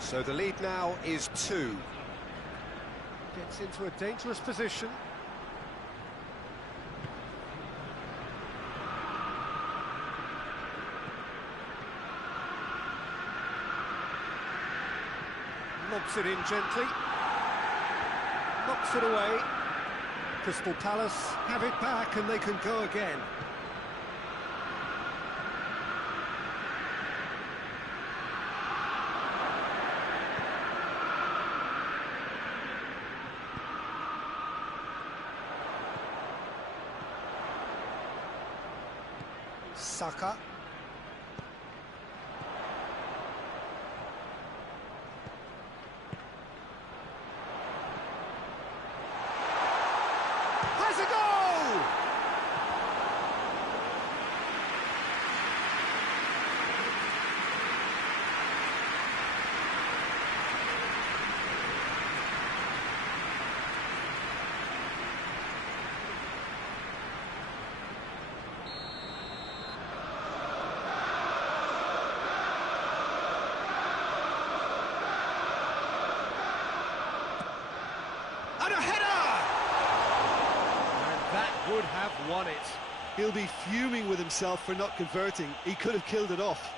So the lead now is 2. Gets into a dangerous position. Lobs it in gently. Knocks it away. Crystal Palace have it back and they can go again. Saka. Has a goal! And a header! And that would have won it. He'll be fuming with himself for not converting. He could have killed it off.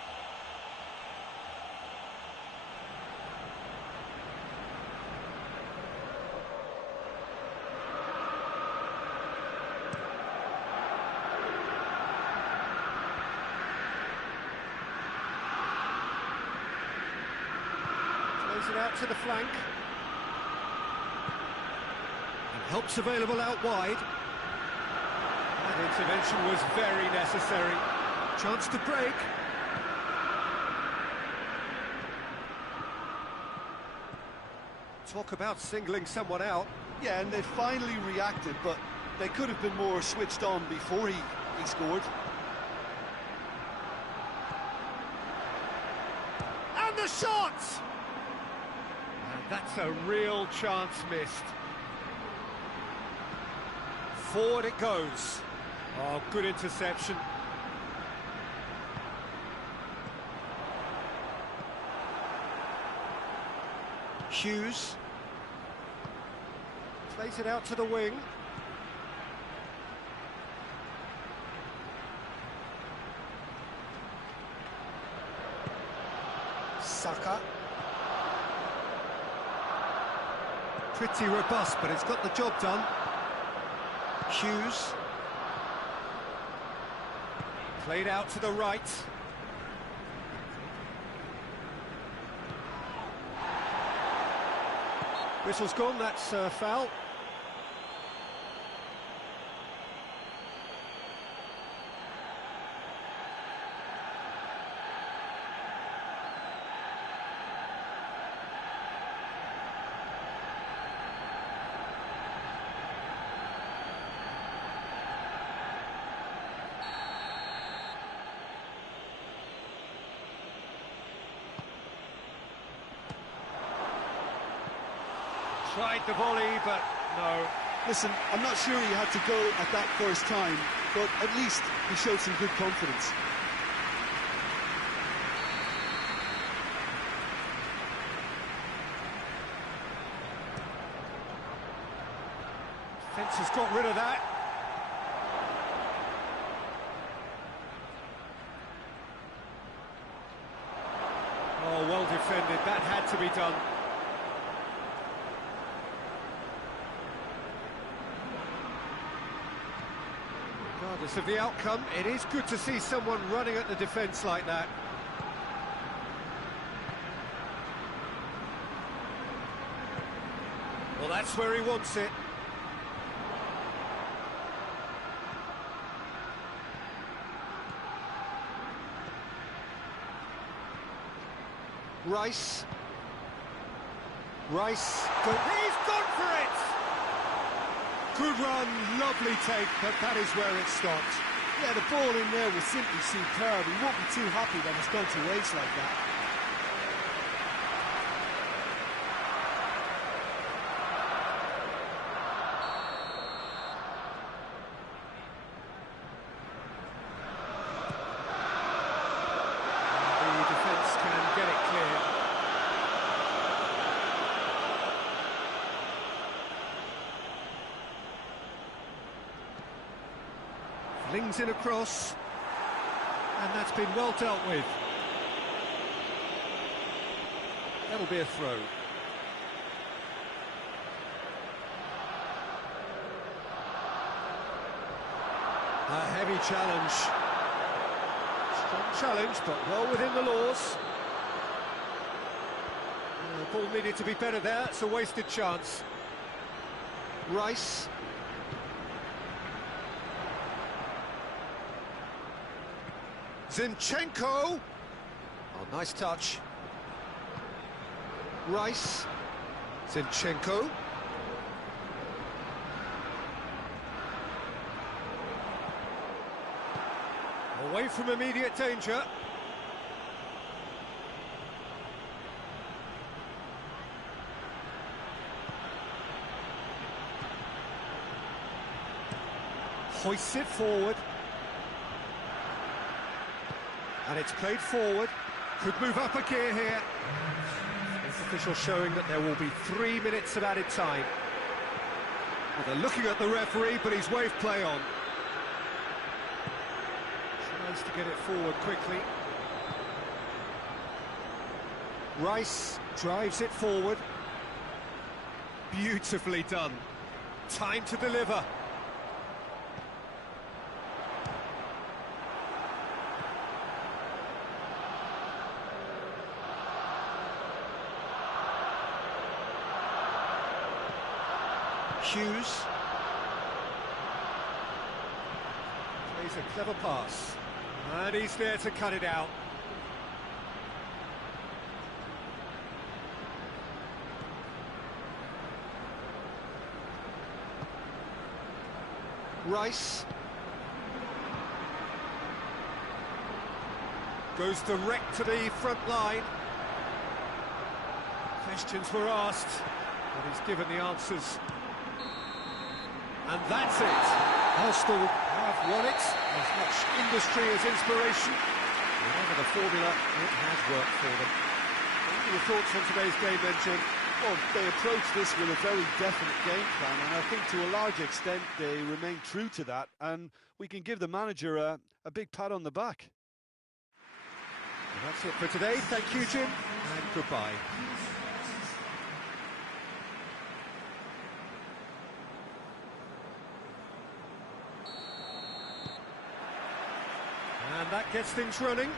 Plays it out to the flank. And help's available out wide. That intervention was very necessary. Chance to break. Talk about singling someone out. Yeah, and they finally reacted, but they could have been more switched on before he scored. And the shot! And that's a real chance missed. Forward it goes. Oh, good interception. Hughes. Plays it out to the wing. Saka. Pretty robust, but it's got the job done. Hughes. Played out to the right. Whistle's gone, that's a foul. Tried the volley, but no. Listen, I'm not sure he had to go at that first time, but at least he showed some good confidence. Defence has got rid of that. Oh, well defended. That had to be done. Regardless of the outcome, it is good to see someone running at the defence like that. Well, that's where he wants it. Rice. He's gone for it! Good run, lovely take, but that is where it stopped. Yeah, the ball in there was simply superb. He won't be too happy that it's gone to waste like that. The defence can get it clear. Flings it across, and that's been well dealt with. That'll be a throw. A heavy challenge. Strong challenge, but well within the laws. The ball needed to be better there. It's a wasted chance. Rice. Zinchenko. Oh, nice touch. Rice. Zinchenko. Away from immediate danger. Hoists it forward. And it's played forward. Could move up a gear here. This official showing that there will be 3 minutes of added time. Well, they're looking at the referee, but he's waved play on. Tries to get it forward quickly. Rice drives it forward. Beautifully done. Time to deliver. Hughes plays a clever pass, and he's there to cut it out. Rice goes direct to the front line. Questions were asked, but he's given the answers. And that's it. Arsenal have won it. As much industry as inspiration. Whatever the formula, it has worked for them. What are your thoughts on today's game then, Jim? Well, they approach this with a very definite game plan, and I think to a large extent they remain true to that, and we can give the manager a big pat on the back. And that's it for today. Thank you, Jim, and goodbye. And that gets things running.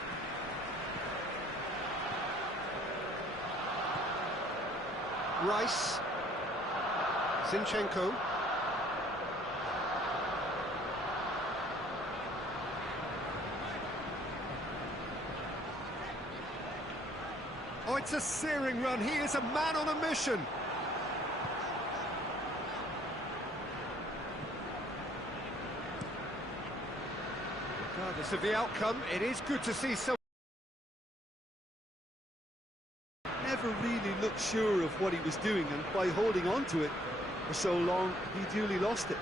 Rice. Zinchenko. Oh, it's a searing run. He is a man on a mission. Regardless of the outcome, it is good to see someone. Never really looked sure of what he was doing, and by holding on to it for so long, he duly lost it.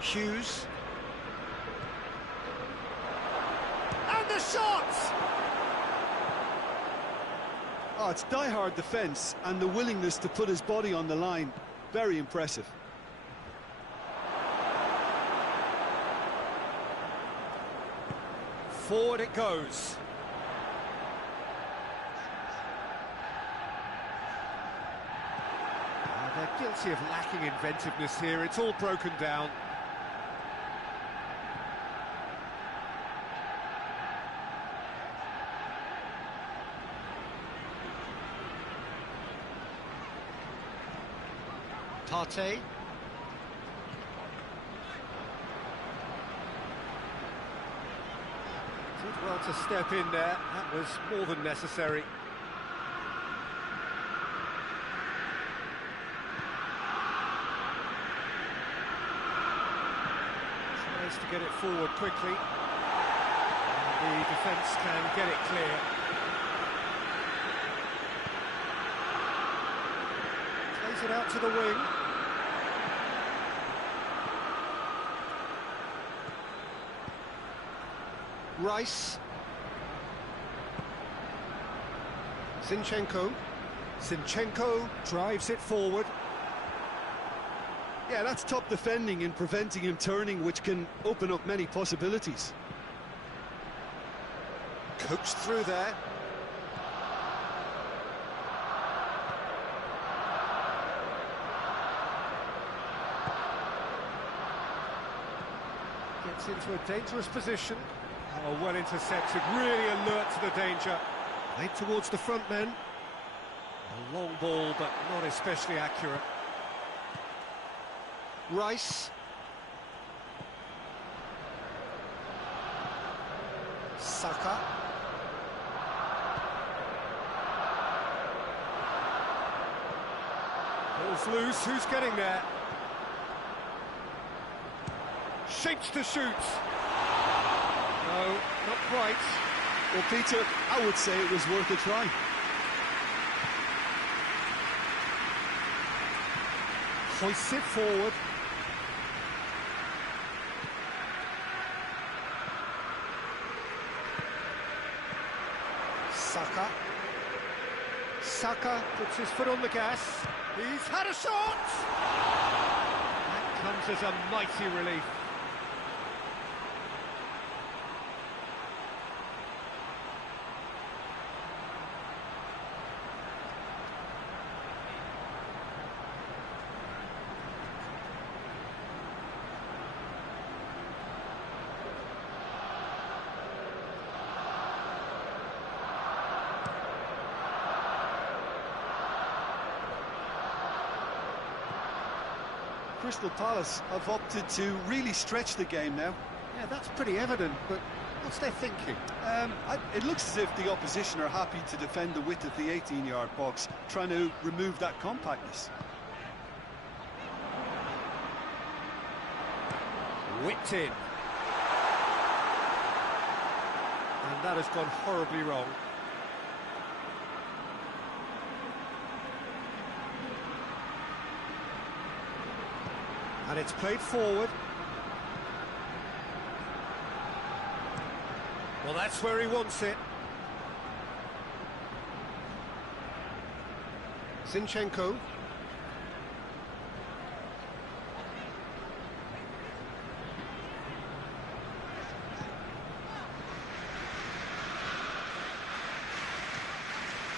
Hughes. And the shot! Oh, it's die-hard defence and the willingness to put his body on the line. Very impressive. Forward it goes. They're guilty of lacking inventiveness here. It's all broken down. Partey. Did well to step in there. That was more than necessary. Tries to get it forward quickly. And the defence can get it clear. Plays it out to the wing. Rice. Zinchenko. Zinchenko drives it forward. Yeah, that's top defending and preventing him turning, which can open up many possibilities. Coaxed through there. Gets into a dangerous position. Oh, well intercepted, really alert to the danger. Played towards the front men. A long ball, but not especially accurate. Rice. Saka. Ball's loose, who's getting there? Shapes to shoot. No, not quite. Well, Peter, I would say it was worth a try. Hoists it forward. Saka. Saka puts his foot on the gas. He's had a shot! That comes as a mighty relief. Crystal Palace have opted to really stretch the game now. Yeah, that's pretty evident, but what's their thinking? It looks as if the opposition are happy to defend the width of the 18-yard box, trying to remove that compactness. Whipped in. And that has gone horribly wrong. And it's played forward. Well, that's where he wants it. Zinchenko.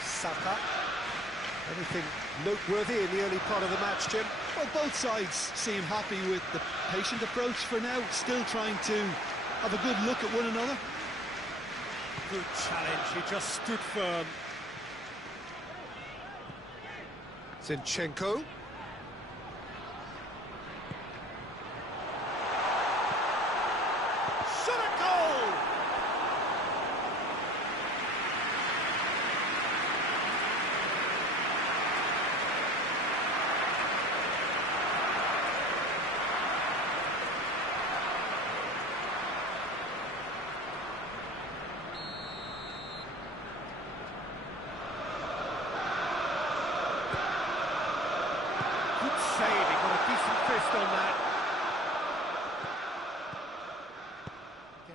Saka. Anything noteworthy in the early part of the match, Jim? Well, both sides seem happy with the patient approach for now, still trying to have a good look at one another. Good challenge, he just stood firm. Zinchenko. Shot a goal!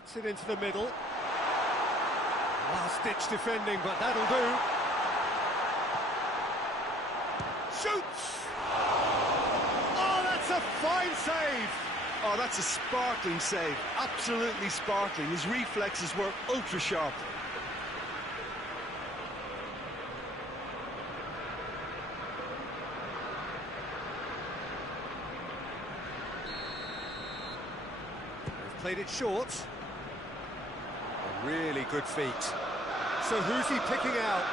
Gets it into the middle. Last-ditch defending, but that'll do. Shoots! Oh, that's a fine save! Oh, that's a sparkling save. Absolutely sparkling. His reflexes were ultra-sharp. They've played it short. A really good feet. So who's he picking out?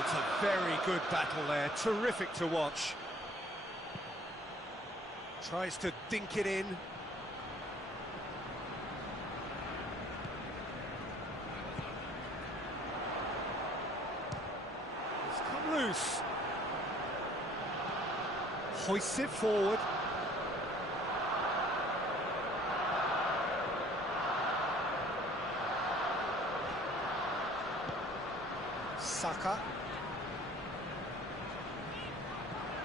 It's a very good battle there. Terrific to watch. Tries to dink it in. It's come loose. Hoists it forward. Saka.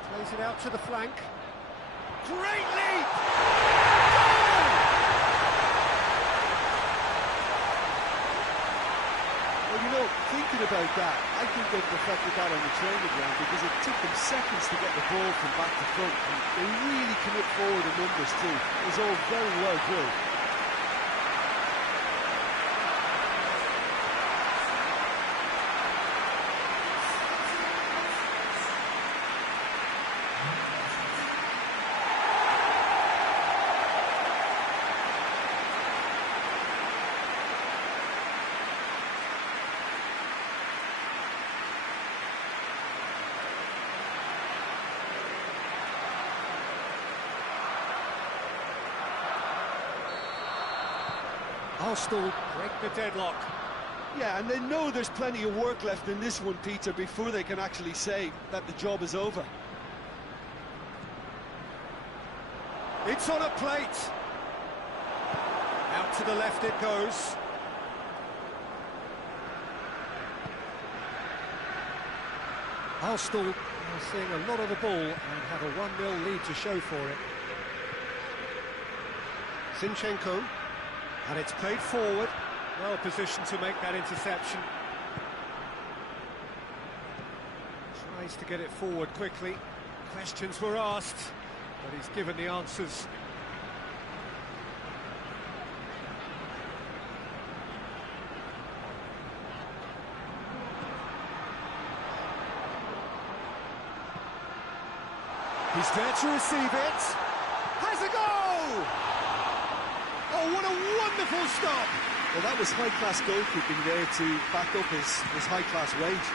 Plays it out to the flank. Great leap! Goal! Well, you know, thinking about that, I think they perfected that on the training ground because it took them seconds to get the ball from back to front, and they really commit forward in numbers too. It was all very well drilled. Arsenal break the deadlock. Yeah, and they know there's plenty of work left in this one, Peter, before they can actually say that the job is over. It's on a plate. Out to the left it goes. Arsenal are seeing a lot of the ball and have a 1-0 lead to show for it. Zinchenko. And it's played forward, well positioned to make that interception. Tries to get it forward quickly. Questions were asked, but he's given the answers. He's there to receive it. Has a goal! Oh, what a wonderful stop! Well, that was high-class goalkeeping there to back up his high-class range.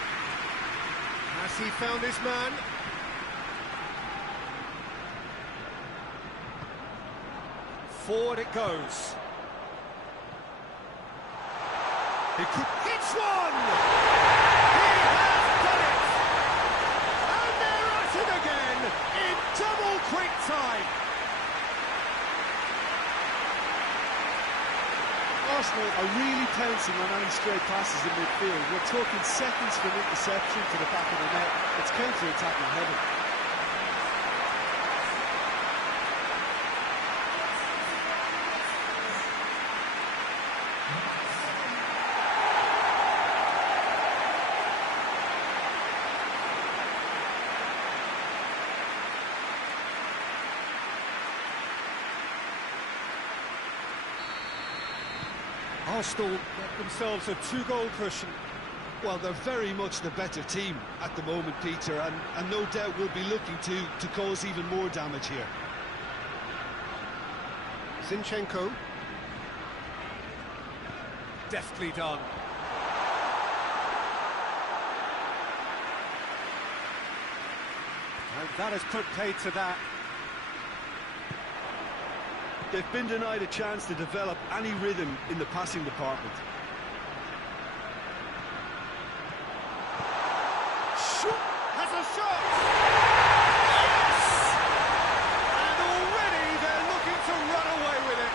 Has he found his man? Forward it goes. He could... Hits one! He has done it! And they're at it again in double quick time. Arsenal are really pouncing on any stray passes in midfield. We're talking seconds from interception to the back of the net. It's counter-attacking heaven. Arsenal get themselves a 2-goal cushion. Well, they're very much the better team at the moment, Peter, and no doubt will be looking to cause even more damage here. Zinchenko. Deftly done. And that has put paid to that. They've been denied a chance to develop any rhythm in the passing department. Shoot! Has a shot! Yes! And already they're looking to run away with it.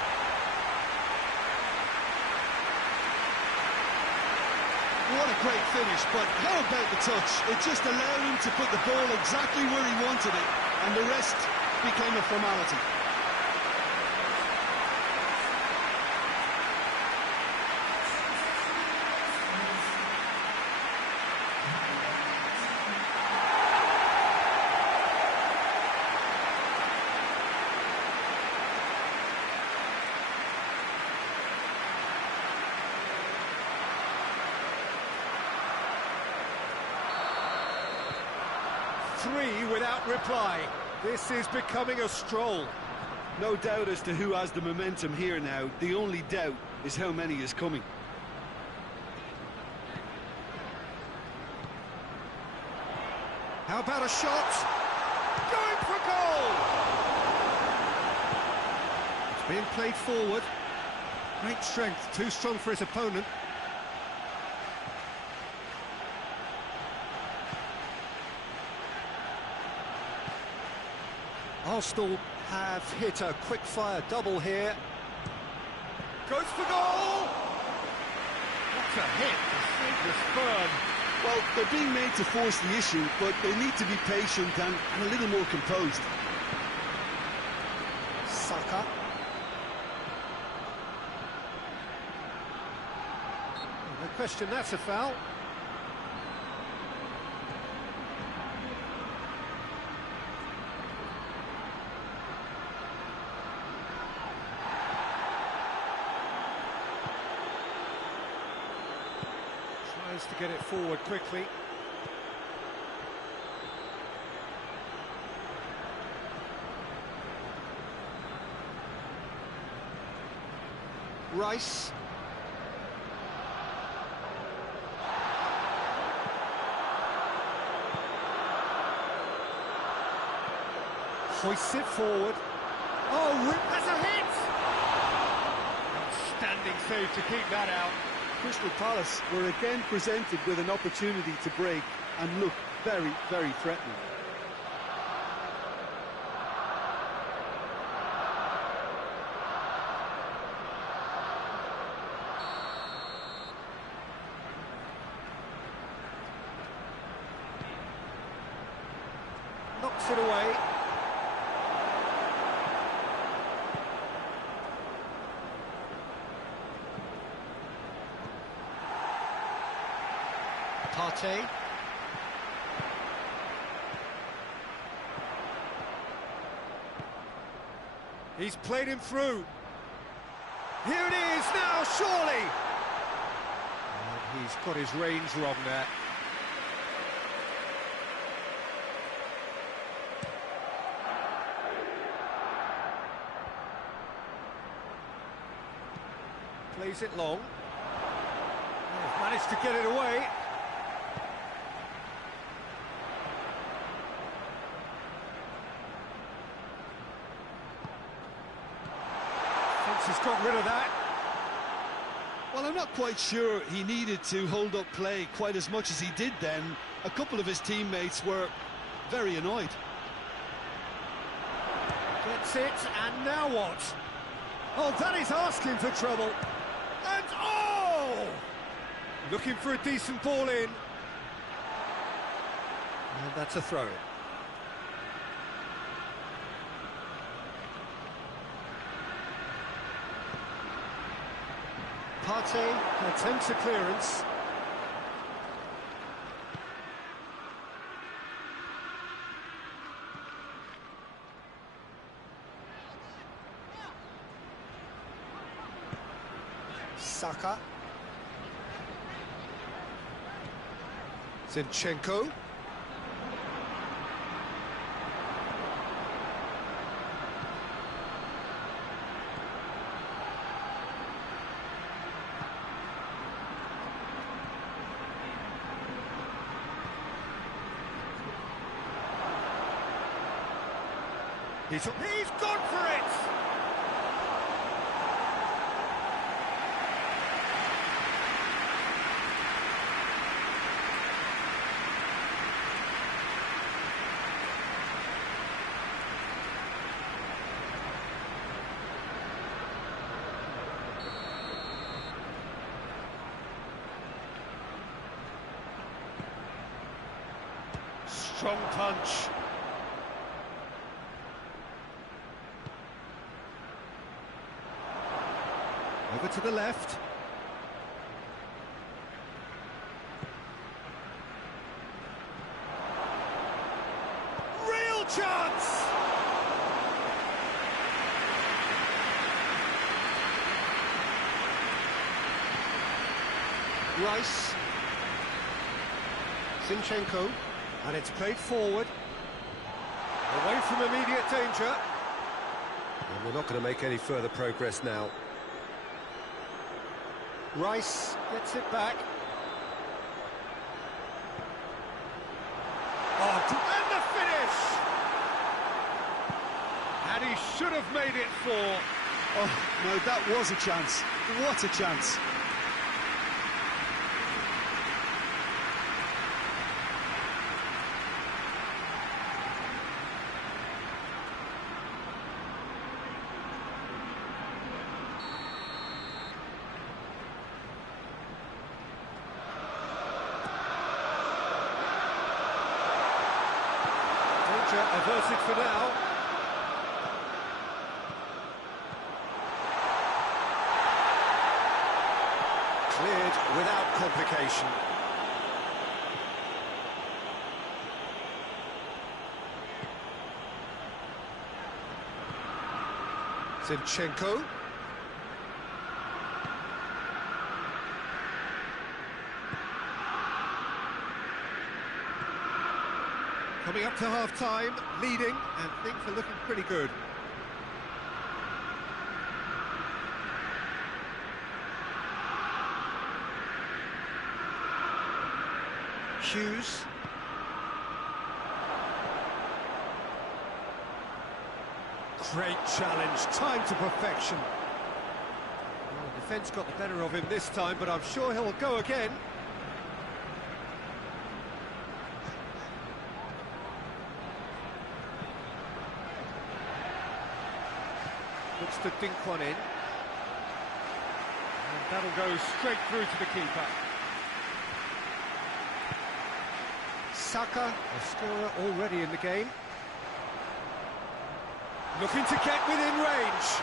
What a great finish, but how about the touch? It just allowed him to put the ball exactly where he wanted it, and the rest became a formality. 3 without reply. This is becoming a stroll. No doubt as to who has the momentum here now. The only doubt is how many is coming. How about a shot? Going for goal! It's being played forward. Great strength, too strong for his opponent. Arsenal have hit a quick-fire double here. Goes for goal! That's a hit, the save was firm. Well, they're being made to force the issue, but they need to be patient and a little more composed. Saka. No question, that's a foul. Tries to get it forward quickly. Rice. Hoists it forward. Oh, that's a hit! Outstanding save to keep that out. Crystal Palace were again presented with an opportunity to break and look very, very threatening. Knocks it away. Partey. He's played him through. Here it is now, surely! And he's got his range wrong there. Plays it long. He's managed to get it away. He's got rid of that. Well, I'm not quite sure he needed to hold up play quite as much as he did then. A couple of his teammates were very annoyed. Gets it, and now what? Oh, that is asking for trouble. And oh! Looking for a decent ball in. And that's a throw. Partey attempts a clearance. Saka. Zinchenko. He's gone for it! Strong punch. Over to the left. Real chance! Rice. Zinchenko. And it's played forward. Away from immediate danger. And they're not going to make any further progress now. Rice gets it back. Oh, and the finish! And he should have made it 4. Oh, no, that was a chance. What a chance. Averted for now. Cleared without complication. Zinchenko. Coming up to half-time, leading, and things are looking pretty good. Hughes. Great challenge, time to perfection. Well, the defence got the better of him this time, but I'm sure he'll go again. Looks to dink one in. And that'll go straight through to the keeper. Saka, a scorer already in the game. Looking to get within range.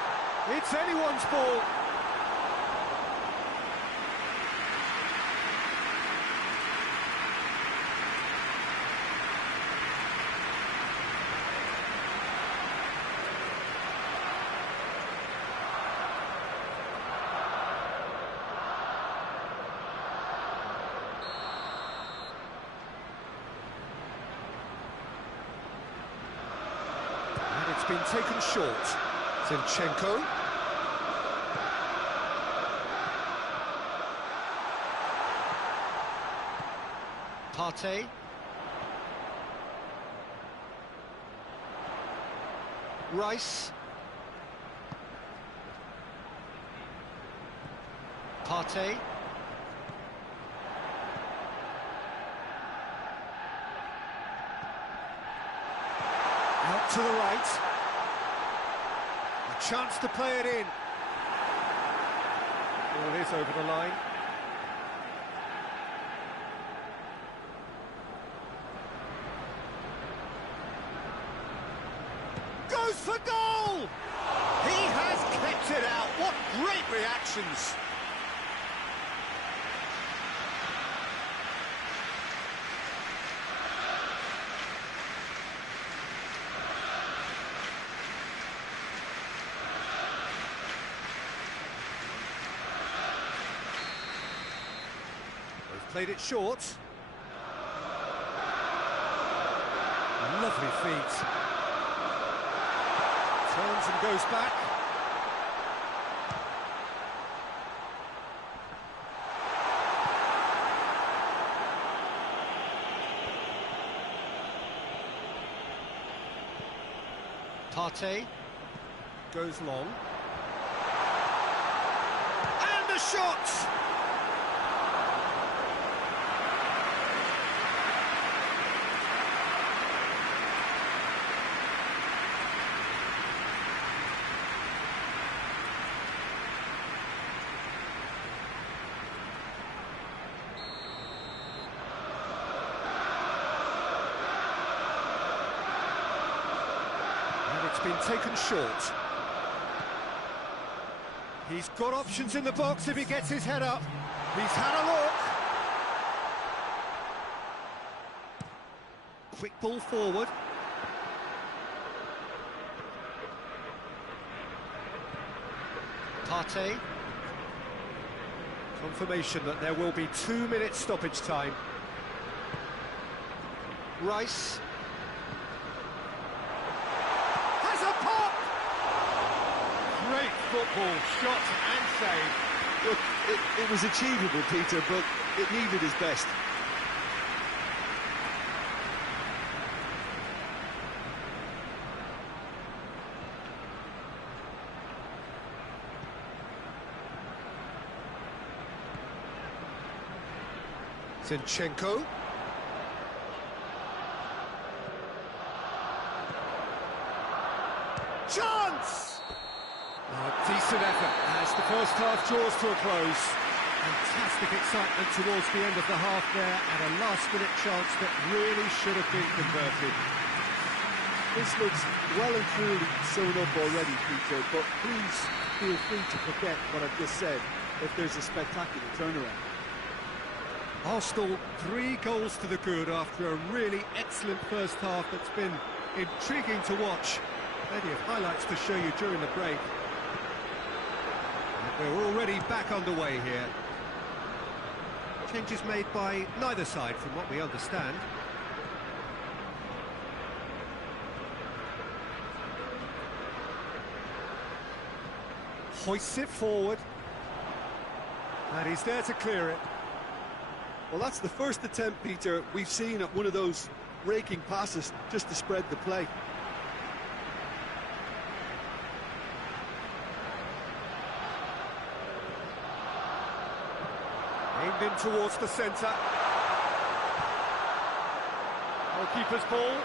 It's anyone's ball. Been taken short. Zinchenko. Partey. Rice. Partey. Out to the right. Chance to play it in. Well, it is over the line. Goes for goal! He has kept it out. What great reactions! Played it short. Lovely feet. Turns and goes back. Partey goes long. And the shot! It's been taken short. He's got options in the box if he gets his head up. He's had a look. Quick ball forward. Partey. Confirmation that there will be 2 minutes stoppage time. football, shot and save. Look, it was achievable, Peter, but it needed his best. Zinchenko. Chance! Decent effort as the first half draws to a close. Fantastic excitement towards the end of the half there, and a last-minute chance that really should have been converted. This looks well and truly sewn up already, Peter, but please feel free to forget what I've just said if there's a spectacular turnaround. Arsenal 3 goals to the good after a really excellent first half that's been intriguing to watch. Plenty of highlights to show you during the break. And we're already back underway here. Changes made by neither side from what we understand. Hoists it forward. And he's there to clear it. Well, that's the first attempt, Peter, we've seen at one of those raking passes just to spread the play. Aimed in towards the centre. Goalkeeper's ball.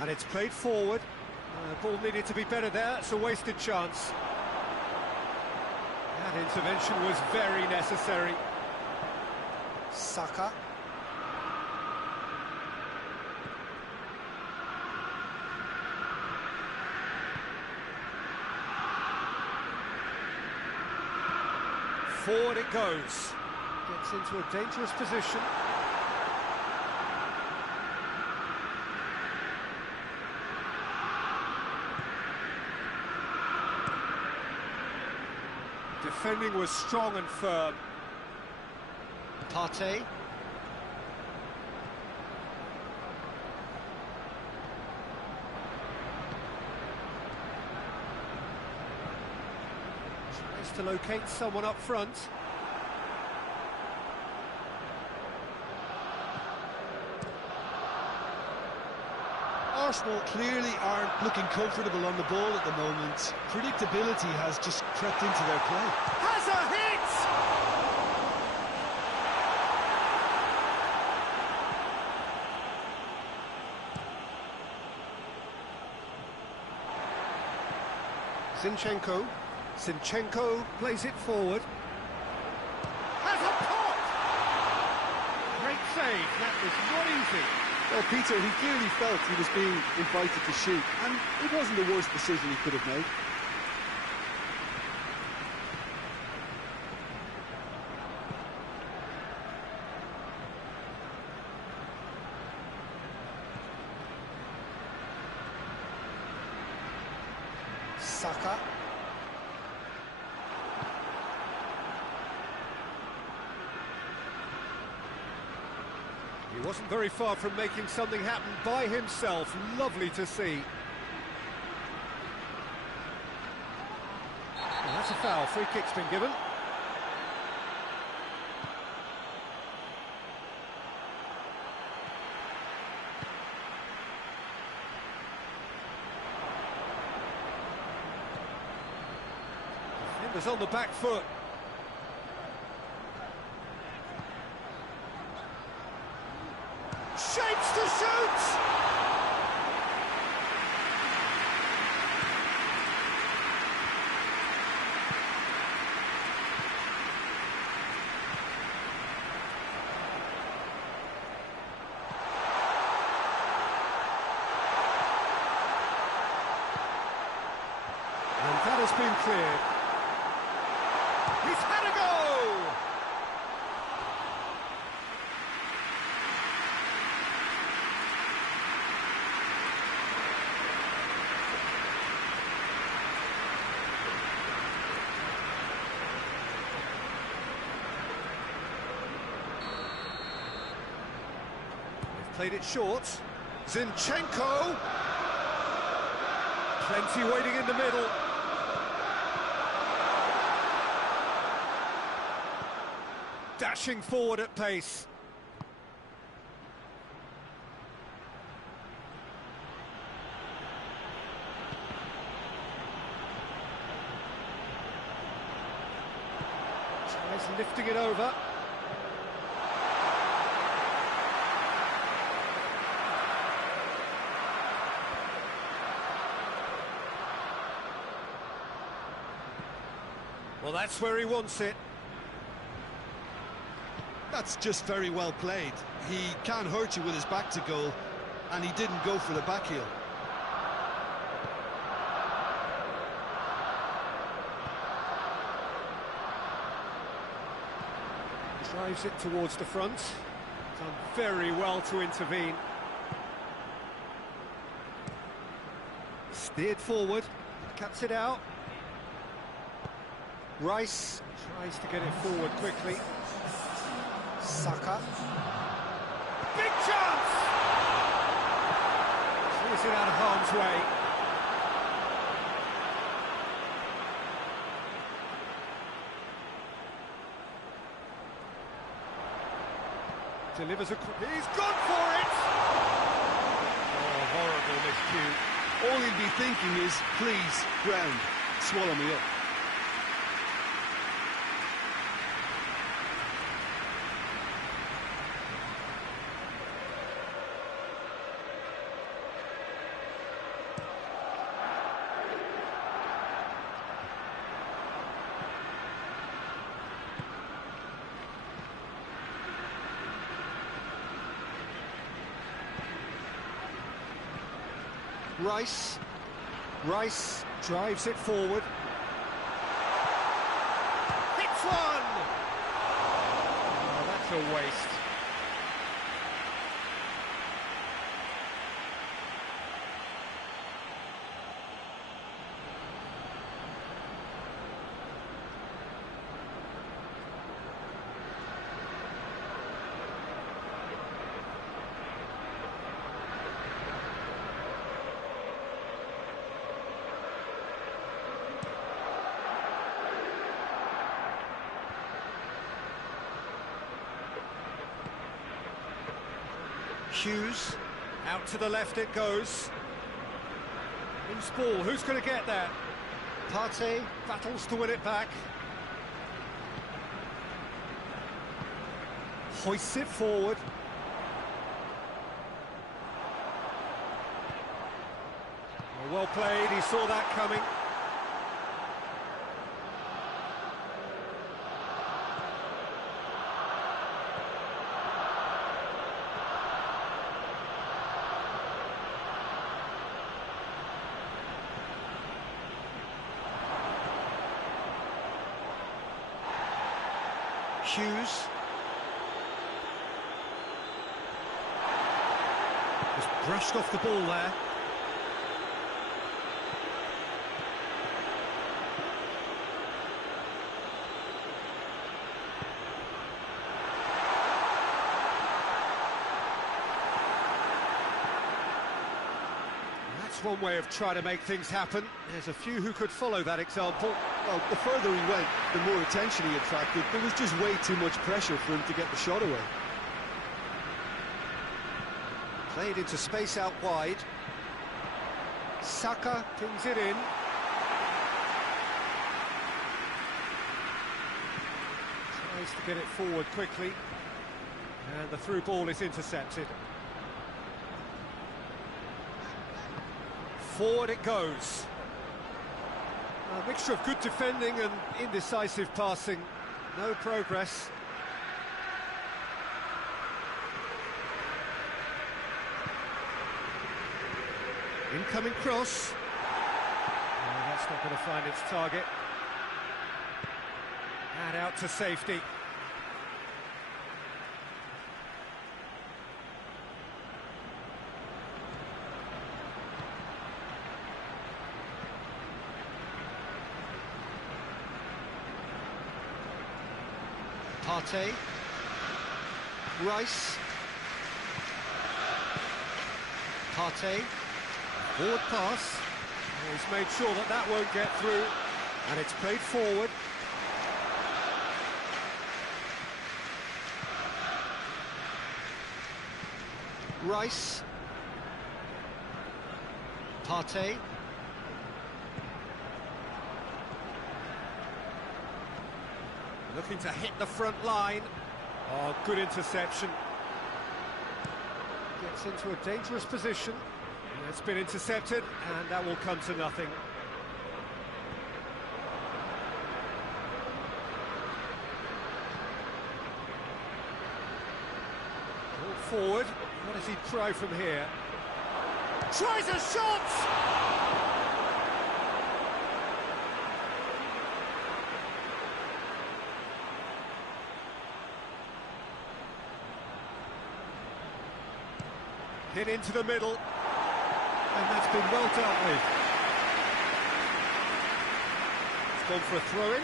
And it's played forward. Ball needed to be better there, it's a wasted chance. That intervention was very necessary. Saka. Forward it goes. Gets into a dangerous position. Defending was strong and firm. Partey. Tries to locate someone up front. Arsenal clearly aren't looking comfortable on the ball at the moment. Predictability has just crept into their play. Has a hit! Zinchenko. Zinchenko plays it forward. Has a pop! Great save, that was not easy. Well, Peter, he clearly felt he was being invited to shoot, and it wasn't the worst decision he could have made. Saka. He wasn't very far from making something happen by himself. Lovely to see. Well, that's a foul. Free kick's been given. Defenders on the back foot. Shapes to shoot! And that has been cleared. He's had a go! Played it short. Zinchenko. Plenty waiting in the middle. Dashing forward at pace. Tries lifting it over. Well, that's where he wants it. That's just very well played. He can't hurt you with his back to goal, and he didn't go for the back heel. Drives it towards the front. Done very well to intervene. Steered forward, cuts it out. Rice tries to get it forward quickly. Saka. Big chance! Clears it out of harm's way. Delivers a... He's gone for it! Oh, horrible miscue. All he'll be thinking is, please, ground, swallow me up. Rice drives it forward. Hits one! Oh, that's a waste. Hughes, out to the left it goes. Loose ball, who's going to get that? Partey battles to win it back. Hoists it forward. Well played, he saw that coming. Hughes. Just brushed off the ball there. That's one way of trying to make things happen. There's a few who could follow that example. Well, the further he went, the more attention he attracted. There was just way too much pressure for him to get the shot away. Played into space out wide. Saka pings it in. Tries to get it forward quickly. And the through ball is intercepted. Forward it goes. A mixture of good defending and indecisive passing. No progress. Incoming cross. Oh, that's not going to find its target. And out to safety. Partey, Partey, forward pass. He's made sure that that won't get through, and it's played forward. Rice. Partey. Looking to hit the front line. Oh, good interception. Gets into a dangerous position. It's been intercepted, and that will come to nothing. Ball forward. What does he try from here? Tries a shot! Hit into the middle, and that's been well dealt with. It's gone for a throw-in.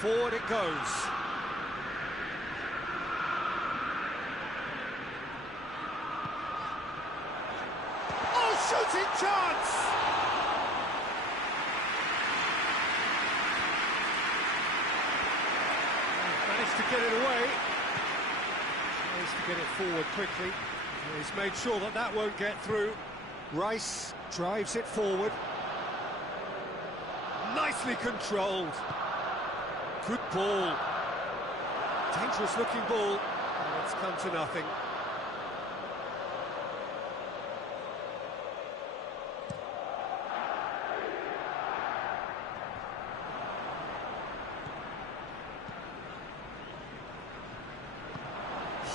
Forward it goes. Shooting chance! Managed to get it away. Tries to get it forward quickly. He's made sure that that won't get through. Rice drives it forward. Nicely controlled. Good ball. Dangerous looking ball. And it's come to nothing.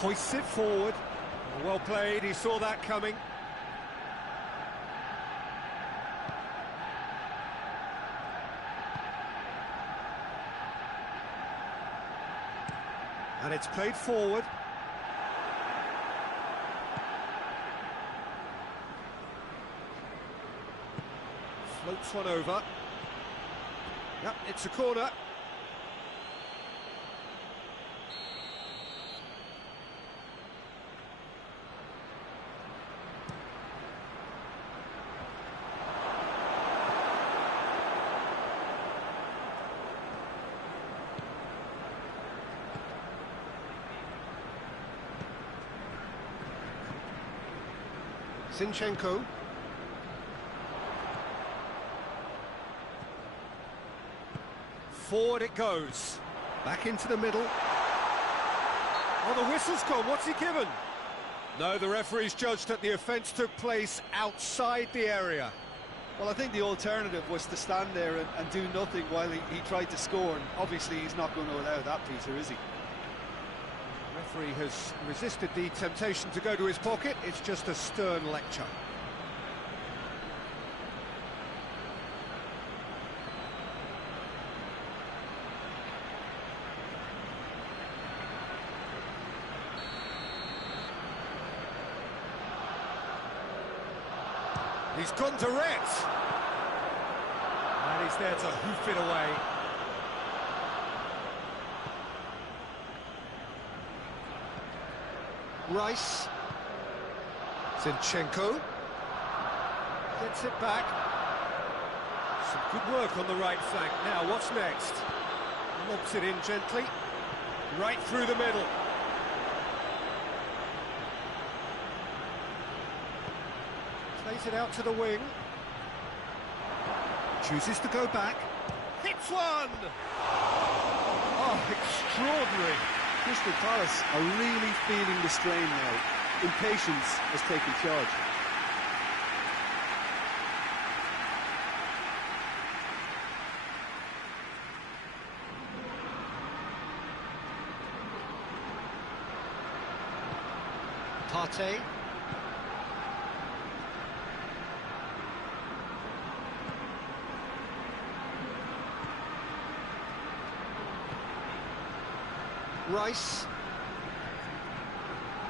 Hoists it forward. Well played, he saw that coming. And it's played forward. Floats one over. Yep, it's a corner. Zinchenko. Forward it goes. Back into the middle. Oh, the whistle's gone. What's he given? No, the referee's judged that the offence took place outside the area. Well, I think the alternative was to stand there and do nothing while he tried to score, and obviously he's not going to allow that, Peter, is he? The referee has resisted the temptation to go to his pocket. It's just a stern lecture. He's gone direct. And he's there to hoof it away. Rice. Zinchenko. Gets it back. Some good work on the right flank. Now, what's next? Lobs it in gently. Right through the middle. Plays it out to the wing. Chooses to go back. Hits one! Oh, extraordinary. Crystal Palace are really feeling the strain now. Impatience has taken charge. Partey. Rice.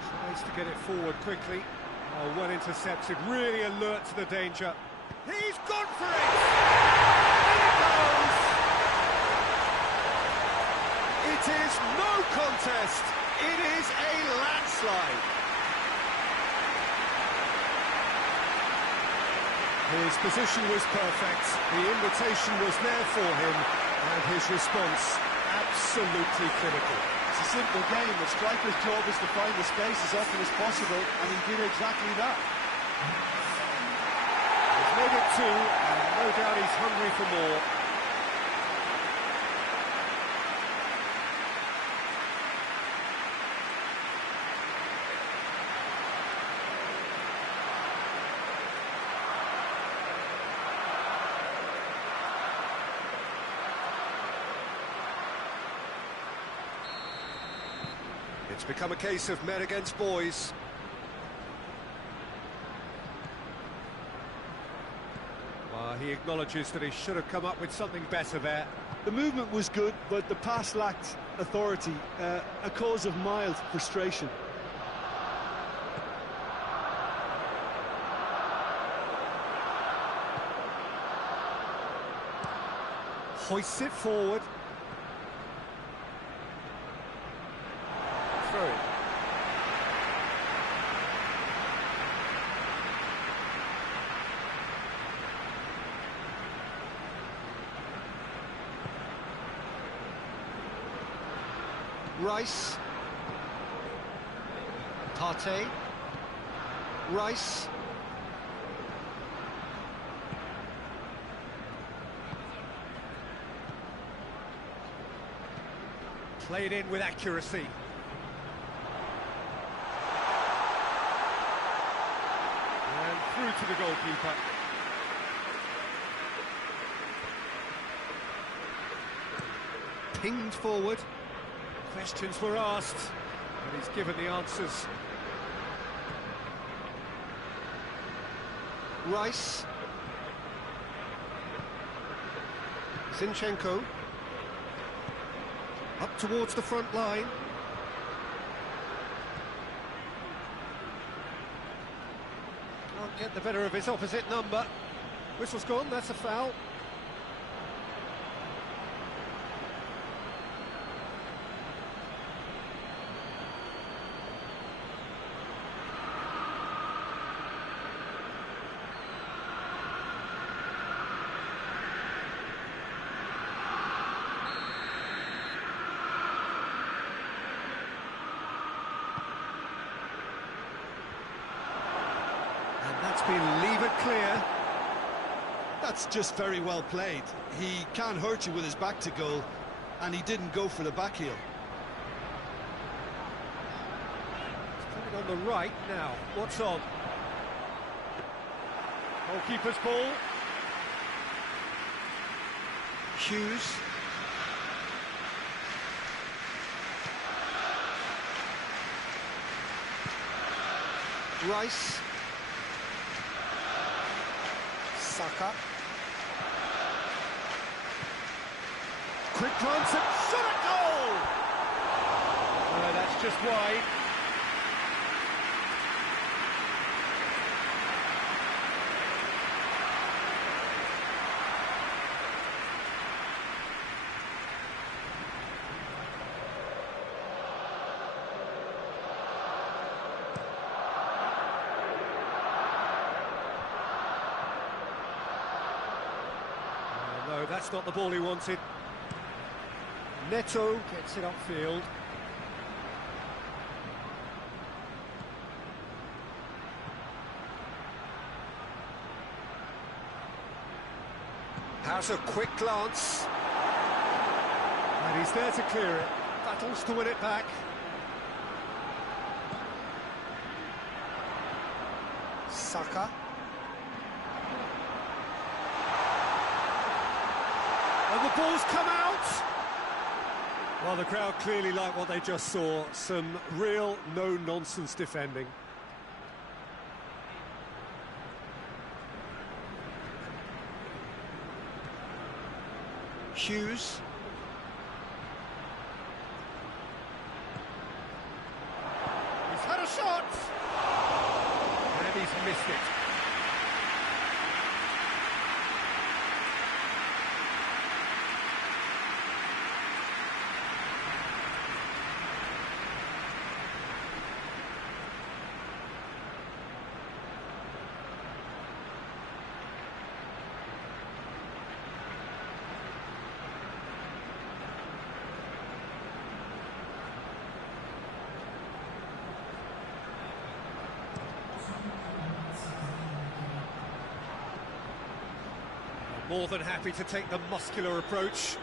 Tries to get it forward quickly. Oh, well intercepted, really alert to the danger. He's gone for it! In it goes! It is no contest. It is a landslide. His position was perfect. The invitation was there for him, and his response absolutely clinical. It's a simple game. The striker's job is to find the space as often as possible, and he did exactly that. He's made it two, and no doubt he's hungry for more. It's become a case of men against boys. Well, he acknowledges that he should have come up with something better there. The movement was good, but the pass lacked authority, a cause of mild frustration. Hoists it forward. Through it. Rice. Tate. Rice. Played in with accuracy. And through to the goalkeeper. Pinged forward. Questions were asked, and he's given the answers. Rice. Zinchenko. Up towards the front line. Can't get the better of his opposite number. Whistle's gone, that's a foul. That's been lever clear. That's just very well played. He can't hurt you with his back to goal, and he didn't go for the back heel. Coming on the right now. What's on? Goalkeeper's ball. Hughes. Rice. Saka. Quick glance and shot at goal! No, that's just wide. No, that's not the ball he wanted. Neto gets it upfield. Has a quick glance. And he's there to clear it. Battles to win it back. Saka. And the ball's come out! Well, the crowd clearly like what they just saw. Some real no-nonsense defending. Hughes. shot! And he's missed it. More than happy to take the muscular approach.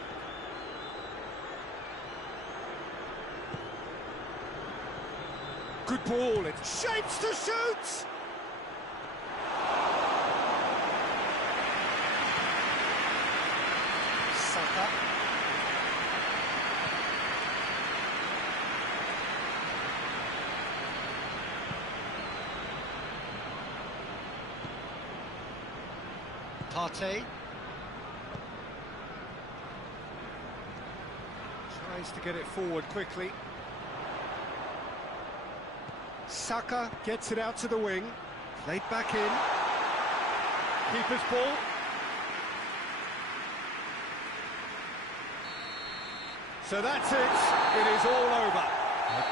Good ball, it shapes to shoot! Saka. Partey. Tries to get it forward quickly. Saka gets it out to the wing. Played back in. Keeper's ball. So that's it. It is all over.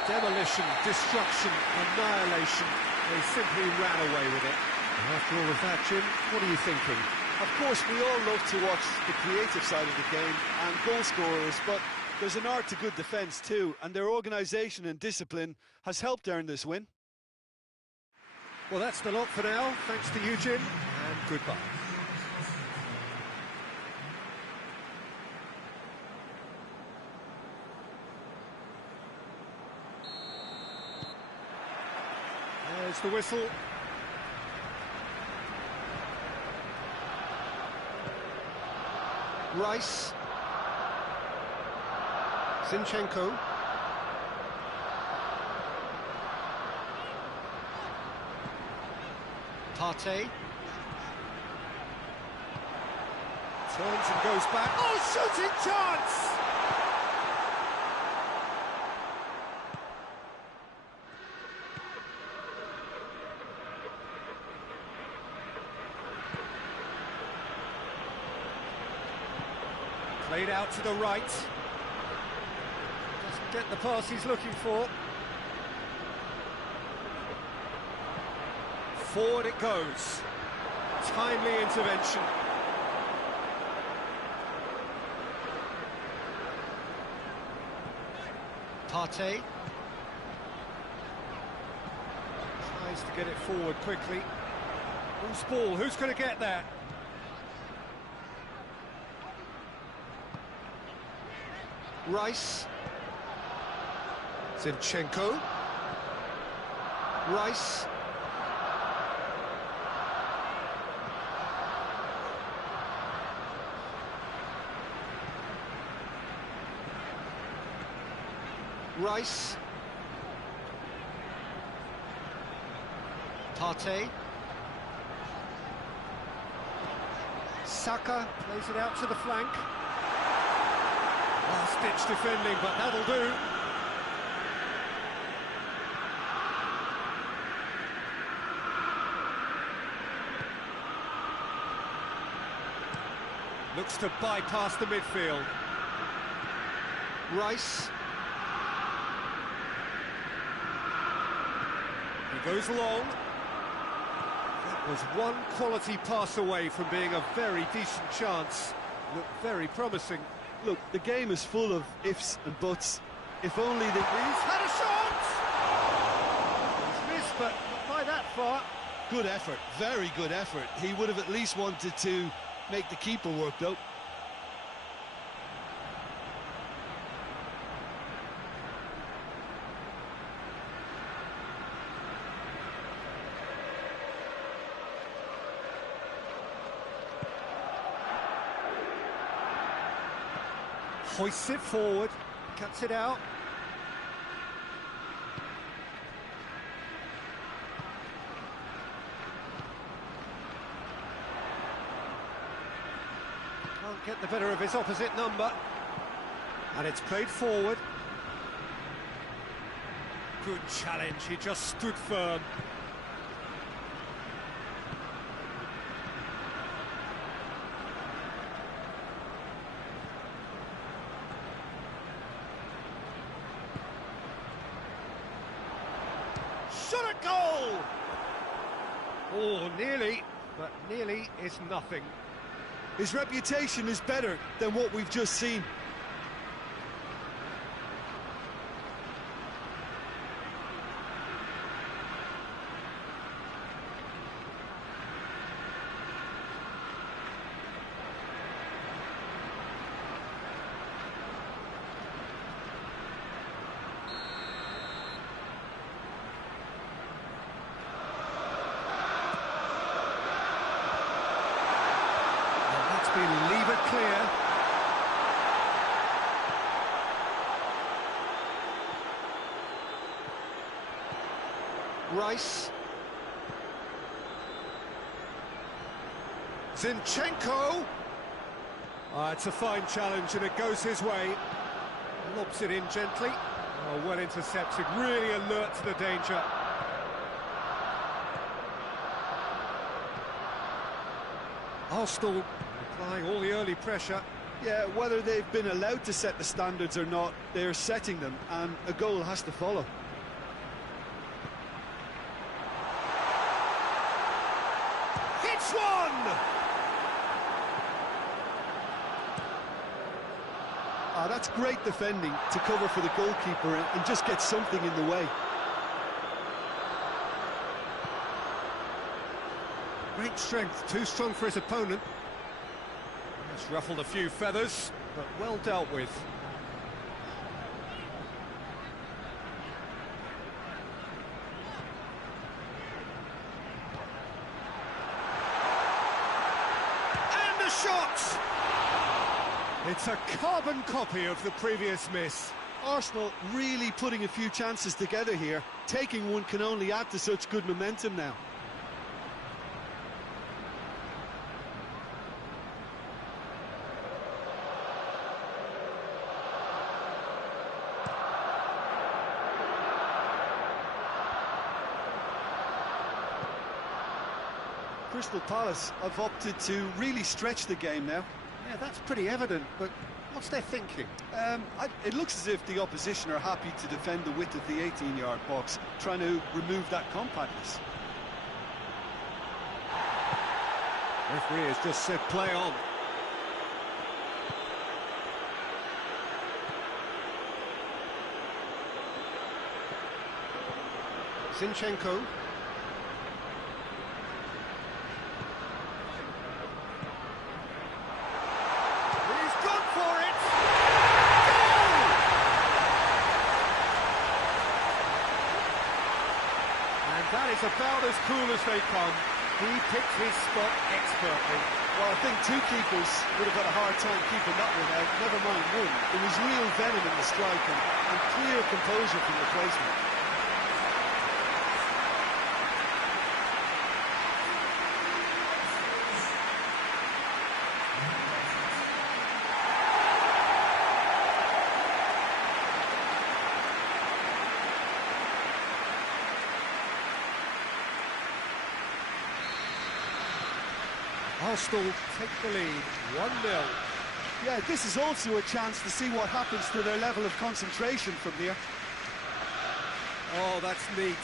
Demolition, destruction, annihilation. They simply ran away with it. And after all of that, Jim, what are you thinking? Of course, we all love to watch the creative side of the game and goal scorers, but there's an art to good defence too, and their organisation and discipline has helped earn this win. Well, that's the lot for now. Thanks to you, Jim, and goodbye. There's the whistle. Rice. Zinchenko. Partey. Turns and goes back. Oh, shooting chance! Played out to the right. Doesn't get the pass he's looking for. Forward it goes. Timely intervention. Partey. Tries to get it forward quickly. Who's ball? Who's going to get that? Rice. Zinchenko. Rice. Rice. Partey. Saka plays it out to the flank. Last-ditch defending, but that'll do. Looks to bypass the midfield. Rice. He goes long. That was one quality pass away from being a very decent chance. Looked very promising. Look, the game is full of ifs and buts. If only they... He's had a shot! He's missed, but not by that far. Good effort, very good effort. He would have at least wanted to make the keeper work, though. Hoists it forward, cuts it out. Can't get the better of his opposite number. And it's played forward. Good challenge, he just stood firm. Shot a goal! Oh, nearly, but nearly is nothing. His reputation is better than what we've just seen. Leave it clear. Rice. Zinchenko. It's a fine challenge and it goes his way. Lobs it in gently. Oh, well intercepted, really alert to the danger. Arsenal applying all the early pressure. Yeah, whether they've been allowed to set the standards or not, they're setting them, and a goal has to follow. Hits one! That's great defending to cover for the goalkeeper and just get something in the way. Great strength, too strong for his opponent. It's ruffled a few feathers, but well dealt with. And a shot! It's a carbon copy of the previous miss. Arsenal really putting a few chances together here. Taking one can only add to such good momentum now. Crystal Palace have opted to really stretch the game now. Yeah, that's pretty evident, but what's their thinking? It looks as if the opposition are happy to defend the width of the 18-yard box, trying to remove that compactness. Referee has just said play on. Zinchenko. That is about as cool as they come. He picked his spot expertly. Well, I think two keepers would have had a hard time keeping that one out, never mind one. There was real venom in the strike and clear composure from the placement. Arsenal take the lead, 1-0. Yeah, this is also a chance to see what happens to their level of concentration from here. Oh, that's neat.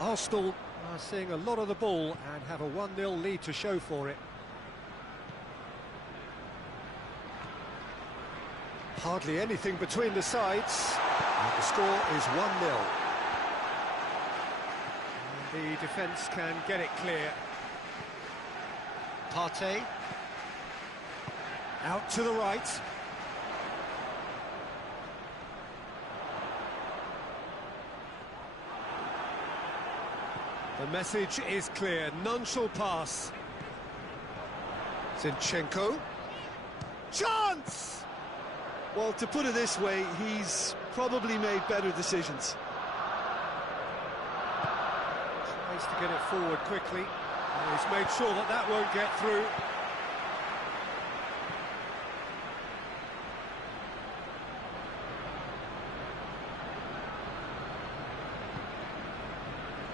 Arsenal are seeing a lot of the ball and have a 1-0 lead to show for it. Hardly anything between the sides, and the score is 1-0. The defence can get it clear. Partey. Out to the right. The message is clear, none shall pass. Zinchenko. Chance! Well, to put it this way, he's probably made better decisions. Tries to get it forward quickly. He's made sure that that won't get through.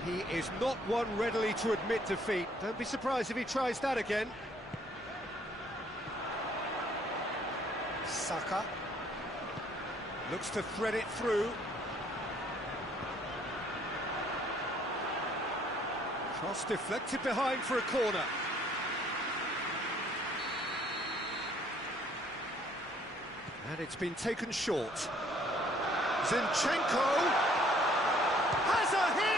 He is not one readily to admit defeat. Don't be surprised if he tries that again. Saka looks to thread it through. Cross deflected behind for a corner. And it's been taken short. Zinchenko has a hit!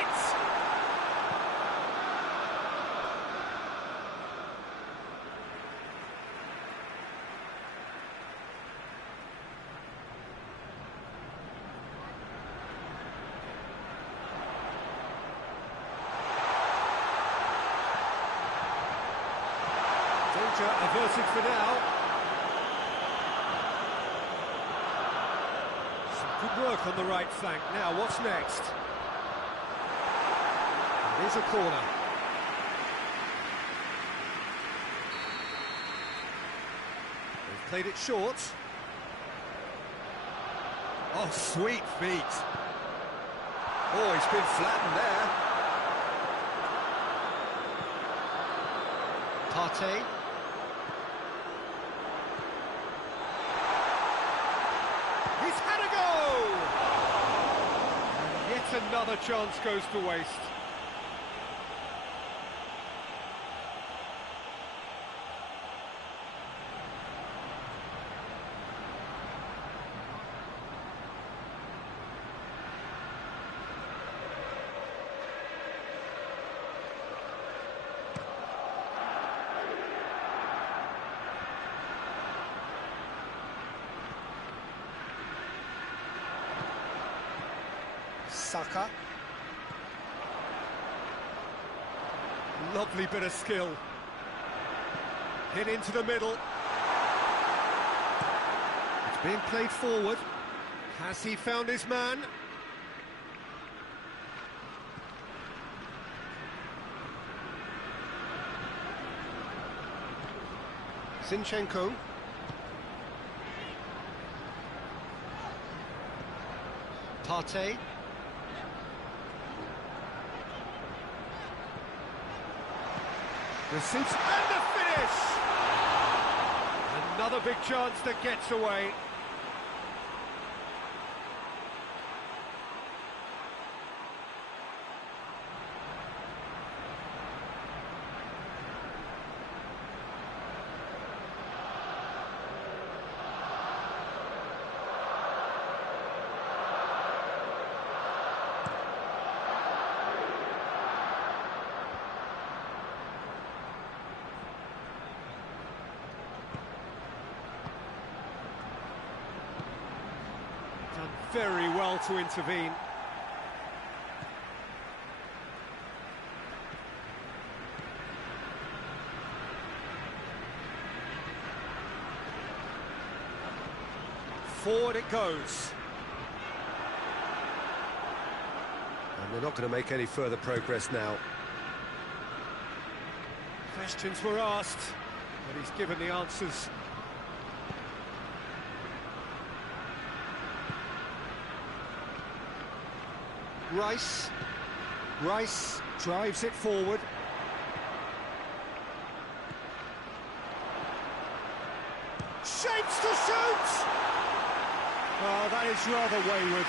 Danger averted for now. Good work on the right flank. Now, what's next? It is a corner. They've played it short. Oh, sweet feet. Oh, he's been flattened there. Partey. He's had a go! And yet another chance goes to waste. Saka. Lovely bit of skill. Hit into the middle. It's being played forward. Has he found his man? Zinchenko. Partey. And the finish! Another big chance that gets away. Done very well to intervene. Forward it goes. And they're not going to make any further progress now. Questions were asked, but he's given the answers. Rice drives it forward. Shapes to shoot! Oh, that is rather wayward.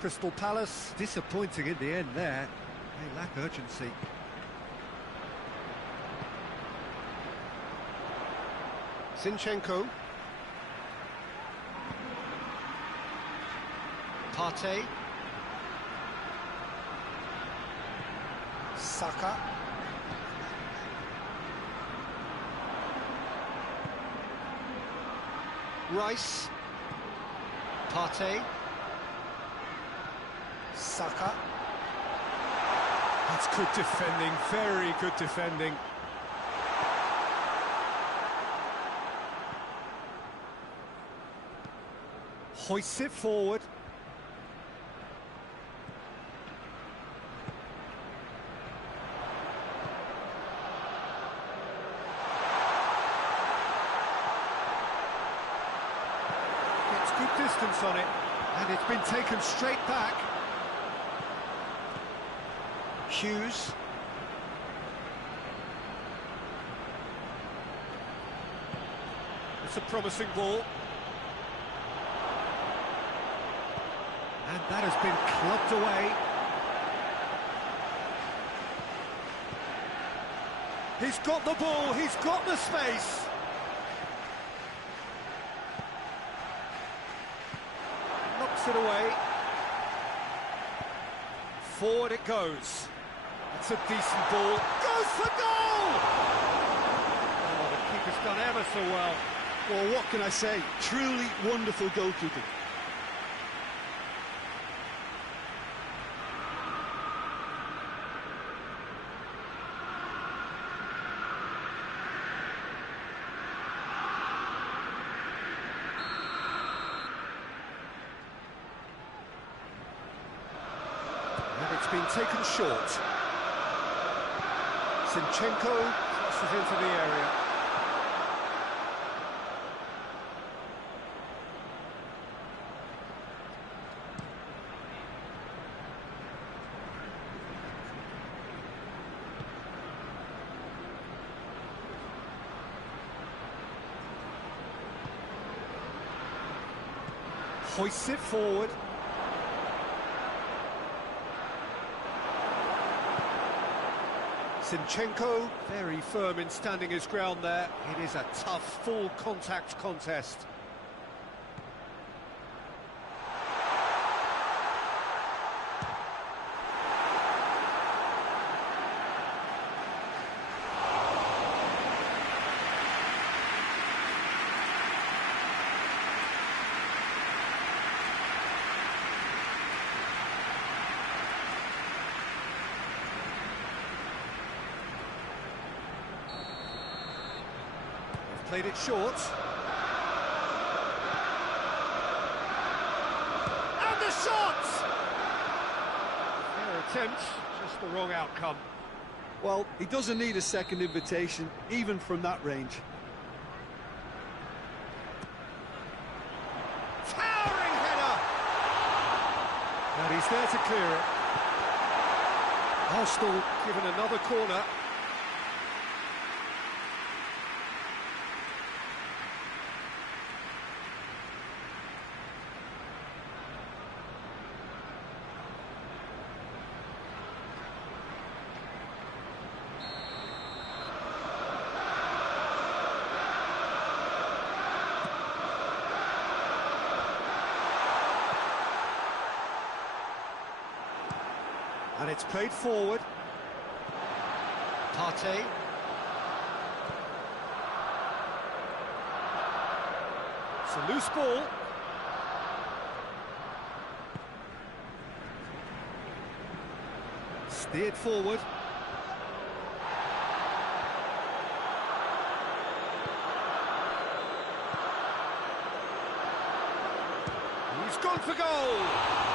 Crystal Palace, disappointing in the end there. They lack urgency. Zinchenko. Partey. Saka. Rice. Partey. Saka. That's good defending, very good defending. Hoists it forward. Gets good distance on it, and it's been taken straight back. Hughes. It's a promising ball. And that has been clubbed away. He's got the ball, he's got the space. Knocks it away. Forward it goes. It's a decent ball. Goes for goal! Oh, the keeper's done ever so well. Well, what can I say? Truly wonderful goalkeeping. And it's been taken short. Zinchenko crosses into the area. Hoists it forward. Zinchenko. Very firm in standing his ground there. It is a tough, full contact contest. Played it short. And the shot! Fair attempt, just the wrong outcome. Well, he doesn't need a second invitation, even from that range. Towering header! And he's there to clear it. Arsenal given another corner. And it's played forward. Partey. It's a loose ball. Steered forward. He's gone for goal!